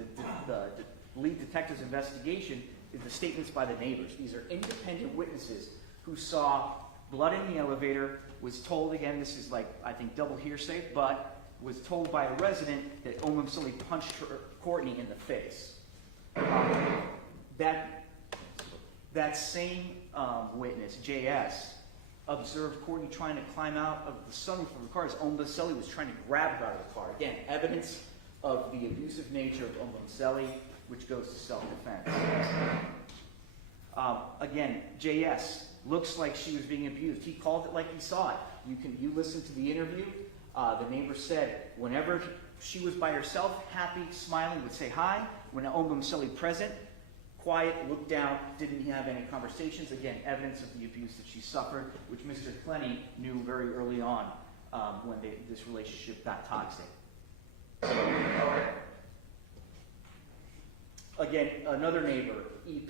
the lead detective's investigation is the statements by the neighbors. These are independent witnesses who saw blood in the elevator, was told, again, this is like, I think, double hearsay, but was told by a resident that Obumseli punched Courtney in the face. That same witness, J.S., observed Courtney trying to climb out of the sunroof of the car as Obumseli was trying to grab her out of the car. Again, evidence of the abusive nature of Obumseli, which goes to self-defense. Again, J.S. looks like she was being abused. He called it like he saw it. You listen to the interview. The neighbor said whenever she was by herself, happy, smiling, would say hi. When Obumseli present, quiet, looked down, didn't have any conversations. Again, evidence of the abuse that she suffered, which Mr. Clenney knew very early on when this relationship got toxic. Again, another neighbor, EP,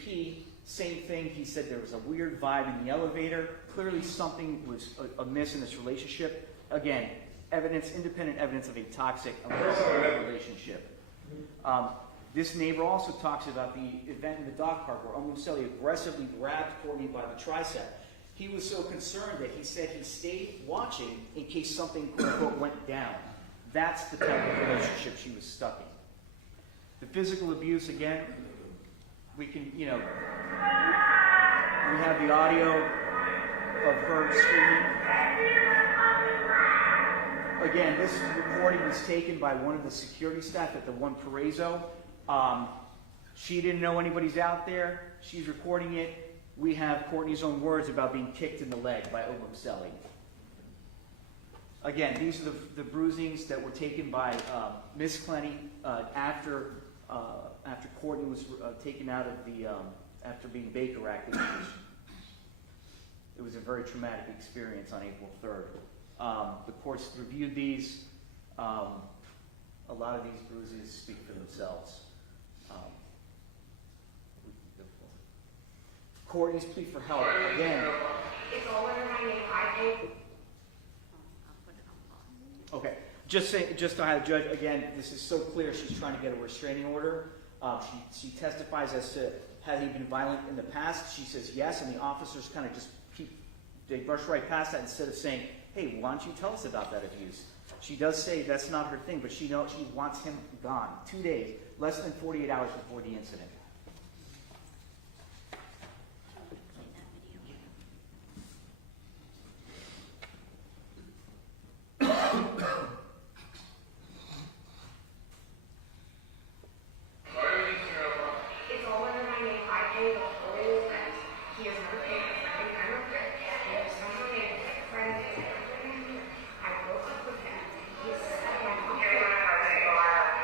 same thing. He said there was a weird vibe in the elevator. Clearly something was amiss in this relationship. Again, independent evidence of a toxic relationship. This neighbor also talks about the event in the dog park where Obumseli aggressively grabbed Courtney by the tricep. He was so concerned that he said he stayed watching in case something, quote unquote, went down. That's the type of relationship she was stuck in. The physical abuse, again, we have the audio of her screaming. Again, this recording was taken by one of the security staff at the One Paraiso. She didn't know anybody's out there. She's recording it. We have Courtney's own words about being kicked in the leg by Obumseli. Again, these are the bruisings that were taken by Miss Clenney after Courtney was taken out of the after being Baker acted. It was a very traumatic experience on April 3rd. The courts reviewed these. A lot of these bruises speak for themselves. Courtney's plea for help, again. It's all under my name. I think. Okay, just to have the judge, again, this is so clear, she's trying to get a restraining order. She testifies as to, had he been violent in the past? She says yes, and the officers kind of just they brush right past that instead of saying, hey, why don't you tell us about that abuse? She does say that's not her thing, but she knows she wants him gone. 2 days, less than 48 hours before the incident. It's all under my name. I pay the whole rent. He has never paid a second time of rent. He has never paid a friend. I broke up with him. He said I want to pay my car to go out.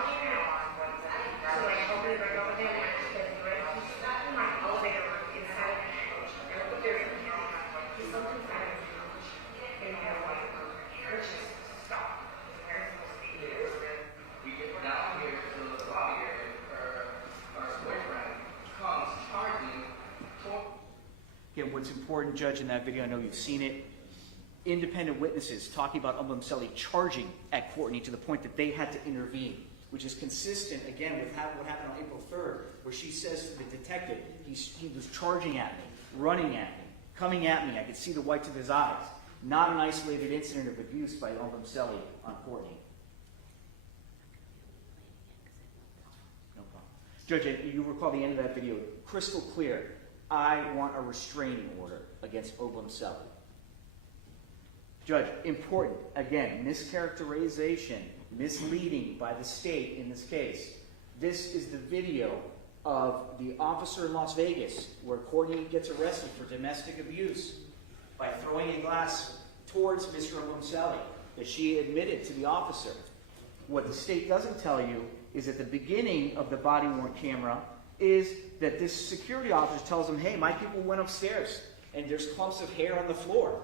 So I told him to break up with him, and I just said, he sat in my elevator room inside of the couch. I looked there, he slept inside of the couch. And I was like, let's just stop. There's no speed. We get down here to the lobby area, our boyfriend comes charging for. Again, what's important, Judge, in that video, I know you've seen it, independent witnesses talking about Obumseli charging at Courtney to the point that they had to intervene, which is consistent, again, with what happened on April 3rd, where she says to the detective, he was charging at me, running at me, coming at me. I could see the whites of his eyes. Not an isolated incident of abuse by Obumseli on Courtney. No problem. Judge, you recall the end of that video, crystal clear. I want a restraining order against Obumseli. Judge, important, again, mischaracterization, misleading by the state in this case. This is the video of the officer in Las Vegas where Courtney gets arrested for domestic abuse by throwing a glass towards Mr. Obumseli that she admitted to the officer. What the state doesn't tell you is at the beginning of the body-worn camera is that this security officer tells him, hey, my people went upstairs and there's clumps of hair on the floor.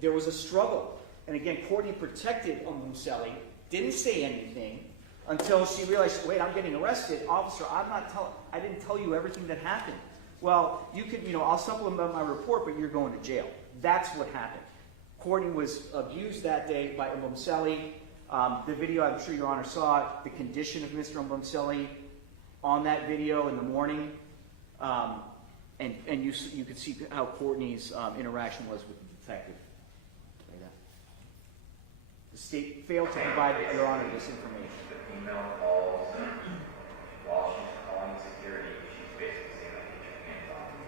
There was a struggle. And again, Courtney protected Obumseli, didn't say anything until she realized, wait, I'm getting arrested. Officer, I didn't tell you everything that happened. Well, you could, I'll supplement my report, but you're going to jail. That's what happened. Courtney was abused that day by Obumseli. The video, I'm sure Your Honor saw it, the condition of Mr. Obumseli on that video in the morning. And you could see how Courtney's interaction was with the detective. Like that. The state failed to provide Your Honor this information. The female calls while she's calling security. She's basically saying, like, get your hands off me.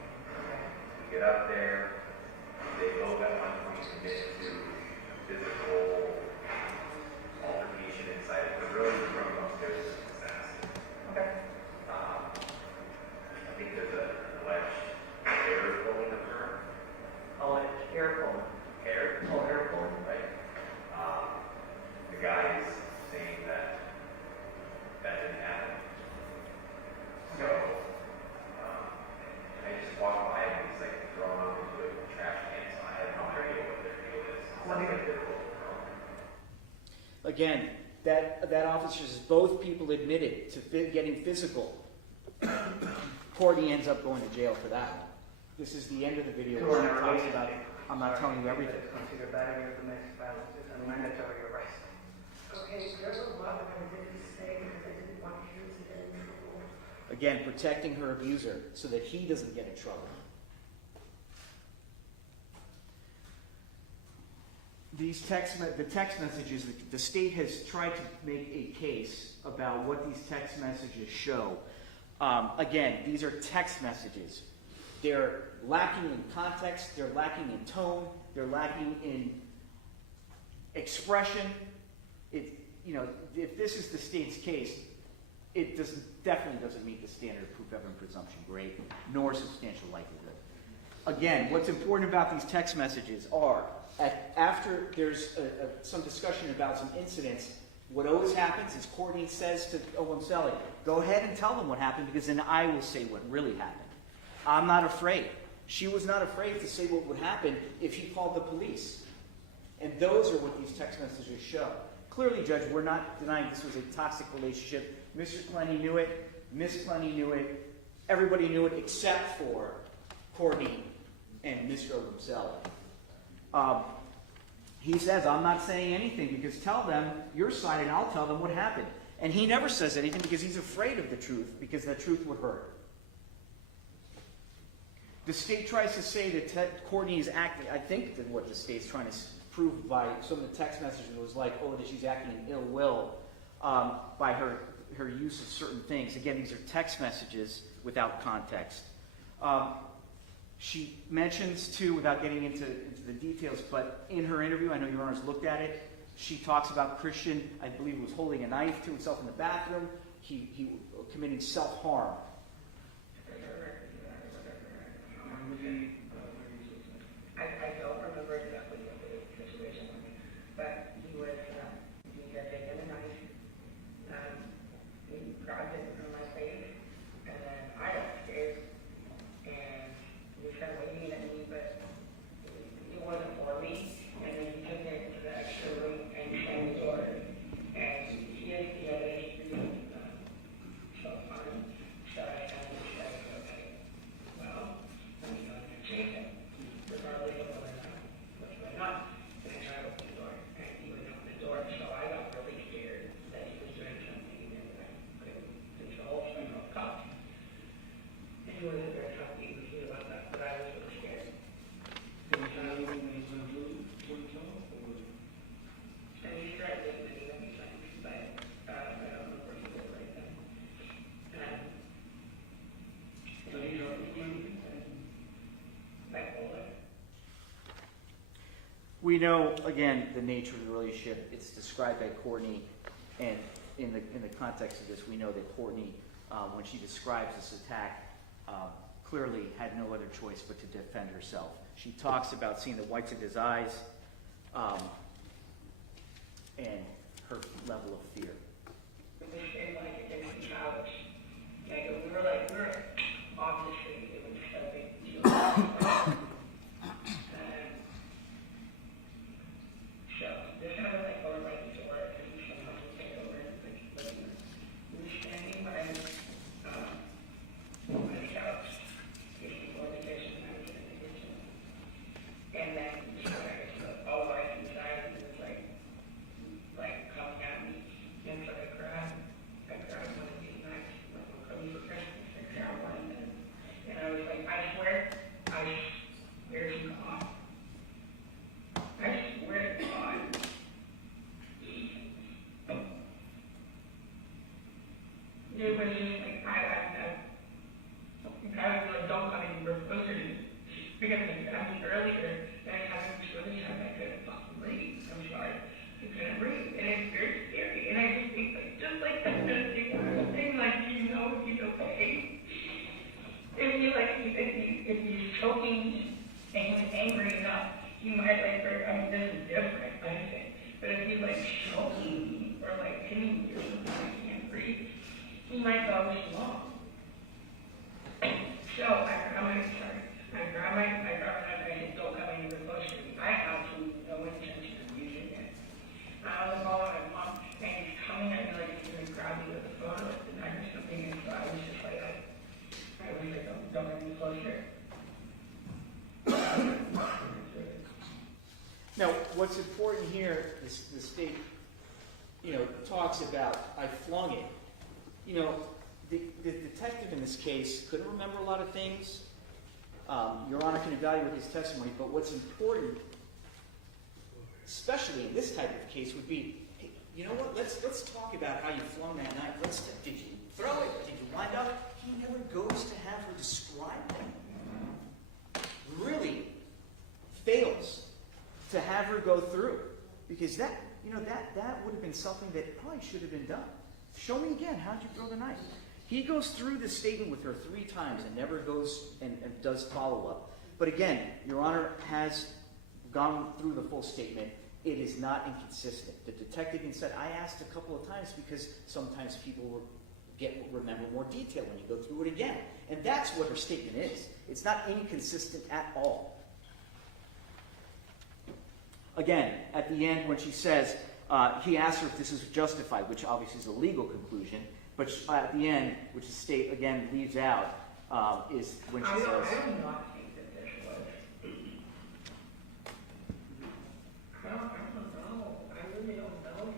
We get up there. They both at one point commit to physical altercation inside of the room from upstairs to the assassin. Okay. I think there's an alleged hair pulling of her. Alleged hair pulling. Hair pulling, right? The guy is saying that didn't happen. So, I just walked by and he's like thrown up into a trash can, so I have no idea what their deal is. Sounds like they're both thrown. Again, that officer says both people admitted to getting physical. Courtney ends up going to jail for that one. This is the end of the video where she talks about it. I'm not telling you everything. Consider battery of domestic violence and mandatory arrest. Okay, there's a lot that I didn't say because I didn't want you to get in trouble. Again, protecting her abuser so that he doesn't get in trouble. The text messages, the state has tried to make a case about what these text messages show. Again, these are text messages. They're lacking in context, they're lacking in tone, they're lacking in expression. If this is the state's case, it definitely doesn't meet the standard of proof, evidence, presumption, grade, nor substantial likelihood. Again, what's important about these text messages are After there's some discussion about some incidents, what always happens is Courtney says to Obumseli, go ahead and tell them what happened because then I will say what really happened. I'm not afraid. She was not afraid to say what would happen if he called the police. And those are what these text messages show. Clearly, Judge, we're not denying this was a toxic relationship. Mr. Clenney knew it. Ms. Clenney knew it. Everybody knew it except for Courtney and Mr. Obumseli. He says, I'm not saying anything because tell them your side and I'll tell them what happened. And he never says anything because he's afraid of the truth because the truth would hurt. The state tries to say that Courtney is acting, I think that what the state's trying to prove by some of the text messages was like, oh, that she's acting in ill will by her use of certain things. Again, these are text messages without context. She mentions, too, without getting into the details, but in her interview, I know Your Honor's looked at it, she talks about Christian, I believe, was holding a knife to himself in the bathroom, he committing self-harm. I don't remember exactly what the situation was, but he was, he had taken a knife, he grabbed it from my face, and then I got scared, and he was kind of waving at me, but it wasn't for me, and then he took it to the extra room and slammed the door, and he had a history of self-harm, so I kind of was like, okay, well, I'm going to chase him. Regardless of what's going on, and I tried to open the door, and he would open the door, so I got really scared that he was doing something that I couldn't control, so I called the cops. And he wasn't very happy with me about that, but I was really scared. And he threatened me many times, but I don't know where he was right then. So he bipolar. We know, again, the nature of the relationship. It's described by Courtney, and in the context of this, we know that Courtney, when she describes this attack, clearly had no other choice but to defend herself. She talks about seeing the whites of his eyes and her level of fear. We stayed like in my couch. Like we were obviously it was a big deal. So this kind of like going right into work and somehow we take over and we were standing by my couch, getting more vacation and I was in the kitchen. And then all the lights inside and it was like coming at me. And so I grabbed one of these knives, like one of these Christmas, I grabbed one and I was like, I swear to God. I swear to God. It was just like, I was like, don't come in closer to me. Because I mean, earlier, I had so many times I couldn't fucking breathe. I'm sorry. I couldn't breathe. And it's very scary. And I just think, just like that, thing, like, you know he's okay. If he's choking and he's angry enough, he might this is different, I think. But if he's like choking or like hitting you or something, I can't breathe, he might go slow. So I grab my knife, I said, don't come any closer to me. I have no intention of using it. I was calling my mom, and he's coming at me like he's going to grab me with a phone or the knife or something, and so I was just like, don't get any closer. Now, what's important here is the state, talks about, I flung it. The detective in this case couldn't remember a lot of things. Your Honor can evaluate his testimony, but what's important, especially in this type of case, would be, hey, you know what? Let's talk about how you flung that knife. Did you throw it? Did you wind up? He never goes to have her describe them. Really fails to have her go through, because that would have been something that probably should have been done. Show me again, how'd you throw the knife? He goes through this statement with her 3 times and never goes and does follow-up. But again, Your Honor has gone through the full statement. It is not inconsistent. The detective even said, I asked a couple of times because sometimes people remember more detail when you go through it again. And that's what her statement is. It's not inconsistent at all. Again, at the end when she says, he asked her if this is justified, which obviously is a legal conclusion, but at the end, which the state, again, leaves out, is when she says... I do not think that this was... I don't know. I really don't know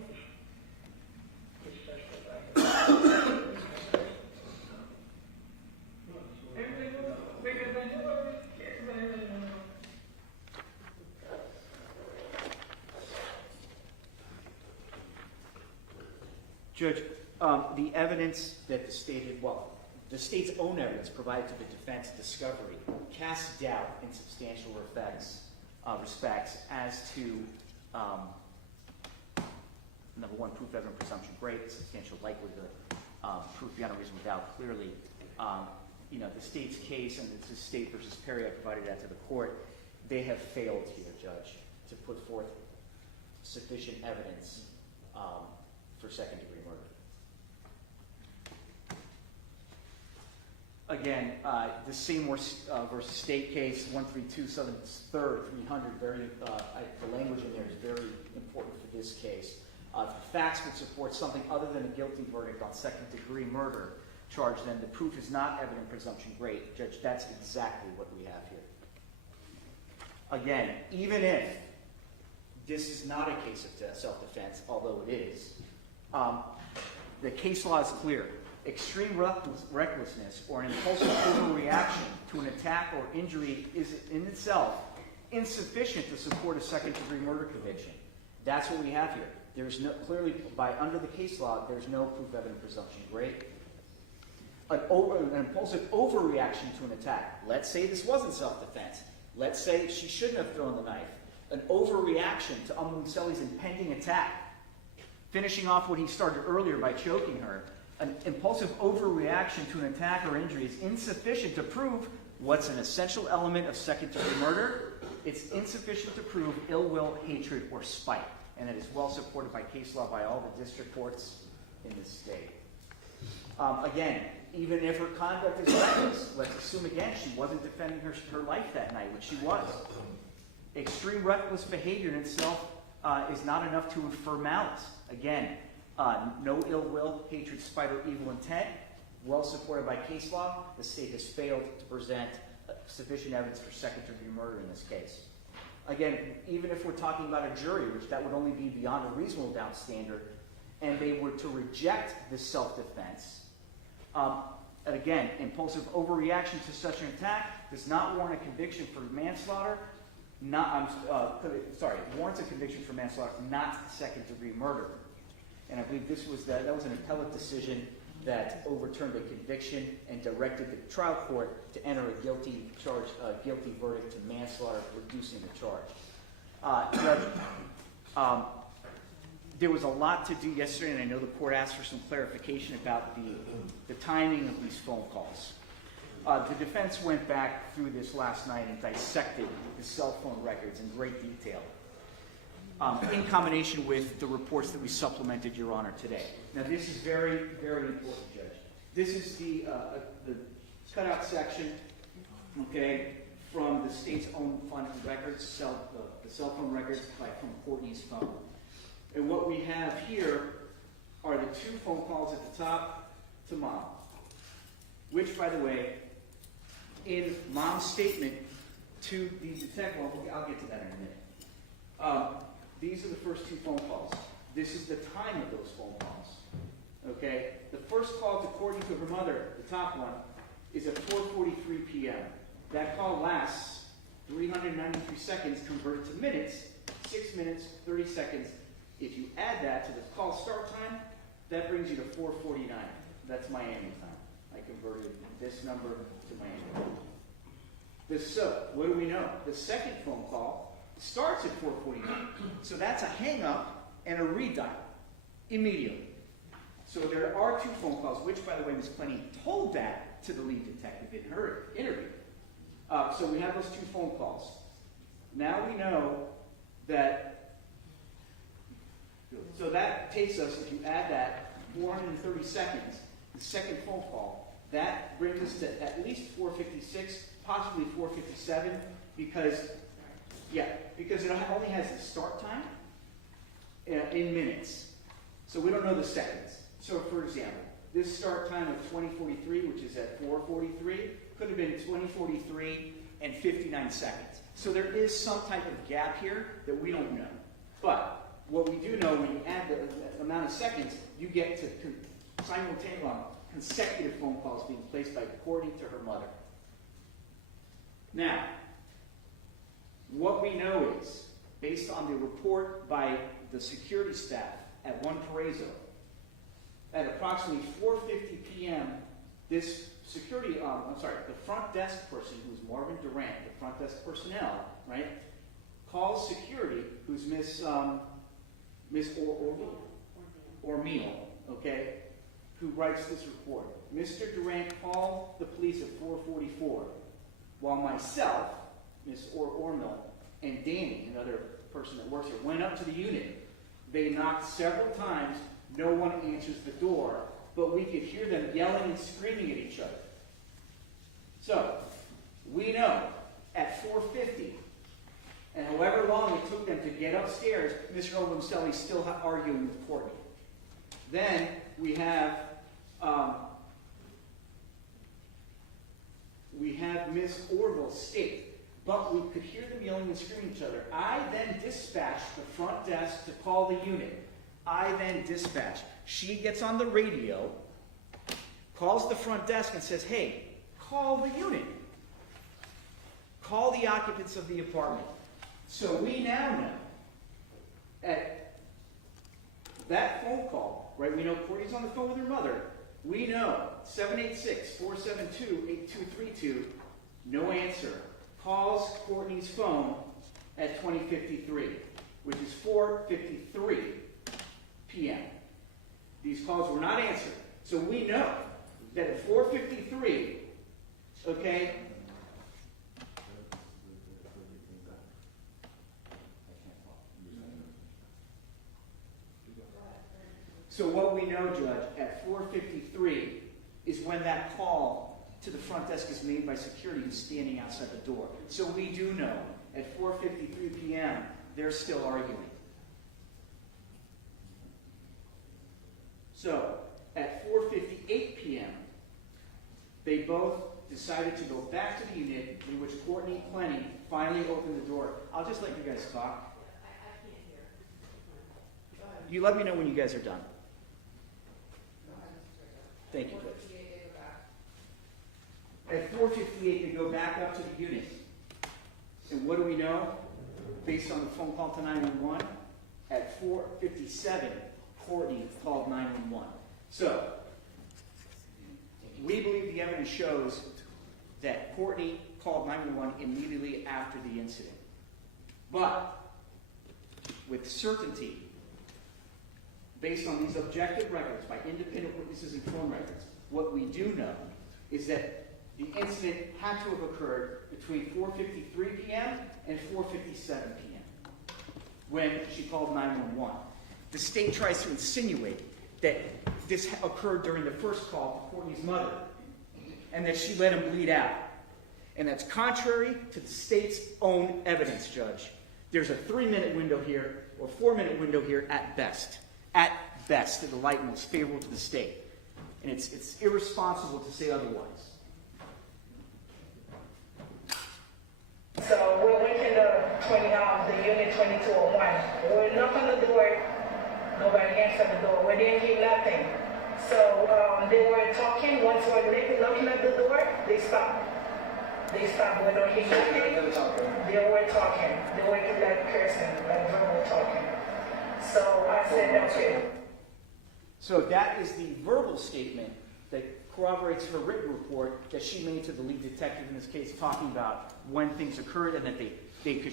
if it's justified. Because I never... Judge, the evidence that the state's own evidence provided to the defense discovery casts doubt in substantial respects as to, number one, proof evident presumption great, substantial likelihood, proof beyond a reasonable doubt clearly. The state's case, and this is State versus Perry, I provided that to the court, they have failed here, Judge, to put forth sufficient evidence for second-degree murder. Again, the Seymour versus State case, 132 Southern 3rd, 300, the language in there is very important for this case. The facts would support something other than a guilty verdict on second-degree murder charge, then the proof is not evident presumption great. Judge, that's exactly what we have here. Again, even if this is not a case of self-defense, although it is, the case law is clear. Extreme recklessness or an impulsive overreaction to an attack or injury is in itself insufficient to support a second-degree murder conviction. That's what we have here. There's no, clearly, under the case law, there's no proof evident presumption great. An impulsive overreaction to an attack. Let's say this wasn't self-defense. Let's say she shouldn't have thrown the knife. An overreaction to Obumseli's impending attack, finishing off what he started earlier by choking her. An impulsive overreaction to an attack or injury is insufficient to prove what's an essential element of second-degree murder. It's insufficient to prove ill will, hatred, or spite. And it is well supported by case law by all the district courts in this state. Again, even if her conduct is reckless, let's assume again she wasn't defending her life that night, which she was. Extreme reckless behavior in itself is not enough to infer malice. Again, no ill will, hatred, spite, or evil intent. Well supported by case law, the state has failed to present sufficient evidence for second-degree murder in this case. Again, even if we're talking about a jury, which that would only be beyond a reasonable doubt standard, and they were to reject this self-defense, and again, impulsive overreaction to such an attack does not warrant a conviction for manslaughter. Warrants a conviction for manslaughter, not second-degree murder. And I believe that was an appellate decision that overturned a conviction and directed the trial court to enter a guilty verdict to manslaughter, reducing the charge. There was a lot to do yesterday, and I know the court asked for some clarification about the timing of these phone calls. The defense went back through this last night and dissected the cell phone records in great detail, in combination with the reports that we supplemented, Your Honor, today. Now, this is very, very important, Judge. This is the cutout section, okay, from the state's own phone records, the cell phone records from Courtney's phone. And what we have here are the two phone calls at the top to Mom, which, by the way, in Mom's statement to the detective, I'll get to that in a minute. These are the first two phone calls. This is the time of those phone calls. Okay? The first call to Courtney to her mother, the top one, is at 4:43 p.m. That call lasts 393 seconds converted to minutes, 6 minutes, 30 seconds. If you add that to the call start time, that brings you to 4:49. That's Miami time. I converted this number to Miami. So, what do we know? The second phone call starts at 4:49. So that's a hang-up and a redial immediately. So there are two phone calls, which, by the way, Ms. Clenney told that to the lead detective in her interview. So we have those two phone calls. Now we know that, so that takes us, if you add that, 430 seconds, the second phone call, that brings us to at least 4:56, possibly 4:57, because it only has the start time in minutes. So we don't know the seconds. So for example, this start time of 20:43, which is at 4:43, could have been 20:43 and 59 seconds. So there is some type of gap here that we don't know. But what we do know, when you add the amount of seconds, you get to simultaneous consecutive phone calls being placed by Courtney to her mother. Now, what we know is, based on the report by the security staff at One Paraiso, at approximately 4:50 p.m., this security, the front desk person, who's Marvin Durant, the front desk personnel, right, calls security, who's Miss Ormeal, okay, who writes this report. Mr. Durant called the police at 4:44, while myself, Miss Ormeal, and Danny, another person that works here, went up to the unit. They knocked several times. No one answers the door, but we could hear them yelling and screaming at each other. So, we know at 4:50, and however long it took them to get upstairs, Mr. Obumseli still arguing with Courtney. Then we have Miss Orville state, but we could hear them yelling and screaming at each other. I then dispatched the front desk to call the unit. She gets on the radio, calls the front desk and says, hey, call the unit. Call the occupants of the apartment. So we now know at that phone call, right, we know Courtney's on the phone with her mother. We know 786-472-8232, no answer. Calls Courtney's phone at 20:53, which is 4:53 p.m. These calls were not answered. So we know that at 4:53, okay, so what we know, Judge, at 4:53 is when that call to the front desk is made by security who's standing outside the door. So we do know at 4:53 p.m. they're still arguing. So at 4:58 p.m. they both decided to go back to the unit, in which Courtney Clenney finally opened the door. I'll just let you guys talk. I can't hear. Go ahead. You let me know when you guys are done. Thank you, Judge. At 4:58, they go back up to the unit. And what do we know? Based on the phone call to 911, at 4:57, Courtney called 911. So, we believe the evidence shows that Courtney called 911 immediately after the incident. But, with certainty, based on these objective records by independent witnesses and phone records, what we do know is that the incident had to have occurred between 4:53 p.m. and 4:57 p.m. when she called 911. The state tries to insinuate that this occurred during the first call to Courtney's mother and that she let him bleed out. And that's contrary to the state's own evidence, Judge. There's a 3-minute window here or 4-minute window here at best. At best, in the light most favorable to the state. And it's irresponsible to say otherwise. So we went in the unit 2201. We knocked on the door. Nobody answered the door. We didn't hear nothing. So they were talking. Once we were knocking at the door, they stopped. We don't hear nothing. They were talking. They were like cursing, like verbal talking. So I said, okay. So that is the verbal statement that corroborates her written report that she made to the lead detective in this case, talking about when things occurred and that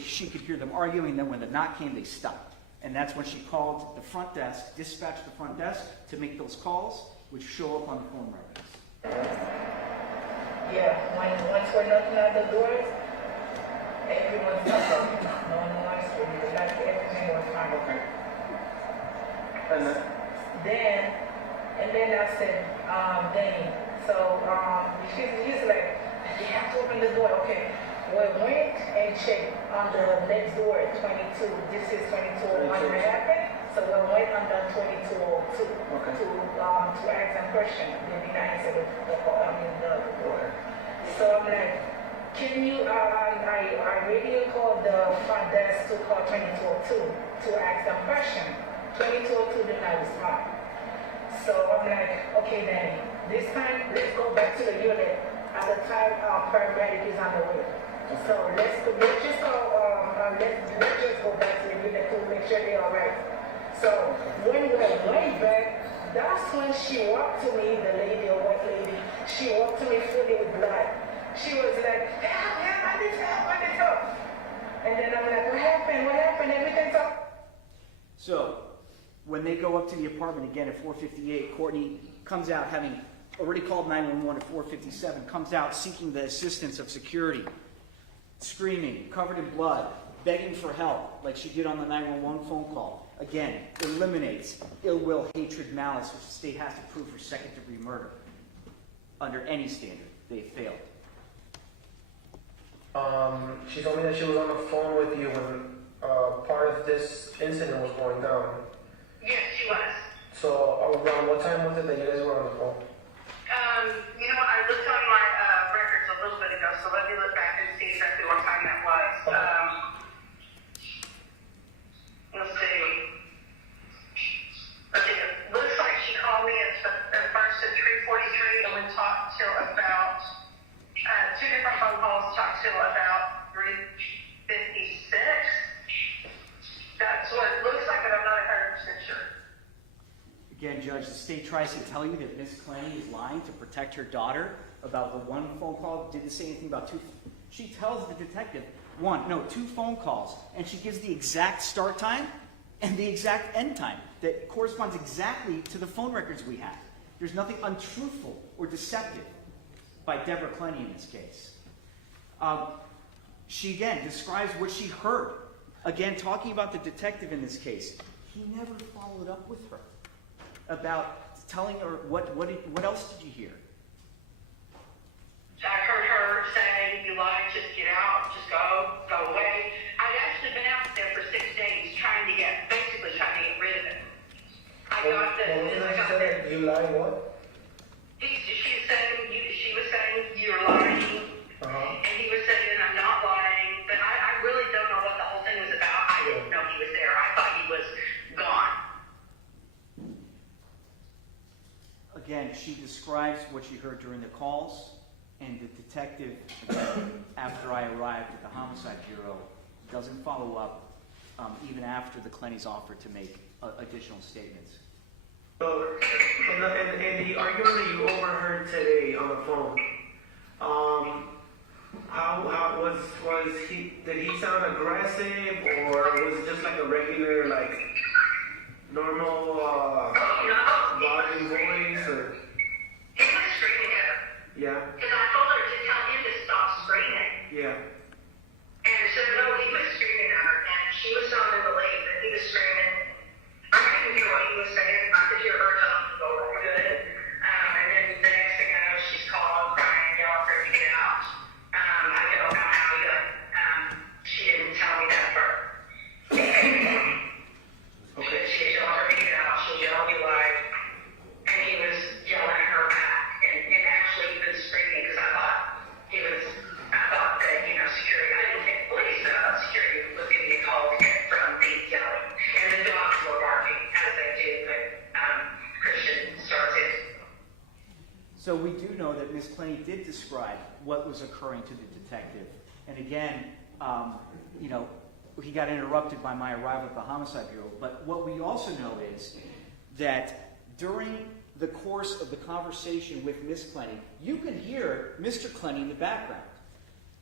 she could hear them arguing. Then when the knock came, they stopped. And that's when she called the front desk, dispatched the front desk to make those calls, which show up on the phone records. Yeah, once we're knocking at the door, everyone's talking. No one wants to be like everything was fine. Okay. And then I said, Danny, so he's like, you have to open the door. Okay. We went and checked on the next door at 22. This is 2201 what happened. So we went on the 2202 Okay. to ask them questions. They did not answer the door. So I'm like, can you, I radio called the front desk to call 2202 to ask them questions. 2202 did not respond. So I'm like, okay, Danny, this time let's go back to the unit. At the time, our paramedic is on the way. So let's just go, let's just go back to the unit to make sure they're all right. So when we went back, that's when she walked to me, the lady, or white lady, she walked to me fully with blood. She was like, help, I need help. And then I'm like, what happened, everything's up. So, when they go up to the apartment again at 4:58, Courtney comes out, having already called 911 at 4:57, comes out seeking the assistance of security, screaming, covered in blood, begging for help, like she did on the 911 phone call. Again, eliminates ill will, hatred, malice, which the state has to prove for second-degree murder. Under any standard, they failed. She told me that she was on the phone with you when part of this incident was going down. Yes, she was. So around what time was it that you guys were on the phone? You know what, I looked on my records a little bit ago, so let me look back and see exactly what time that was. Let's see. Okay, it looks like she called me at first at 3:43 and we talked till about, two different phone calls, talked till about 3:56. That's what it looks like, but I'm not 100% sure. Again, Judge, the state tries to tell you that Ms. Clenney is lying to protect her daughter about the one phone call. Didn't say anything about two. She tells the detective, two phone calls, and she gives the exact start time and the exact end time that corresponds exactly to the phone records we have. There's nothing untruthful or deceptive by Deborah Clenney in this case. She again describes what she heard. Again, talking about the detective in this case, he never followed up with her about telling her what else did you hear? I heard her say, you lied, just get out, just go away. I'd actually been out there for 6 days trying to get rid of it. You lied what? She was saying, you're lying. And he was saying, I'm not lying. But I really don't know what the whole thing was about. I didn't know he was there. I thought he was gone. Again, she describes what she heard during the calls, and the detective, after I arrived at the Homicide Bureau, doesn't follow up even after the Clenneys offered to make additional statements. So, in the argument that you overheard today on the phone, how was he? Did he sound aggressive, or was it just like a regular, like normal volume voice? Or? He was screaming at her. Yeah. Because I told her to tell him to stop screaming. Yeah. And so no, he was screaming at her, and she was not in the lane, but he was screaming. I couldn't hear what he was saying. I could hear her talking over good. And then the next thing I know, she's calling, crying, yelling for her to get out. I go, oh, how you doing? She didn't tell me that part. Okay. She told her to get out. She yelled, you lied. And he was yelling at her back. And actually, he was screaming because I thought that, security, I didn't think police, security was giving me a call from the yelling. And the dogs were barking as they did when Christian started. So we do know that Ms. Clenney did describe what was occurring to the detective. And again, he got interrupted by my arrival at the Homicide Bureau. But what we also know is that during the course of the conversation with Ms. Clenney, you could hear Mr. Clenney in the background.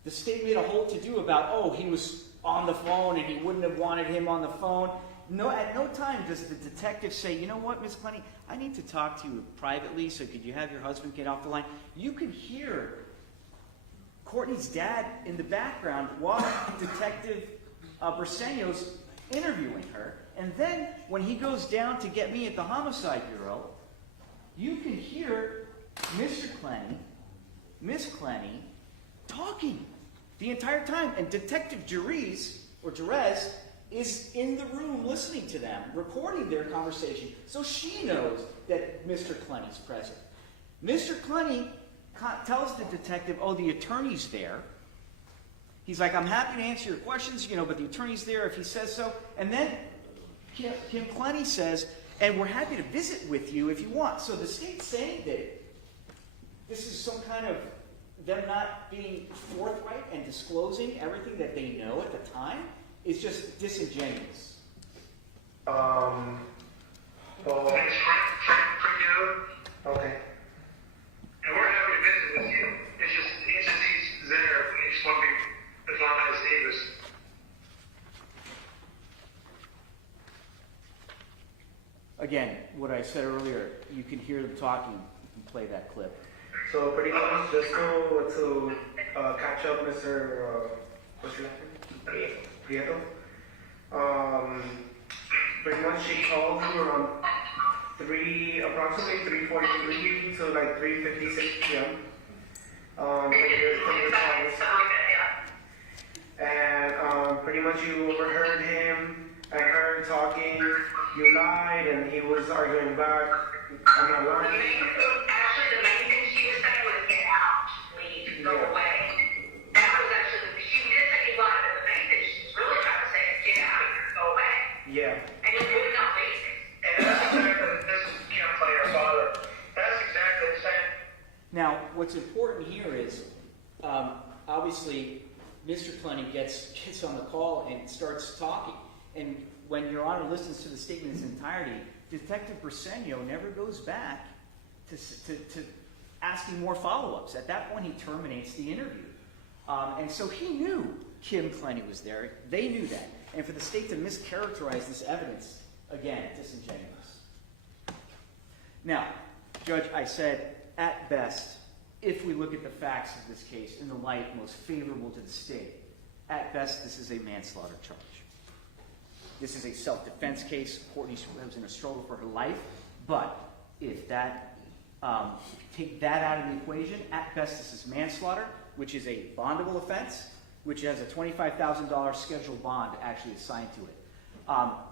The state made a whole to-do about, he was on the phone and he wouldn't have wanted him on the phone. No, at no time does the detective say, you know what, Ms. Clenney, I need to talk to you privately, so could you have your husband get off the line? You could hear Courtney's dad in the background while Detective Briseño's interviewing her. And then when he goes down to get me at the Homicide Bureau, you can hear Mr. Clenney, Miss Clenney, talking the entire time. And Detective Jerez is in the room listening to them, recording their conversation. So she knows that Mr. Clenney's present. Mr. Clenney tells the detective, oh, the attorney's there. He's like, I'm happy to answer your questions, but the attorney's there if he says so. And then Kim Clenney says, and we're happy to visit with you if you want. So the state's saying that this is some kind of them not being forthright and disclosing everything that they know at the time is just disingenuous. Well, Thanks, Frank. okay. And we're happy to visit with you. It's just he's there. He just want to be as long as he was. Again, what I said earlier, you can hear them talking. You can play that clip. So pretty much just to catch up, Mr. What's your last name? Prieto. Pretty much she called you around approximately 3:43 to like 3:56 p.m. From your calls. And pretty much you overheard him and her talking. You lied, and he was arguing back. I'm not lying. Actually, the main thing she was saying was get out, leave, go away. That was actually, she did say he lied, but the main thing she's really trying to say is get out of here, go away. Yeah. And you would not leave. And that's exactly, this is Kim Clenney, her father. That's exactly the same. Now, what's important here is, obviously, Mr. Clenney gets on the call and starts talking. And when Your Honor listens to the statement in its entirety, Detective Briseño never goes back to asking more follow-ups. At that point, he terminates the interview. And so he knew Kim Clenney was there. They knew that. And for the state to mischaracterize this evidence, again, disingenuous. Now, Judge, I said, at best, if we look at the facts of this case in the light most favorable to the state, at best, this is a manslaughter charge. This is a self-defense case. Courtney was in a struggle for her life. But if that, if you take that out of the equation, at best this is manslaughter, which is a bondable offense, which has a $25,000 scheduled bond actually assigned to it.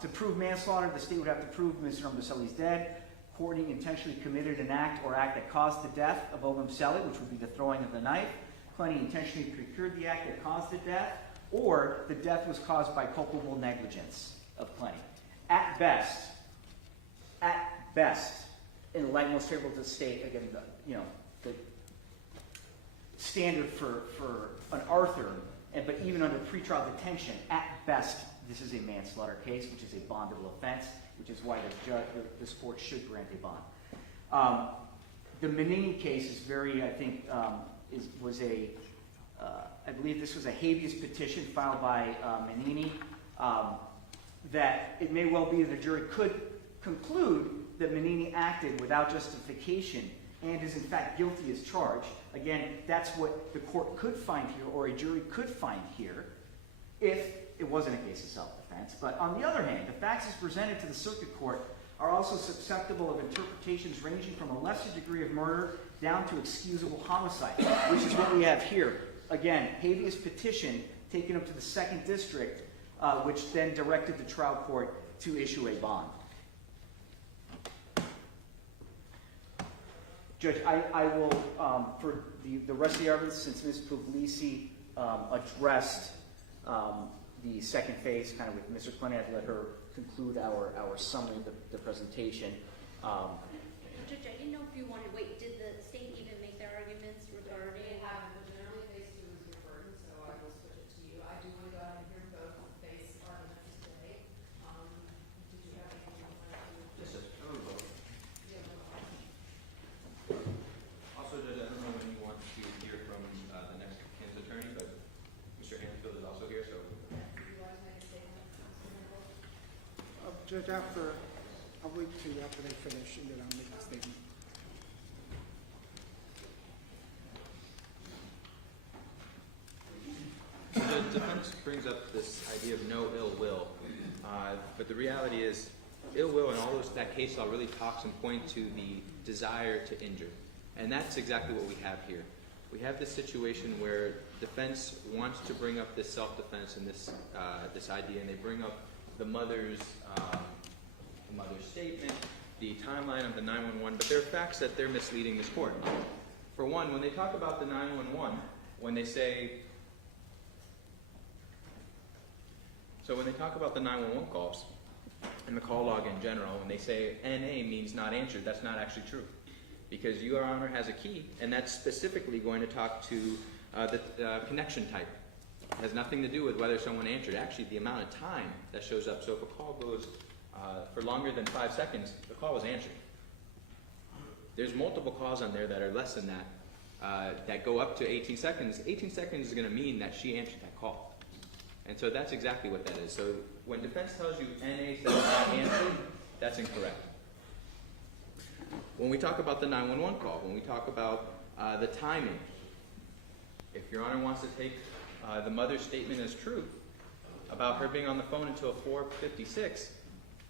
To prove manslaughter, the state would have to prove Mr. Obumseli's dead. Courtney intentionally committed an act or act that caused the death of Obumseli, which would be the throwing of the knife. Clenney intentionally procured the act that caused the death, or the death was caused by culpable negligence of Clenney. At best, in the light most favorable to the state, again, the standard for an Arthur, but even under pretrial detention, at best, this is a manslaughter case, which is a bondable offense, which is why this court should grant a bond. The Menini case is very, I think, I believe this was a habeas petition filed by Menini, that it may well be that a jury could conclude that Menini acted without justification and is in fact guilty as charged. Again, that's what the court could find here, or a jury could find here, if it wasn't a case of self-defense. But on the other hand, the facts as presented to the circuit court are also susceptible of interpretations ranging from a lesser degree of murder down to excusable homicide, which is what we have here. Again, habeas petition taken up to the 2nd District, which then directed the trial court to issue a bond. Judge, I will, for the rest of the arguments, since Ms. Puglisi addressed the second phase, kind of with Mr. Clenney, I'd let her conclude our summary of the presentation. Judge, I didn't know if you wanted to wait. Did the state even make their arguments regarding? They haven't, but generally phase 2 is your burden, so I will switch it to you. I do want to go ahead and hear both phase arguments today. Did you have anything you wanted to? Yes, sir. Yeah, no problem. Also, Judge, I don't know when you want to hear from the next Kim's attorney, but Mr. Hanfield is also here, so. Do you want to make a statement? Judge, I'll wait till after they finish and then I'll make the statement. defense brings up this idea of no ill will, but the reality is ill will in all that case law really talks and points to the desire to injure. And that's exactly what we have here. We have this situation where defense wants to bring up this self-defense and this idea, and they bring up the mother's statement, the timeline of the 911, but there are facts that they're misleading this court. For one, when they talk about the 911, when they talk about the 911 calls and the call log in general, when they say NA means not answered, that's not actually true. Because Your Honor has a key, and that's specifically going to talk to the connection type. It has nothing to do with whether someone answered. Actually, the amount of time that shows up. So if a call goes for longer than 5 seconds, the call was answered. There's multiple calls on there that are less than that, that go up to 18 seconds. 18 seconds is going to mean that she answered that call. And so that's exactly what that is. So when defense tells you NA says not answered, that's incorrect. When we talk about the 911 call, when we talk about the timing, if Your Honor wants to take the mother's statement as true about her being on the phone until 4:56,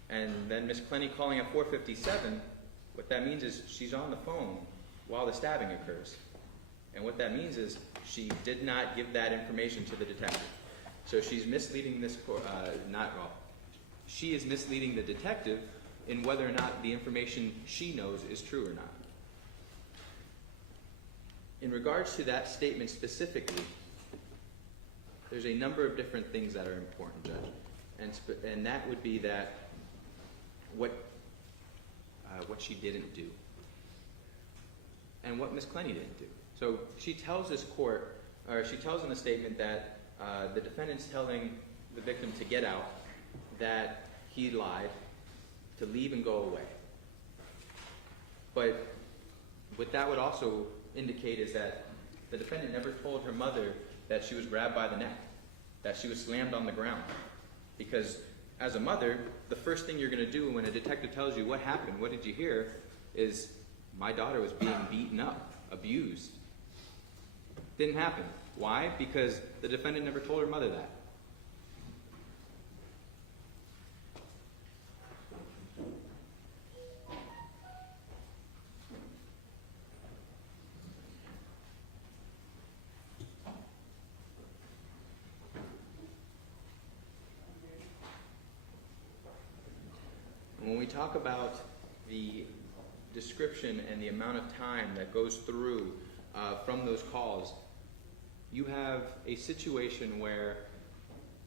and then Ms. Clenney calling at 4:57, what that means is she's on the phone while the stabbing occurs. And what that means is she did not give that information to the detective. So she's misleading she is misleading the detective in whether or not the information she knows is true or not. In regards to that statement specifically, there's a number of different things that are important, Judge. And that would be that what she didn't do and what Ms. Clenney didn't do. So she tells this court, or she tells in the statement that the defendant's telling the victim to get out, that he lied, to leave and go away. But what that would also indicate is that the defendant never told her mother that she was grabbed by the neck, that she was slammed on the ground. Because as a mother, the first thing you're going to do when a detective tells you what happened, what did you hear, is my daughter was being beaten up, abused. Didn't happen. Why? Because the defendant never told her mother that. When we talk about the description and the amount of time that goes through from those calls, you have a situation where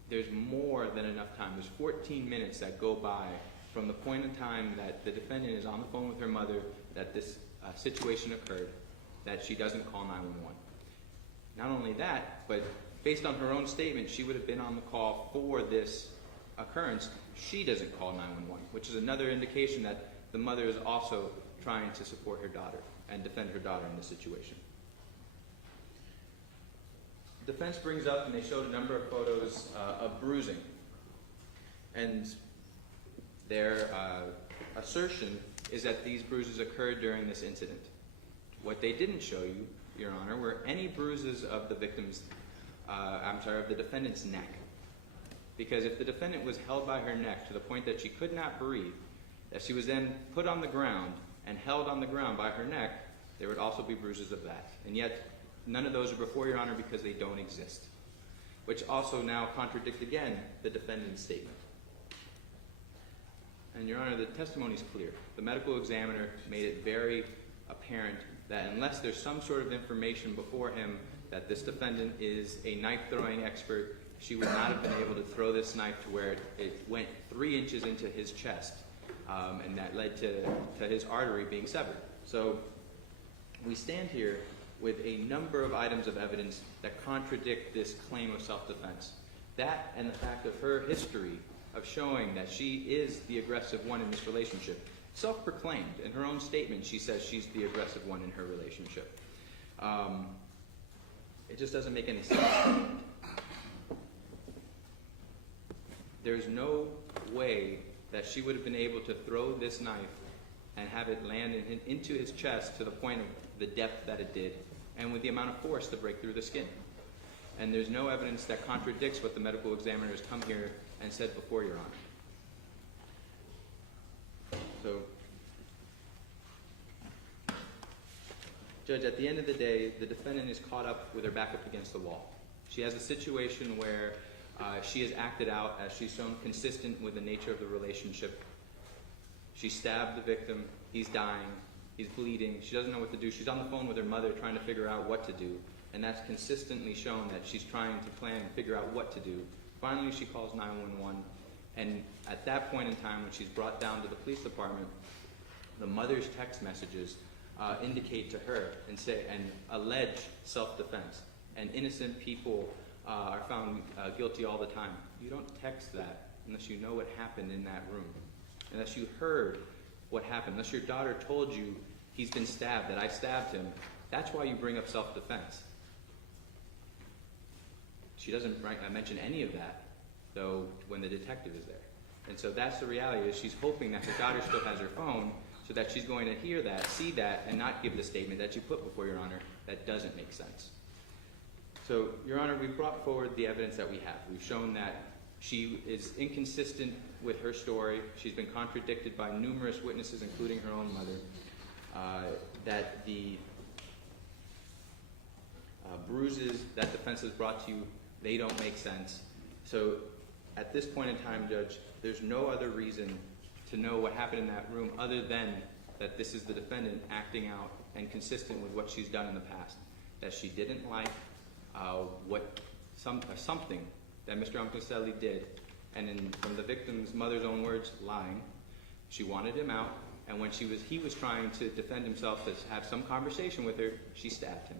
there's more than enough time. There's 14 minutes that go by from the point in time that the defendant is on the phone with her mother, that this situation occurred, that she doesn't call 911. Not only that, but based on her own statement, she would have been on the call for this occurrence. She doesn't call 911, which is another indication that the mother is also trying to support her daughter and defend her daughter in this situation. Defense brings up, and they showed a number of photos of bruising. And their assertion is that these bruises occurred during this incident. What they didn't show you, Your Honor, were any bruises of the victim's, of the defendant's neck. Because if the defendant was held by her neck to the point that she could not breathe, that she was then put on the ground and held on the ground by her neck, there would also be bruises of that. And yet, none of those are before Your Honor because they don't exist. Which also now contradict again the defendant's statement. And Your Honor, the testimony is clear. The medical examiner made it very apparent that unless there's some sort of information before him that this defendant is a knife-throwing expert, she would not have been able to throw this knife to where it went 3 inches into his chest, and that led to his artery being severed. So we stand here with a number of items of evidence that contradict this claim of self-defense. That and the fact of her history of showing that she is the aggressive one in this relationship. Self-proclaimed. In her own statement, she says she's the aggressive one in her relationship. It just doesn't make any sense. There's no way that she would have been able to throw this knife and have it land into his chest to the point of the depth that it did, and with the amount of force to break through the skin. And there's no evidence that contradicts what the medical examiner has come here and said before, Your Honor. So, Judge, at the end of the day, the defendant is caught up with her back up against the wall. She has a situation where she has acted out as she's shown consistent with the nature of the relationship. She stabbed the victim. He's dying. He's bleeding. She doesn't know what to do. She's on the phone with her mother trying to figure out what to do. And that's consistently shown that she's trying to plan and figure out what to do. Finally, she calls 911. And at that point in time, when she's brought down to the police department, the mother's text messages indicate to her and allege self-defense. And innocent people are found guilty all the time. You don't text that unless you know what happened in that room, unless you heard what happened, unless your daughter told you he's been stabbed, that I stabbed him. That's why you bring up self-defense. She doesn't mention any of that, though, when the detective is there. And so that's the reality, is she's hoping that her daughter still has her phone so that she's going to hear that, see that, and not give the statement that you put before Your Honor. That doesn't make sense. So, Your Honor, we've brought forward the evidence that we have. We've shown that she is inconsistent with her story. She's been contradicted by numerous witnesses, including her own mother. That the bruises that defense has brought to you, they don't make sense. So, at this point in time, Judge, there's no other reason to know what happened in that room other than that this is the defendant acting out and consistent with what she's done in the past. That she didn't like something that Mr. Obumseli did, and from the victim's mother's own words, lying. She wanted him out, and when he was trying to defend himself, to have some conversation with her, she stabbed him.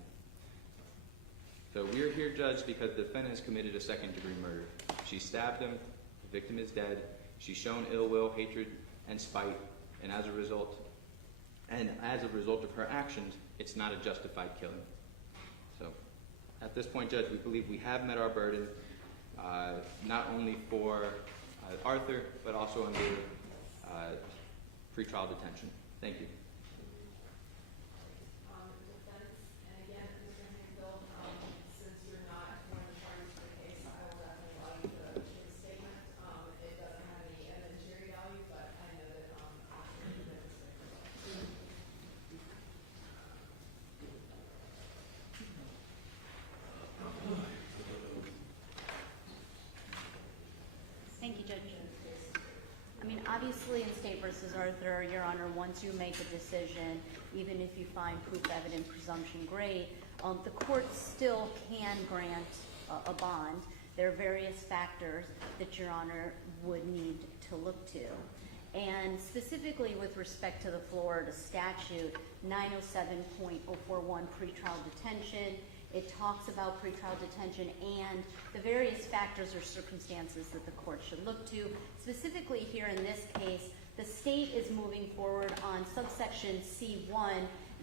So we're here, Judge, because the defendant has committed a second-degree murder. She stabbed him. The victim is dead. She's shown ill will, hatred, and spite, and as a result of her actions, it's not a justified killing. So, at this point, Judge, we believe we have met our burden, not only for Arthur, but also under pretrial detention. Thank you. Defense, and again, Mr. Hanfield, since you're not one of the parties to the case, I will definitely allow you to give a statement. It doesn't have any evidentiary value, but I know that you've been respectful. Thank you, Judge. I mean, obviously in State versus Arthur, Your Honor, once you make a decision, even if you find proof evident presumption great, the court still can grant a bond. There are various factors that Your Honor would need to look to. And specifically with respect to the Florida statute, 907.041 pretrial detention, it talks about pretrial detention and the various factors or circumstances that the court should look to. Specifically here in this case, the state is moving forward on subsection C1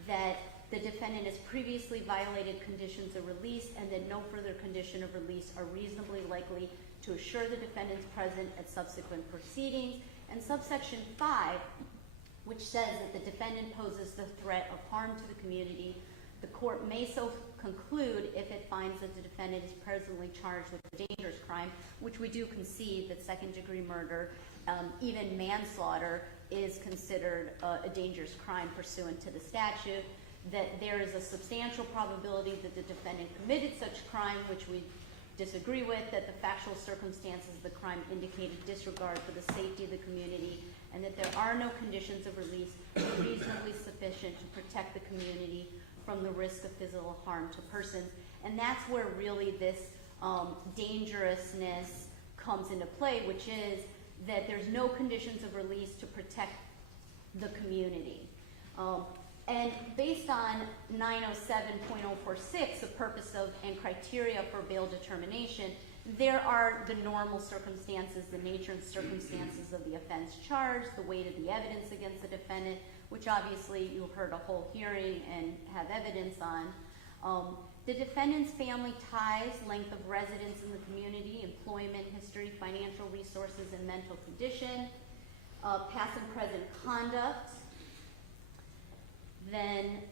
that the defendant has previously violated conditions of release and that no further condition of release are reasonably likely to assure the defendant's presence at subsequent proceedings. And subsection 5, which says that the defendant poses the threat of harm to the community, the court may so conclude if it finds that the defendant is presently charged with a dangerous crime, which we do concede that second-degree murder, even manslaughter, is considered a dangerous crime pursuant to the statute, that there is a substantial probability that the defendant committed such crime, which we disagree with, that the factual circumstances of the crime indicated disregard for the safety of the community, and that there are no conditions of release reasonably sufficient to protect the community from the risk of physical harm to persons. And that's where really this dangerousness comes into play, which is that there's no conditions of release to protect the community. And based on 907.046, the purpose of and criteria for bail determination, there are the normal circumstances, the nature and circumstances of the offense charged, the weight of the evidence against the defendant, which obviously you heard a whole hearing and have evidence on. The defendant's family ties, length of residence in the community, employment history, financial resources, and mental condition, past and present conduct, Then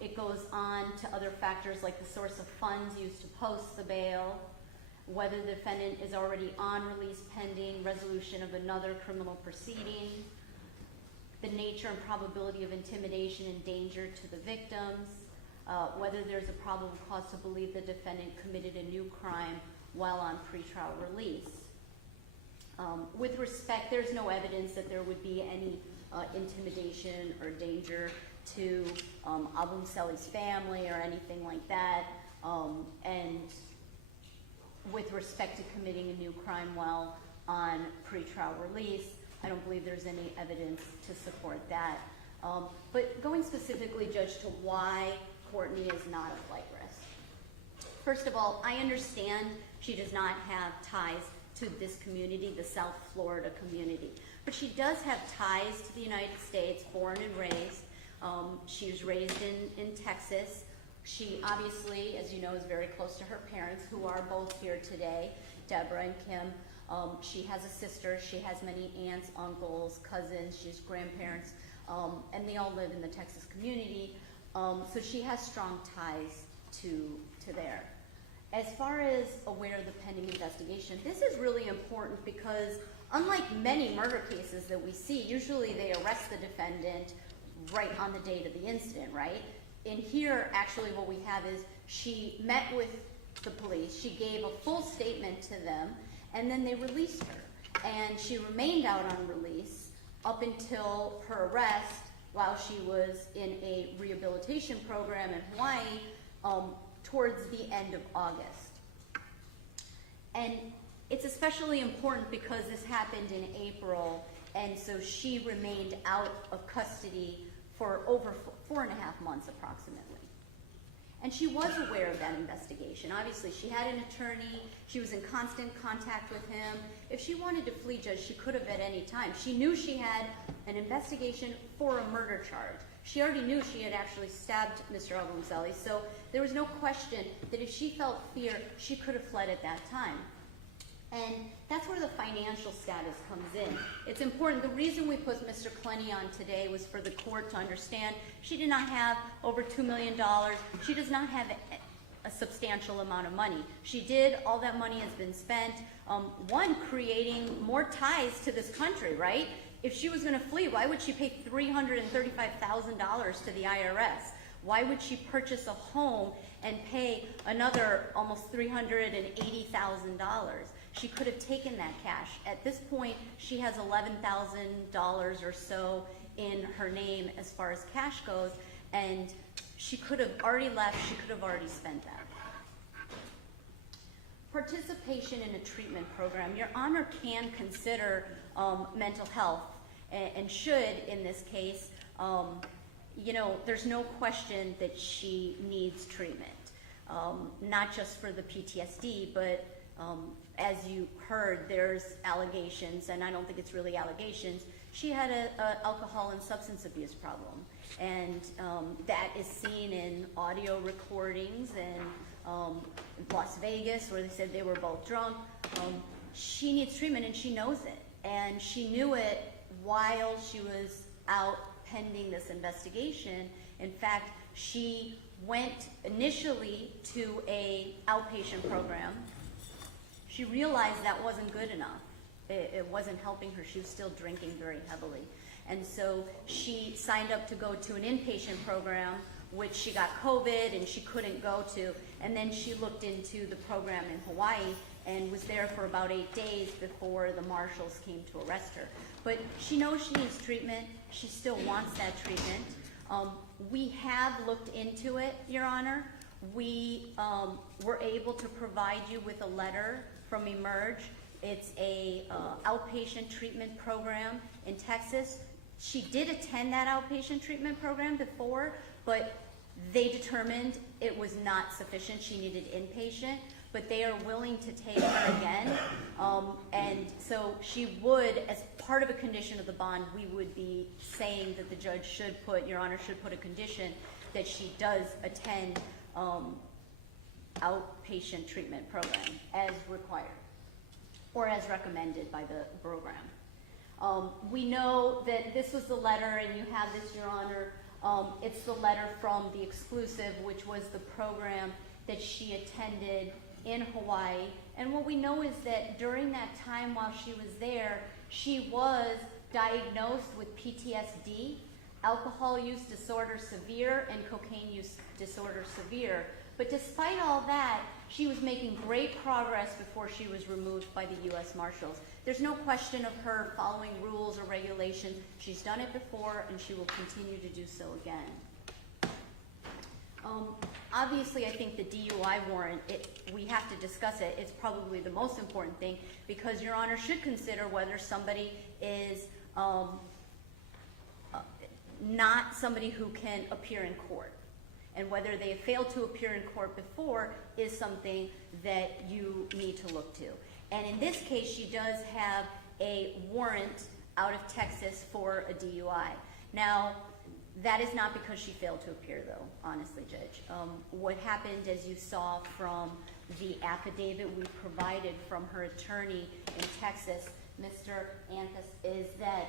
it goes on to other factors like the source of funds used to post the bail, whether the defendant is already on release pending resolution of another criminal proceeding, the nature and probability of intimidation and danger to the victims, whether there's a probable cause to believe the defendant committed a new crime while on pretrial release. With respect, there's no evidence that there would be any intimidation or danger to Obumseli's family or anything like that. And with respect to committing a new crime while on pretrial release, I don't believe there's any evidence to support that. But going specifically, Judge, to why Courtney is not a flight risk. First of all, I understand she does not have ties to this community, the South Florida community. But she does have ties to the United States, born and raised. She was raised in Texas. She obviously, as you know, is very close to her parents, who are both here today, Deborah and Kim. She has a sister. She has many aunts, uncles, cousins. She has grandparents, and they all live in the Texas community. So she has strong ties to there. As far as aware of the pending investigation, this is really important because unlike many murder cases that we see, usually they arrest the defendant right on the date of the incident, right? In here, actually what we have is she met with the police, she gave a full statement to them, and then they released her. And she remained out on release up until her arrest while she was in a rehabilitation program in Hawaii towards the end of August. And it's especially important because this happened in April, and so she remained out of custody for over 4.5 months approximately. And she was aware of that investigation. Obviously, she had an attorney. She was in constant contact with him. If she wanted to flee, Judge, she could have at any time. She knew she had an investigation for a murder charge. She already knew she had actually stabbed Mr. Obumseli, so there was no question that if she felt fear, she could have fled at that time. And that's where the financial status comes in. It's important. The reason we put Mr. Clenney on today was for the court to understand she did not have over $2 million. She does not have a substantial amount of money. She did. All that money has been spent, one, creating more ties to this country, right? If she was going to flee, why would she pay $335,000 to the IRS? Why would she purchase a home and pay another almost $380,000? She could have taken that cash. At this point, she has $11,000 or so in her name as far as cash goes, and she could have already left. She could have already spent that. Participation in a treatment program. Your Honor can consider mental health, and should in this case. You know, there's no question that she needs treatment, not just for the PTSD, but as you heard, there's allegations, and I don't think it's really allegations. She had an alcohol and substance abuse problem, and that is seen in audio recordings in Las Vegas, where they said they were both drunk. She needs treatment, and she knows it, and she knew it while she was out pending this investigation. In fact, she went initially to a outpatient program. She realized that wasn't good enough. It wasn't helping her. She was still drinking very heavily. And so she signed up to go to an inpatient program, which she got COVID and she couldn't go to. And then she looked into the program in Hawaii and was there for about 8 days before the marshals came to arrest her. But she knows she needs treatment. She still wants that treatment. We have looked into it, Your Honor. We were able to provide you with a letter from Emerge. It's a outpatient treatment program in Texas. She did attend that outpatient treatment program before, but they determined it was not sufficient. She needed inpatient, but they are willing to take her again. And so she would, as part of a condition of the bond, we would be saying that the judge should put, Your Honor, should put a condition that she does attend outpatient treatment program as required or as recommended by the program. We know that this was the letter, and you have this, Your Honor. It's the letter from The Exclusive, which was the program that she attended in Hawaii. And what we know is that during that time while she was there, she was diagnosed with PTSD, alcohol use disorder severe, and cocaine use disorder severe. But despite all that, she was making great progress before she was removed by the U.S. Marshals. There's no question of her following rules or regulations. She's done it before, and she will continue to do so again. Obviously, I think the DUI warrant, we have to discuss it. It's probably the most important thing, because Your Honor should consider whether somebody is not somebody who can appear in court, and whether they have failed to appear in court before is something that you need to look to. And in this case, she does have a warrant out of Texas for a DUI. Now, that is not because she failed to appear, though, honestly, Judge. What happened, as you saw from the affidavit we provided from her attorney in Texas, Mr. Anthus, is that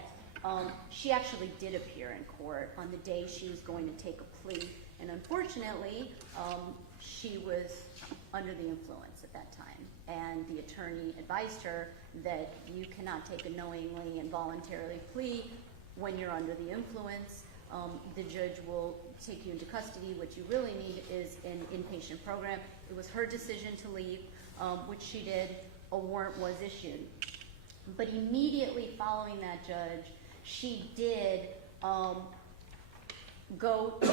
she actually did appear in court on the day she was going to take a plea. And unfortunately, she was under the influence at that time. And the attorney advised her that you cannot take a knowingly and voluntarily plea when you're under the influence. The judge will take you into custody. What you really need is an inpatient program. It was her decision to leave, which she did. A warrant was issued. But immediately following that, Judge, she did go to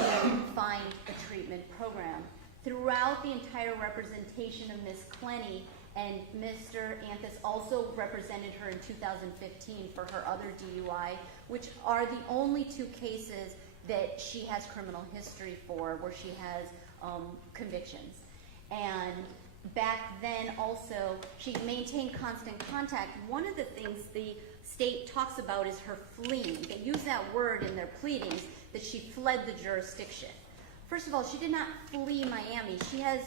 find a treatment program. Throughout the entire representation of Ms. Clenney, and Mr. Anthus also represented her in 2015 for her other DUI, which are the only two cases that she has criminal history for, where she has convictions. And back then also, she maintained constant contact. One of the things the state talks about is her fleeing. They use that word in their pleadings, that she fled the jurisdiction. First of all, she did not flee Miami. She has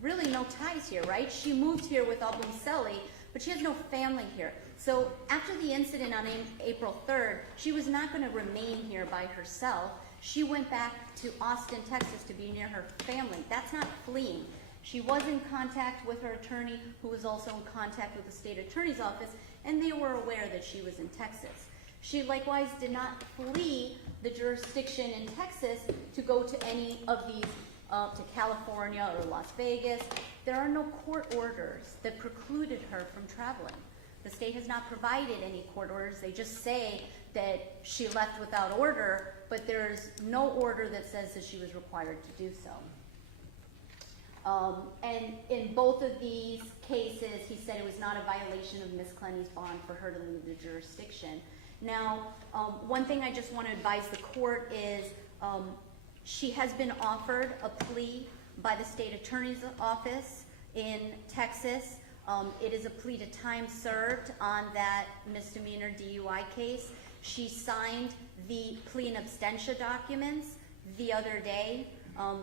really no ties here, right? She moved here with Obumseli, but she has no family here. So after the incident on April 3rd, she was not going to remain here by herself. She went back to Austin, Texas to be near her family. That's not fleeing. She was in contact with her attorney, who was also in contact with the state attorney's office, and they were aware that she was in Texas. She likewise did not flee the jurisdiction in Texas to go to any of these, to California or Las Vegas. There are no court orders that precluded her from traveling. The state has not provided any court orders. They just say that she left without order, but there's no order that says that she was required to do so. And in both of these cases, he said it was not a violation of Ms. Clenney's bond for her to leave the jurisdiction. Now, one thing I just want to advise the court is she has been offered a plea by the state attorney's office in Texas. It is a plea to time served on that misdemeanor DUI case. She signed the plea and abstention documents the other day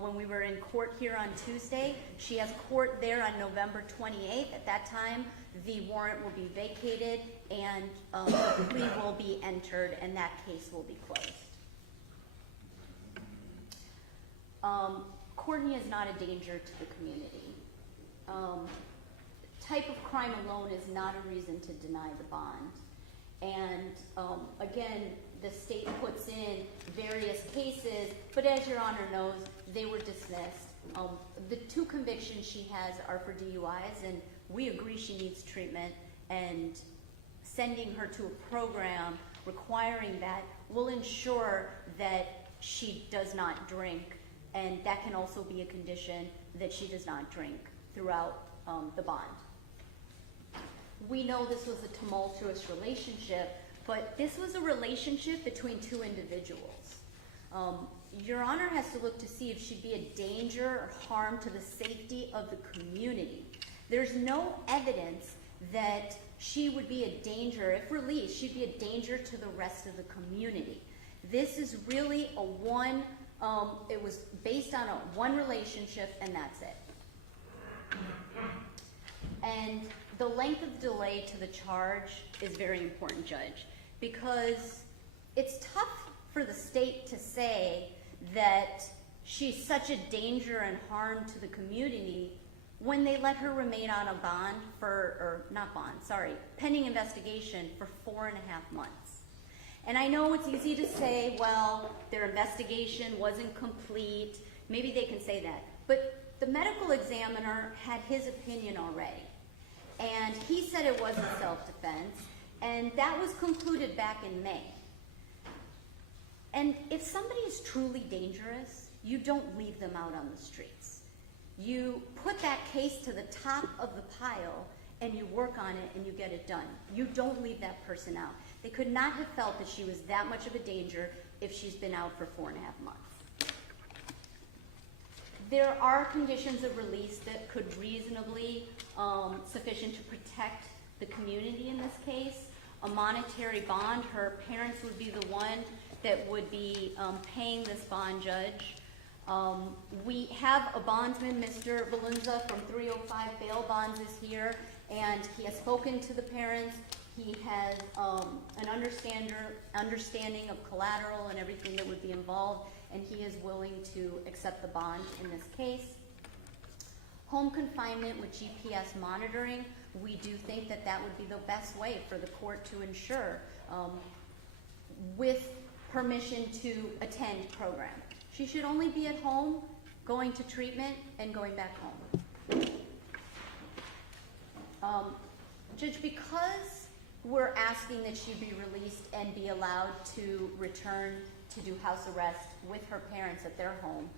when we were in court here on Tuesday. She has court there on November 28th. At that time, the warrant will be vacated and the plea will be entered, and that case will be closed. Courtney is not a danger to the community. Type of crime alone is not a reason to deny the bond. And again, the state puts in various cases, but as Your Honor knows, they were dismissed. The two convictions she has are for DUIs, and we agree she needs treatment, and sending her to a program requiring that will ensure that she does not drink, and that can also be a condition that she does not drink throughout the bond. We know this was a tumultuous relationship, but this was a relationship between two individuals. Your Honor has to look to see if she'd be a danger or harm to the safety of the community. There's no evidence that she would be a danger. If released, she'd be a danger to the rest of the community. This is really a one, it was based on a one relationship, and that's it. And the length of delay to the charge is very important, Judge, because it's tough for the state to say that she's such a danger and harm to the community when they let her remain on a bond pending investigation for 4.5 months. And I know it's easy to say, well, their investigation wasn't complete. Maybe they can say that. But the medical examiner had his opinion already. And he said it wasn't self-defense. And that was concluded back in May. And if somebody is truly dangerous, you don't leave them out on the streets. You put that case to the top of the pile and you work on it and you get it done. You don't leave that person out. They could not have felt that she was that much of a danger if she's been out for 4.5 months. There are conditions of release that could reasonably sufficient to protect the community in this case. A monetary bond, her parents would be the one that would be paying this bond judge. We have a bondsman, Mr. Valunza from 305 Bail Bonds is here, and he has spoken to the parents. He has an understanding of collateral and everything that would be involved, and he is willing to accept the bond in this case. Home confinement with GPS monitoring, we do think that that would be the best way for the court to ensure with permission to attend program. She should only be at home, going to treatment, and going back home. Judge, because we're asking that she be released and be allowed to return to do house arrest with her parents at their home,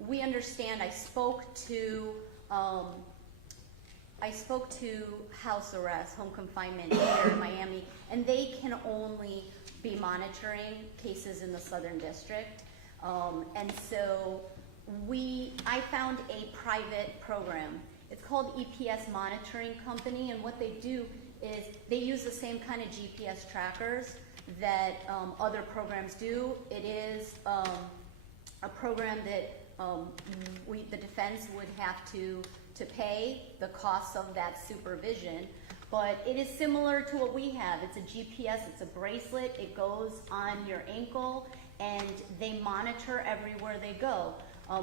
we understand. I spoke to house arrest, home confinement here in Miami, and they can only be monitoring cases in the Southern District. And so I found a private program. It's called EPS Monitoring Company, and what they do is they use the same kind of GPS trackers that other programs do. It is a program that the defense would have to pay the costs of that supervision, but it is similar to what we have. It's a GPS, it's a bracelet, it goes on your ankle, and they monitor everywhere they go.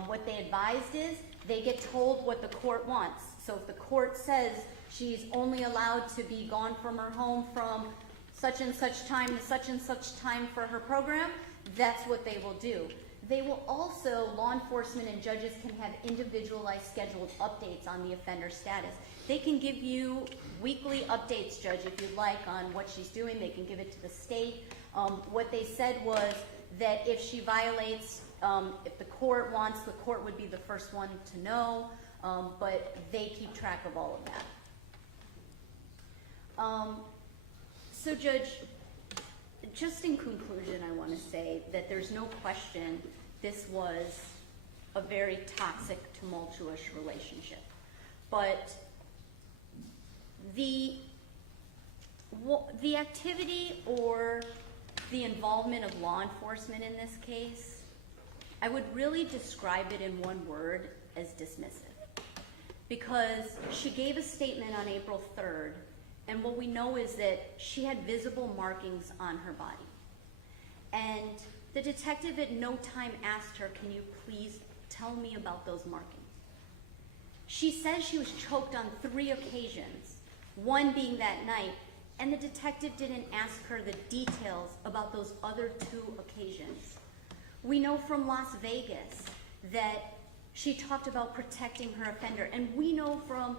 What they advised is they get told what the court wants. So if the court says she's only allowed to be gone from her home from such and such time to such and such time for her program, that's what they will do. They will also, law enforcement and judges can have individualized scheduled updates on the offender status. They can give you weekly updates, Judge, if you'd like, on what she's doing. They can give it to the state. What they said was that if she violates, if the court wants, the court would be the first one to know, but they keep track of all of that. So, Judge, just in conclusion, I want to say that there's no question this was a very toxic, tumultuous relationship. But the activity or the involvement of law enforcement in this case, I would really describe it in one word as dismissive. Because she gave a statement on April 3rd, and what we know is that she had visible markings on her body. And the detective at no time asked her, can you please tell me about those markings? She says she was choked on 3 occasions, one being that night, and the detective didn't ask her the details about those other 2 occasions. We know from Las Vegas that she talked about protecting her offender, and we know from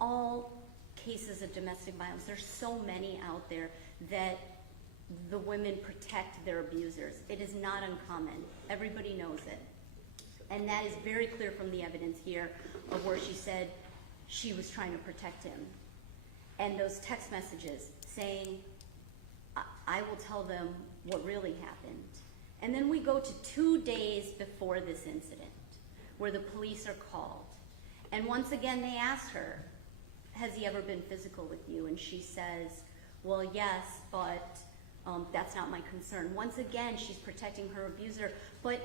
all cases of domestic violence, there's so many out there that the women protect their abusers. It is not uncommon. Everybody knows it. And that is very clear from the evidence here of where she said she was trying to protect him. And those text messages saying, I will tell them what really happened. And then we go to 2 days before this incident where the police are called. And once again, they asked her, has he ever been physical with you? And she says, well, yes, but that's not my concern. Once again, she's protecting her abuser. But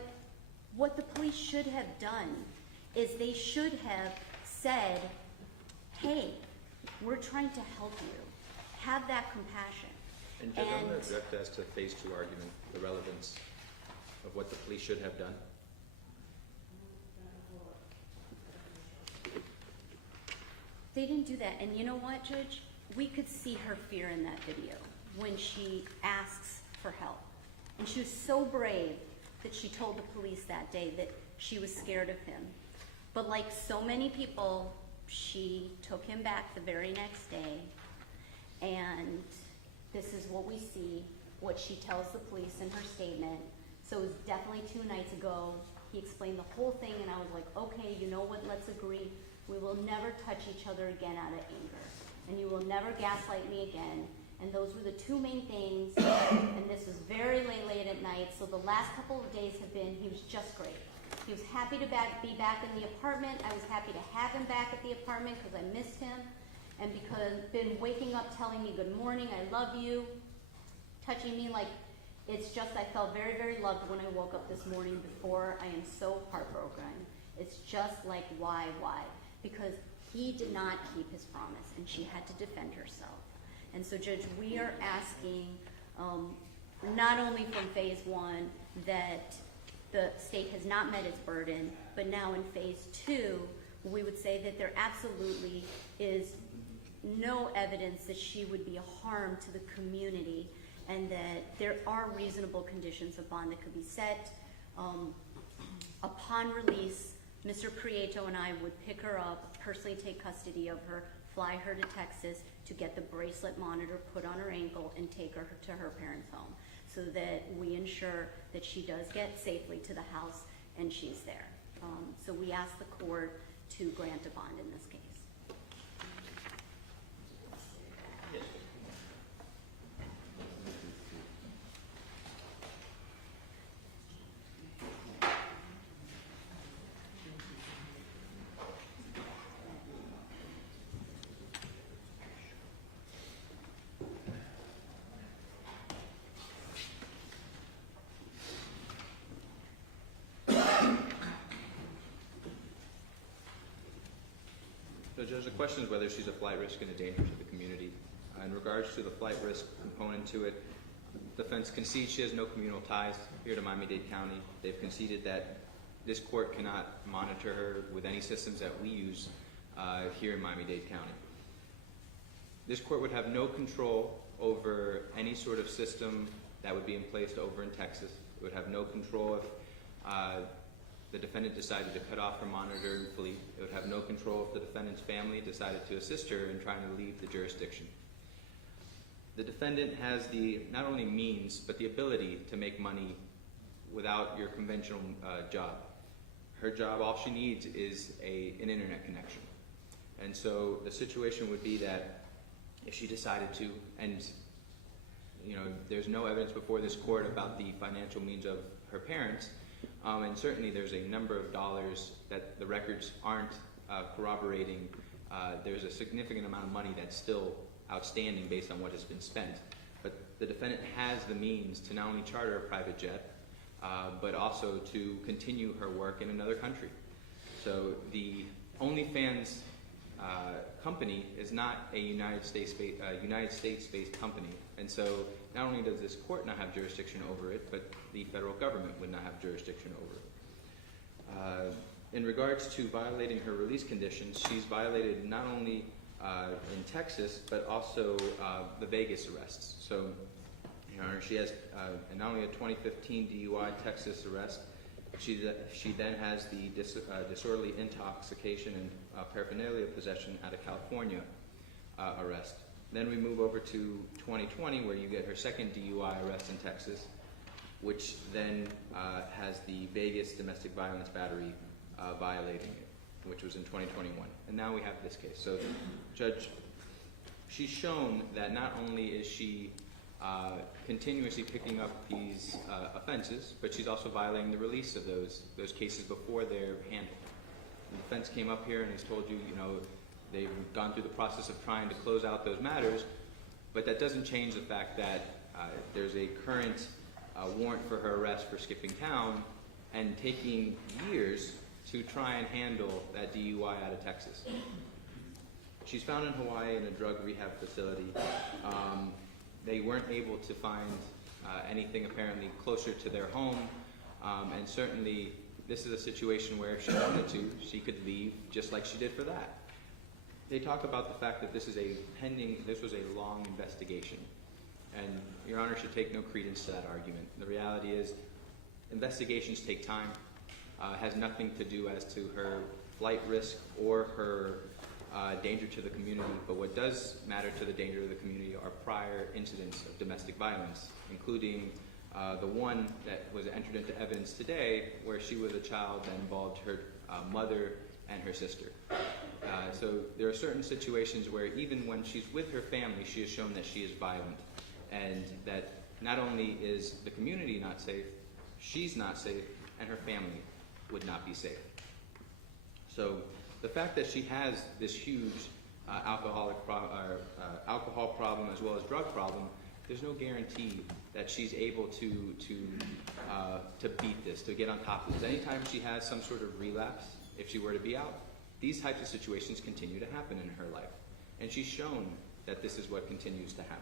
what the police should have done is they should have said, hey, we're trying to help you. Have that compassion. And Judge, I'm going to object as to phase 2 argument, the relevance. of what the police should have done? They didn't do that, and you know what, Judge? We could see her fear in that video when she asks for help. And she was so brave that she told the police that day that she was scared of him. But like so many people, she took him back the very next day, and this is what we see, what she tells the police in her statement. So it was definitely 2 nights ago. He explained the whole thing, and I was like, okay, you know what, let's agree. We will never touch each other again out of anger, and you will never gaslight me again. And those were the 2 main things, and this was very late at night, so the last couple of days have been, he was just great. He was happy to be back in the apartment. I was happy to have him back at the apartment because I missed him, and because been waking up telling me good morning, I love you, touching me like, it's just, I felt very, very loved when I woke up this morning. Before, I am so heartbroken. It's just like, why? Because he did not keep his promise, and she had to defend herself. And so, Judge, we are asking, not only from phase 1 that the state has not met its burden, but now in phase 2, we would say that there absolutely is no evidence that she would be a harm to the community, and that there are reasonable conditions of bond that could be set. Upon release, Mr. Prieto and I would pick her up, personally take custody of her, fly her to Texas to get the bracelet monitor put on her ankle, and take her to her parents' home, so that we ensure that she does get safely to the house and she's there. So we ask the court to grant a bond in this case. So, Judge, the question is whether she's a flight risk and a danger to the community. In regards to the flight risk component to it, defense concedes she has no communal ties here to Miami-Dade County. They've conceded that this court cannot monitor her with any systems that we use here in Miami-Dade County. This court would have no control over any sort of system that would be in place over in Texas. It would have no control if the defendant decided to cut off her monitor and flee. It would have no control if the defendant's family decided to assist her in trying to leave the jurisdiction. The defendant has the not only means, but the ability to make money without your conventional job. Her job, all she needs is an internet connection. And so the situation would be that if she decided to, and there's no evidence before this court about the financial means of her parents, and certainly there's a number of dollars that the records aren't corroborating. There's a significant amount of money that's still outstanding based on what has been spent. But the defendant has the means to not only charter a private jet, but also to continue her work in another country. So the OnlyFans company is not a United States-based company. And so not only does this court not have jurisdiction over it, but the federal government would not have jurisdiction over it. In regards to violating her release conditions, she's violated not only in Texas, but also the Vegas arrests. So she has not only a 2015 DUI Texas arrest, she then has the disorderly intoxication and paraphernalia possession at a California arrest. Then we move over to 2020, where you get her second DUI arrest in Texas, which then has the Vegas domestic violence battery violating it, which was in 2021. And now we have this case. So, Judge, she's shown that not only is she continuously picking up these offenses, but she's also violating the release of those cases before they're handled. The defense came up here and has told you, they've gone through the process of trying to close out those matters, but that doesn't change the fact that there's a current warrant for her arrest for skipping town and taking years to try and handle that DUI out of Texas. She's found in Hawaii in a drug rehab facility. They weren't able to find anything apparently closer to their home, And certainly, this is a situation where if she wanted to, she could leave just like she did for that. They talk about the fact that this was a long investigation. And Your Honor should take no credence to that argument. The reality is, investigations take time. Has nothing to do as to her flight risk or her danger to the community, but what does matter to the danger to the community are prior incidents of domestic violence, including the one that was entered into evidence today, where she was a child that involved her mother and her sister. So there are certain situations where even when she's with her family, she has shown that she is violent, and that not only is the community not safe, she's not safe, and her family would not be safe. So the fact that she has this huge alcohol problem as well as drug problem, there's no guarantee that she's able to beat this, to get on top of this. Anytime she has some sort of relapse, if she were to be out, these types of situations continue to happen in her life. And she's shown that this is what continues to happen.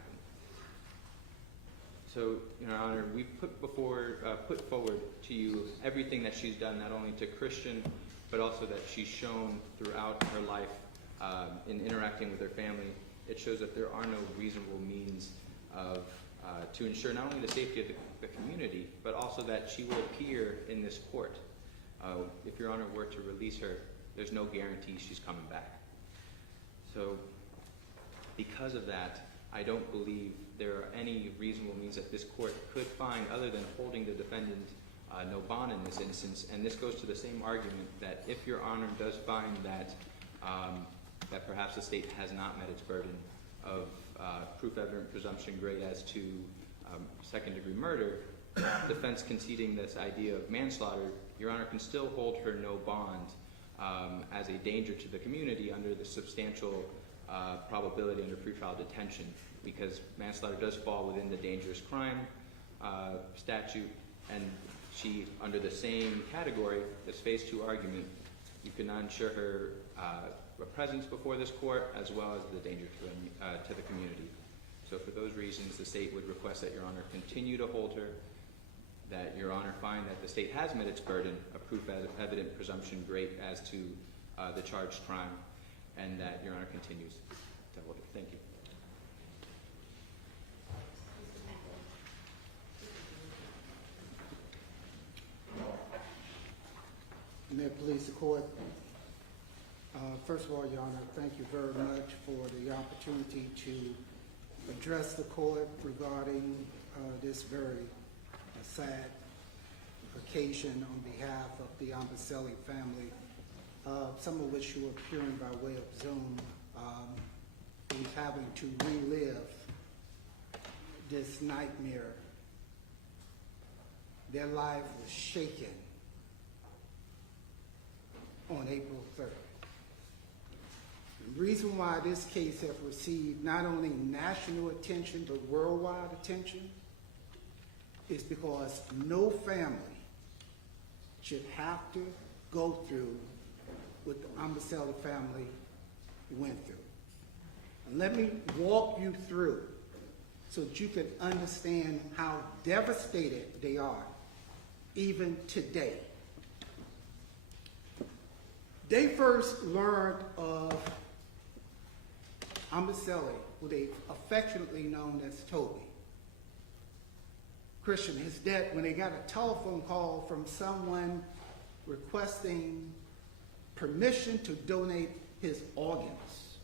So, Your Honor, we put forward to you everything that she's done, not only to Christian, but also that she's shown throughout her life in interacting with her family. It shows that there are no reasonable means to ensure not only the safety of the community, but also that she will appear in this court. If Your Honor were to release her, there's no guarantee she's coming back. So, because of that, I don't believe there are any reasonable means that this court could find other than holding the defendant no bond in this instance. And this goes to the same argument that if Your Honor does find that that perhaps the state has not met its burden of proof evident presumption great as to second-degree murder, defense conceding this idea of manslaughter, Your Honor can still hold her no bond as a danger to the community under the substantial probability under pretrial detention, because manslaughter does fall within the dangerous crime statute, and she, under the same category, this phase 2 argument, you cannot ensure her presence before this court as well as the danger to the community. So for those reasons, the state would request that Your Honor continue to hold her, that Your Honor find that the state has met its burden of proof evident presumption great as to the charged crime, and that Your Honor continues to hold it. Thank you. May it please the court. First of all, Your Honor, thank you very much for the opportunity to address the court regarding this very sad occasion on behalf of the Obumseli family, some of which you are appearing by way of Zoom, who's having to relive this nightmare. Their life was shaken on April 3rd. The reason why this case has received not only national attention but worldwide attention is because no family should have to go through what the Obumseli family went through. And let me walk you through so that you can understand how devastated they are even today. They first learned of Obumseli, who they affectionately known as Toby. Christian, his dad, when they got a telephone call from someone requesting permission to donate his organs,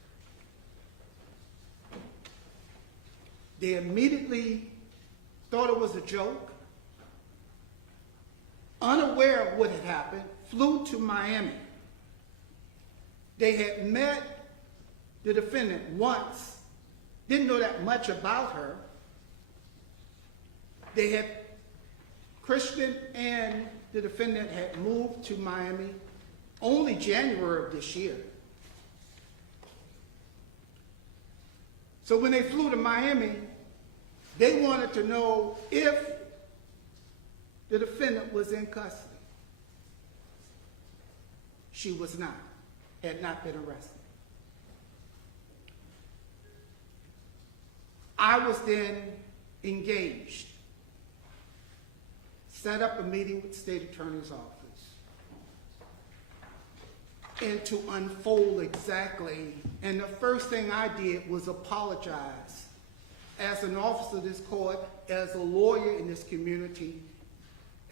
they immediately thought it was a joke, unaware of what had happened, flew to Miami. They had met the defendant once, didn't know that much about her. They had, Christian and the defendant had moved to Miami only January of this year. So when they flew to Miami, they wanted to know if the defendant was in custody. She was not, had not been arrested. I was then engaged. set up a meeting with the state attorney's office and to unfold exactly. And the first thing I did was apologize as an officer of this court, as a lawyer in this community,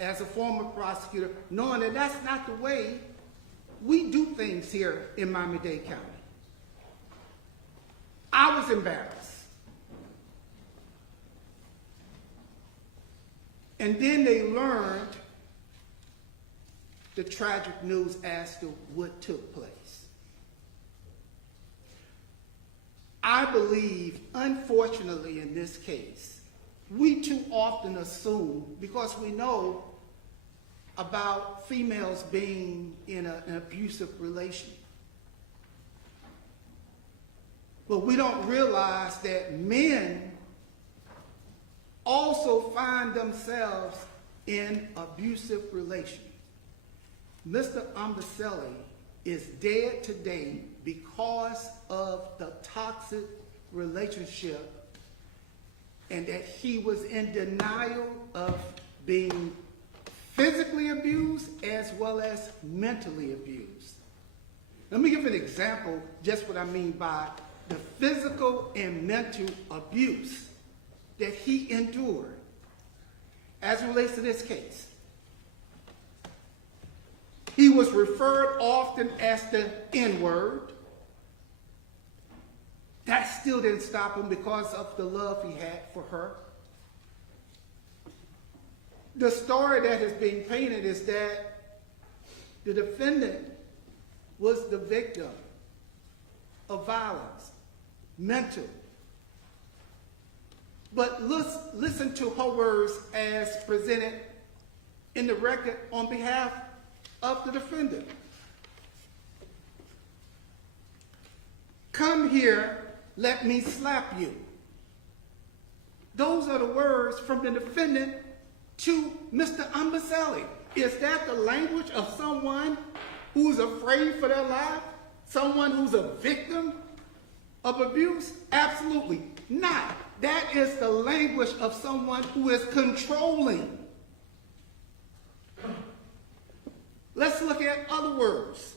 as a former prosecutor, knowing that that's not the way we do things here in Miami-Dade County. I was embarrassed. And then they learned the tragic news as to what took place. I believe, unfortunately in this case, we too often assume, because we know about females being in an abusive relation, but we don't realize that men also find themselves in abusive relations. Mr. Obumseli is dead today because of the toxic relationship, and that he was in denial of being physically abused as well as mentally abused. Let me give an example, just what I mean by the physical and mental abuse that he endured as it relates to this case. He was referred often as the N-word. That still didn't stop him because of the love he had for her. The story that is being painted is that the defendant was the victim of violence, mental. But listen to her words as presented in the record on behalf of the defendant. "Come here, let me slap you." Those are the words from the defendant to Mr. Obumseli. Is that the language of someone who's afraid for their life? Someone who's a victim of abuse? Absolutely not. That is the language of someone who is controlling. Let's look at other words.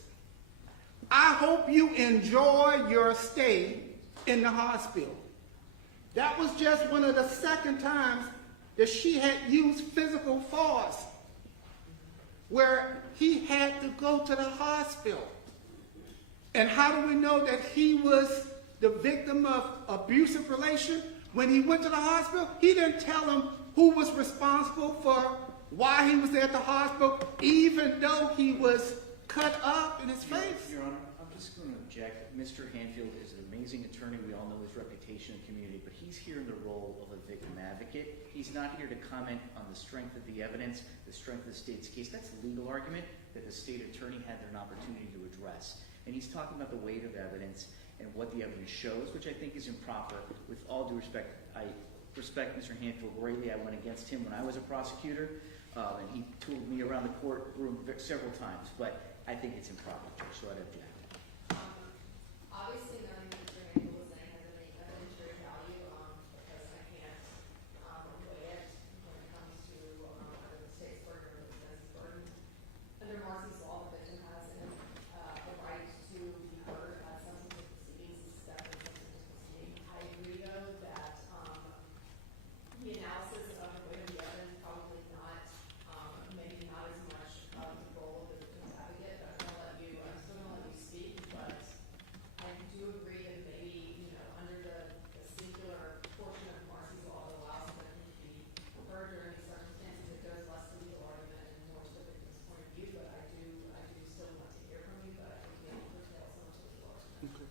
"I hope you enjoy your stay in the hospital." That was just one of the second times that she had used physical force, where he had to go to the hospital. And how do we know that he was the victim of abusive relation? When he went to the hospital, he didn't tell him who was responsible for why he was at the hospital, even though he was cut up in his face. Your Honor, I'm just going to object. Mr. Hanfield is an amazing attorney. We all know his reputation in the community, but he's here in the role of a victim advocate. He's not here to comment on the strength of the evidence, the strength of the state's case. That's a legal argument that the state attorney had an opportunity to address. And he's talking about the weight of evidence and what the evidence shows, which I think is improper. With all due respect, I respect Mr. Hanfield greatly. I went against him when I was a prosecutor, and he tooled me around the courtroom several times, but I think it's improper, so I'd object. Obviously, none of Mr. Hanfield was saying has any evidentiary value, because I can't weigh it when it comes to either the state's burden or the defense's burden. Under Marcy's law, the victim has a right to be heard at substantive proceedings, step in substantive proceeding. I agree, though, that the analysis of the weight of the evidence probably not, maybe not as much of the role of the victim's advocate. But I'm still gonna let you speak, but I do agree that maybe, under the singular portion of Marcy's law that allows the victim to be heard under any circumstances, it goes less to the legal argument and more to the victim's point of view. But I do still want to hear from you, but I think we have to curtail so much of the legal argument. Okay.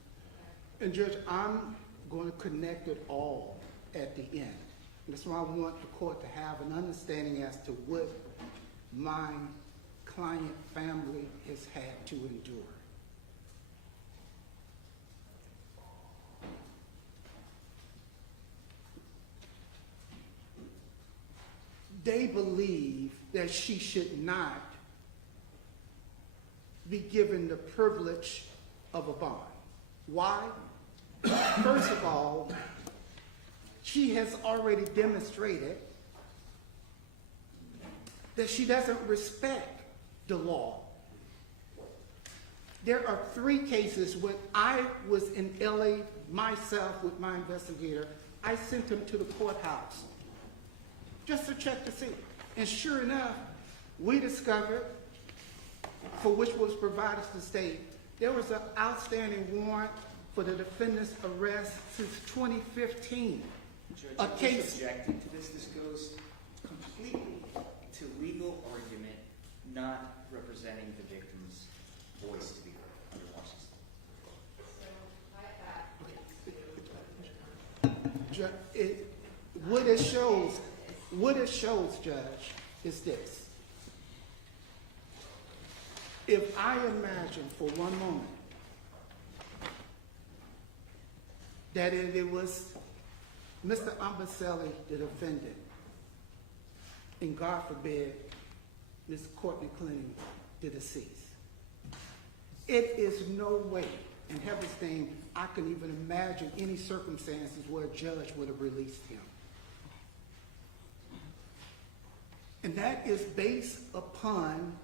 And Judge, I'm going to connect it all at the end. That's why I want the court to have an understanding as to what my client family has had to endure. They believe that she should not be given the privilege of a bond. Why? First of all, she has already demonstrated that she doesn't respect the law. There are 3 cases when I was in LA myself with my investigator. I sent him to the courthouse just to check to see. And sure enough, we discovered, for which was provided to the state, there was an outstanding warrant for the defendant's arrest since 2015. Judge, A I'm just case. objecting to this. This goes completely to legal argument, not representing the victim's voice to be heard under Washington. What it shows, Judge, is this. If I imagine for one moment that it was Mr. Obumseli, the defendant, and God forbid, Ms. Courtney Clenney, the deceased, it is no way in heaven's name I can even imagine any circumstances where a judge would have released him. And that is based upon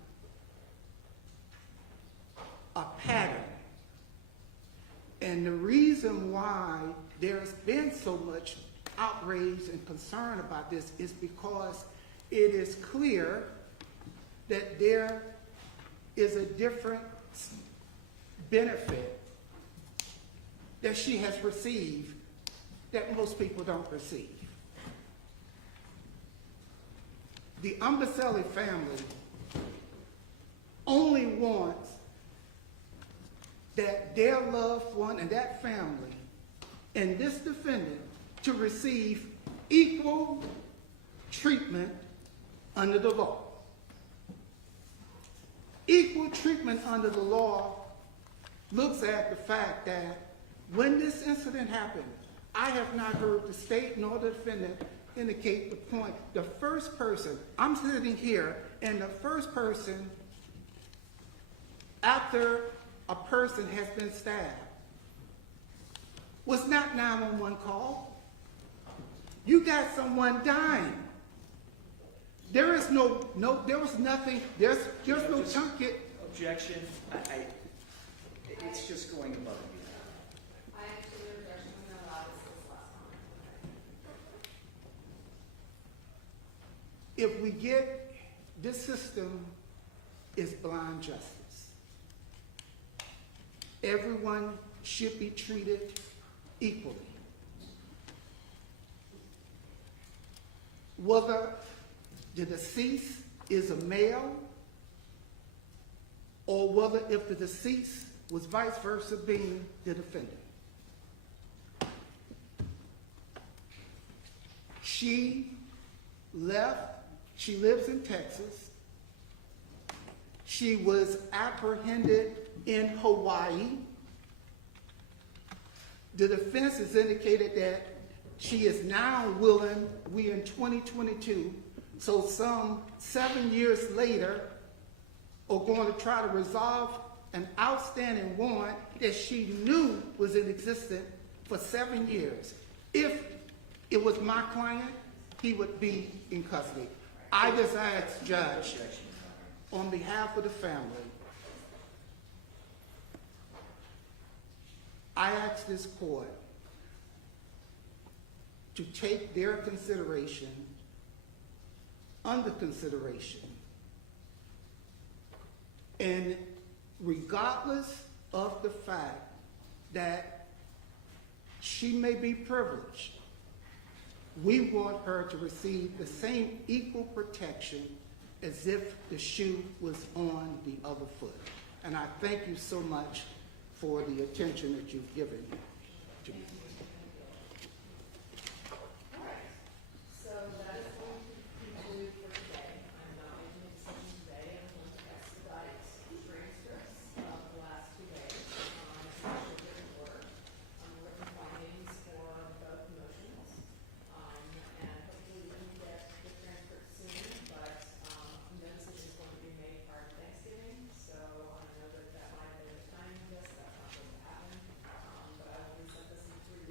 a pattern. And the reason why there's been so much outrage and concern about this is because it is clear that there is a different benefit that she has received that most people don't receive. The Obumseli family only wants that their loved one and that family and this defendant to receive equal treatment under the law. Equal treatment under the law looks at the fact that when this incident happened, I have not heard the state nor the defendant indicate the point. The first person, I'm sitting here, and the first person after a person has been stabbed was not 911 call. You got someone dying. There is there was nothing, there's no junket. Objection. It's just going above and beyond. I actually objection to allow this last comment. If we get, this system is blind justice. Everyone should be treated equally. Whether the deceased is a male or whether if the deceased was vice versa being the defendant. She left, she lives in Texas. She was apprehended in Hawaii. The defense has indicated that she is now willing, we in 2022, so some 7 years later, are going to try to resolve an outstanding warrant that she knew was in existence for 7 years. If it was my client, he would be in custody. I just ask, Judge, on behalf of the family, I ask this court to take their consideration under consideration, and regardless of the fact that she may be privileged, we want her to receive the same equal protection as if the shoe was on the other foot. And I thank you so much for the attention that you've given to me. So that is going to conclude for today. I'm not making a decision today. I'm going to expedite transcripts of the last 2 days on a different order. Written findings for both motions. And hopefully we can get the transcript soon, but no decision is going to be made prior to Thanksgiving. So I know that might have been a timing of this. That's not going to happen. But I will resend this in 3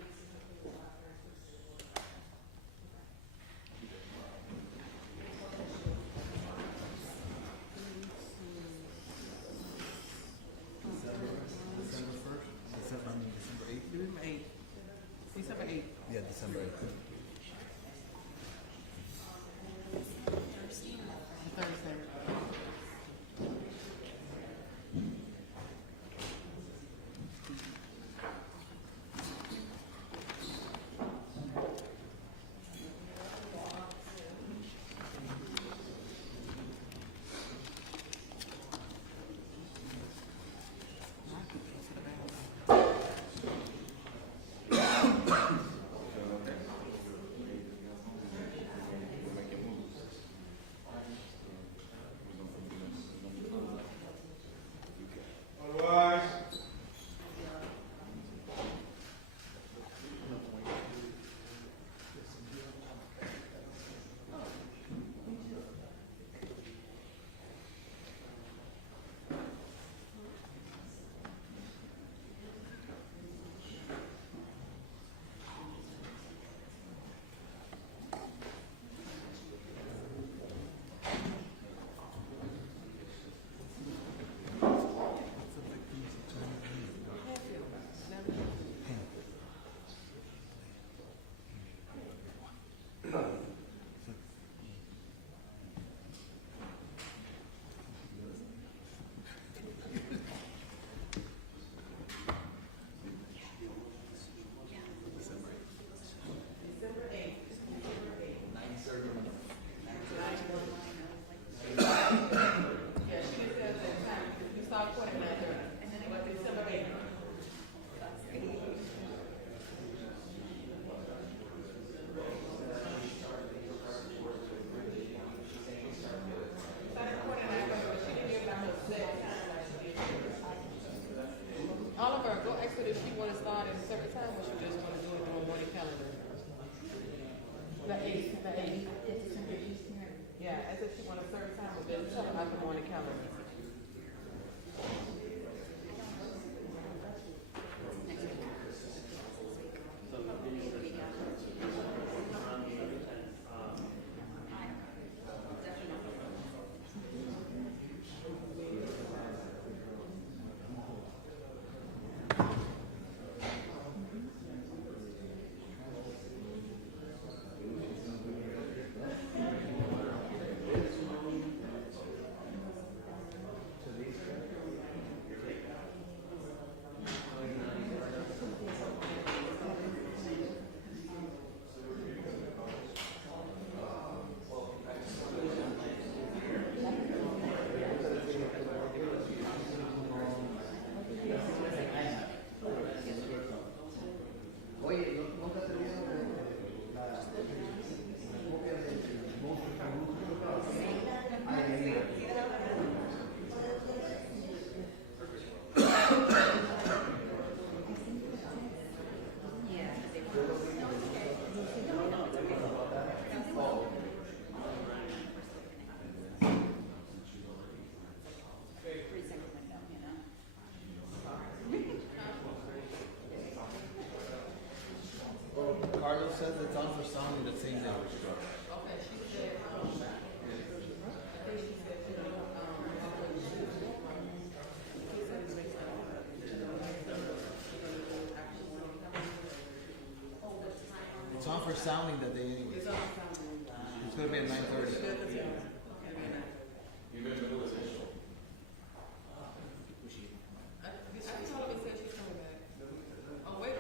want to start at a certain time, or should we just want to do it on morning calendar? The 8th. Yeah, I said she want a certain time, but then tell her about the morning calendar. Carlos says it's on for sounding the same day. Okay, she said, I think she said, It's on for sounding that day anyway. it's on sounding. It's gonna be at 9:30. You're gonna do it. I told her, said she's coming back. Oh, wait.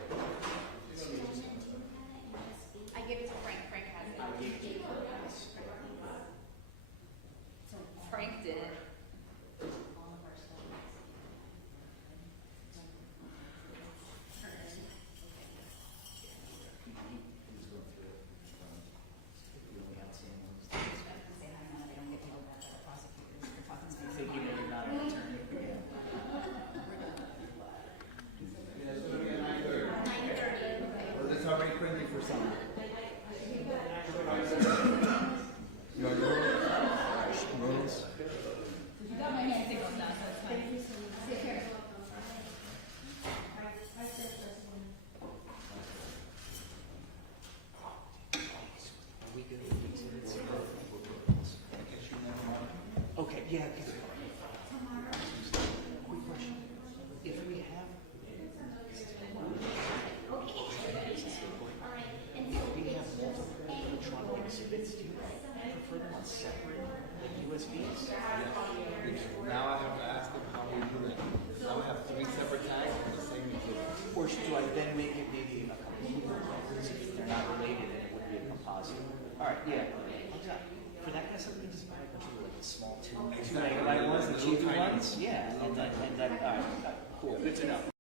I give it to Frank. Frank has it. So Frank did it. Think you know you're not an attorney. Well, it's already printing for sound. You want Rolos? You got my hand signals now, so it's fine. Take care. Are we good with these minutes? Okay, yeah. Quick question. If we have. If we have multiple electronic exhibits, do you prefer them on separate USBs? Now I have to ask them how we do it. Now I have 3 separate tags for the same exhibit. Or do I then make it maybe a composite? If they're not related, then it would be a composite. All right, yeah. For that kind of stuff, we just buy a bunch of like small two megabyte ones, the cheapy ones. Yeah, and then all right, cool, good to know.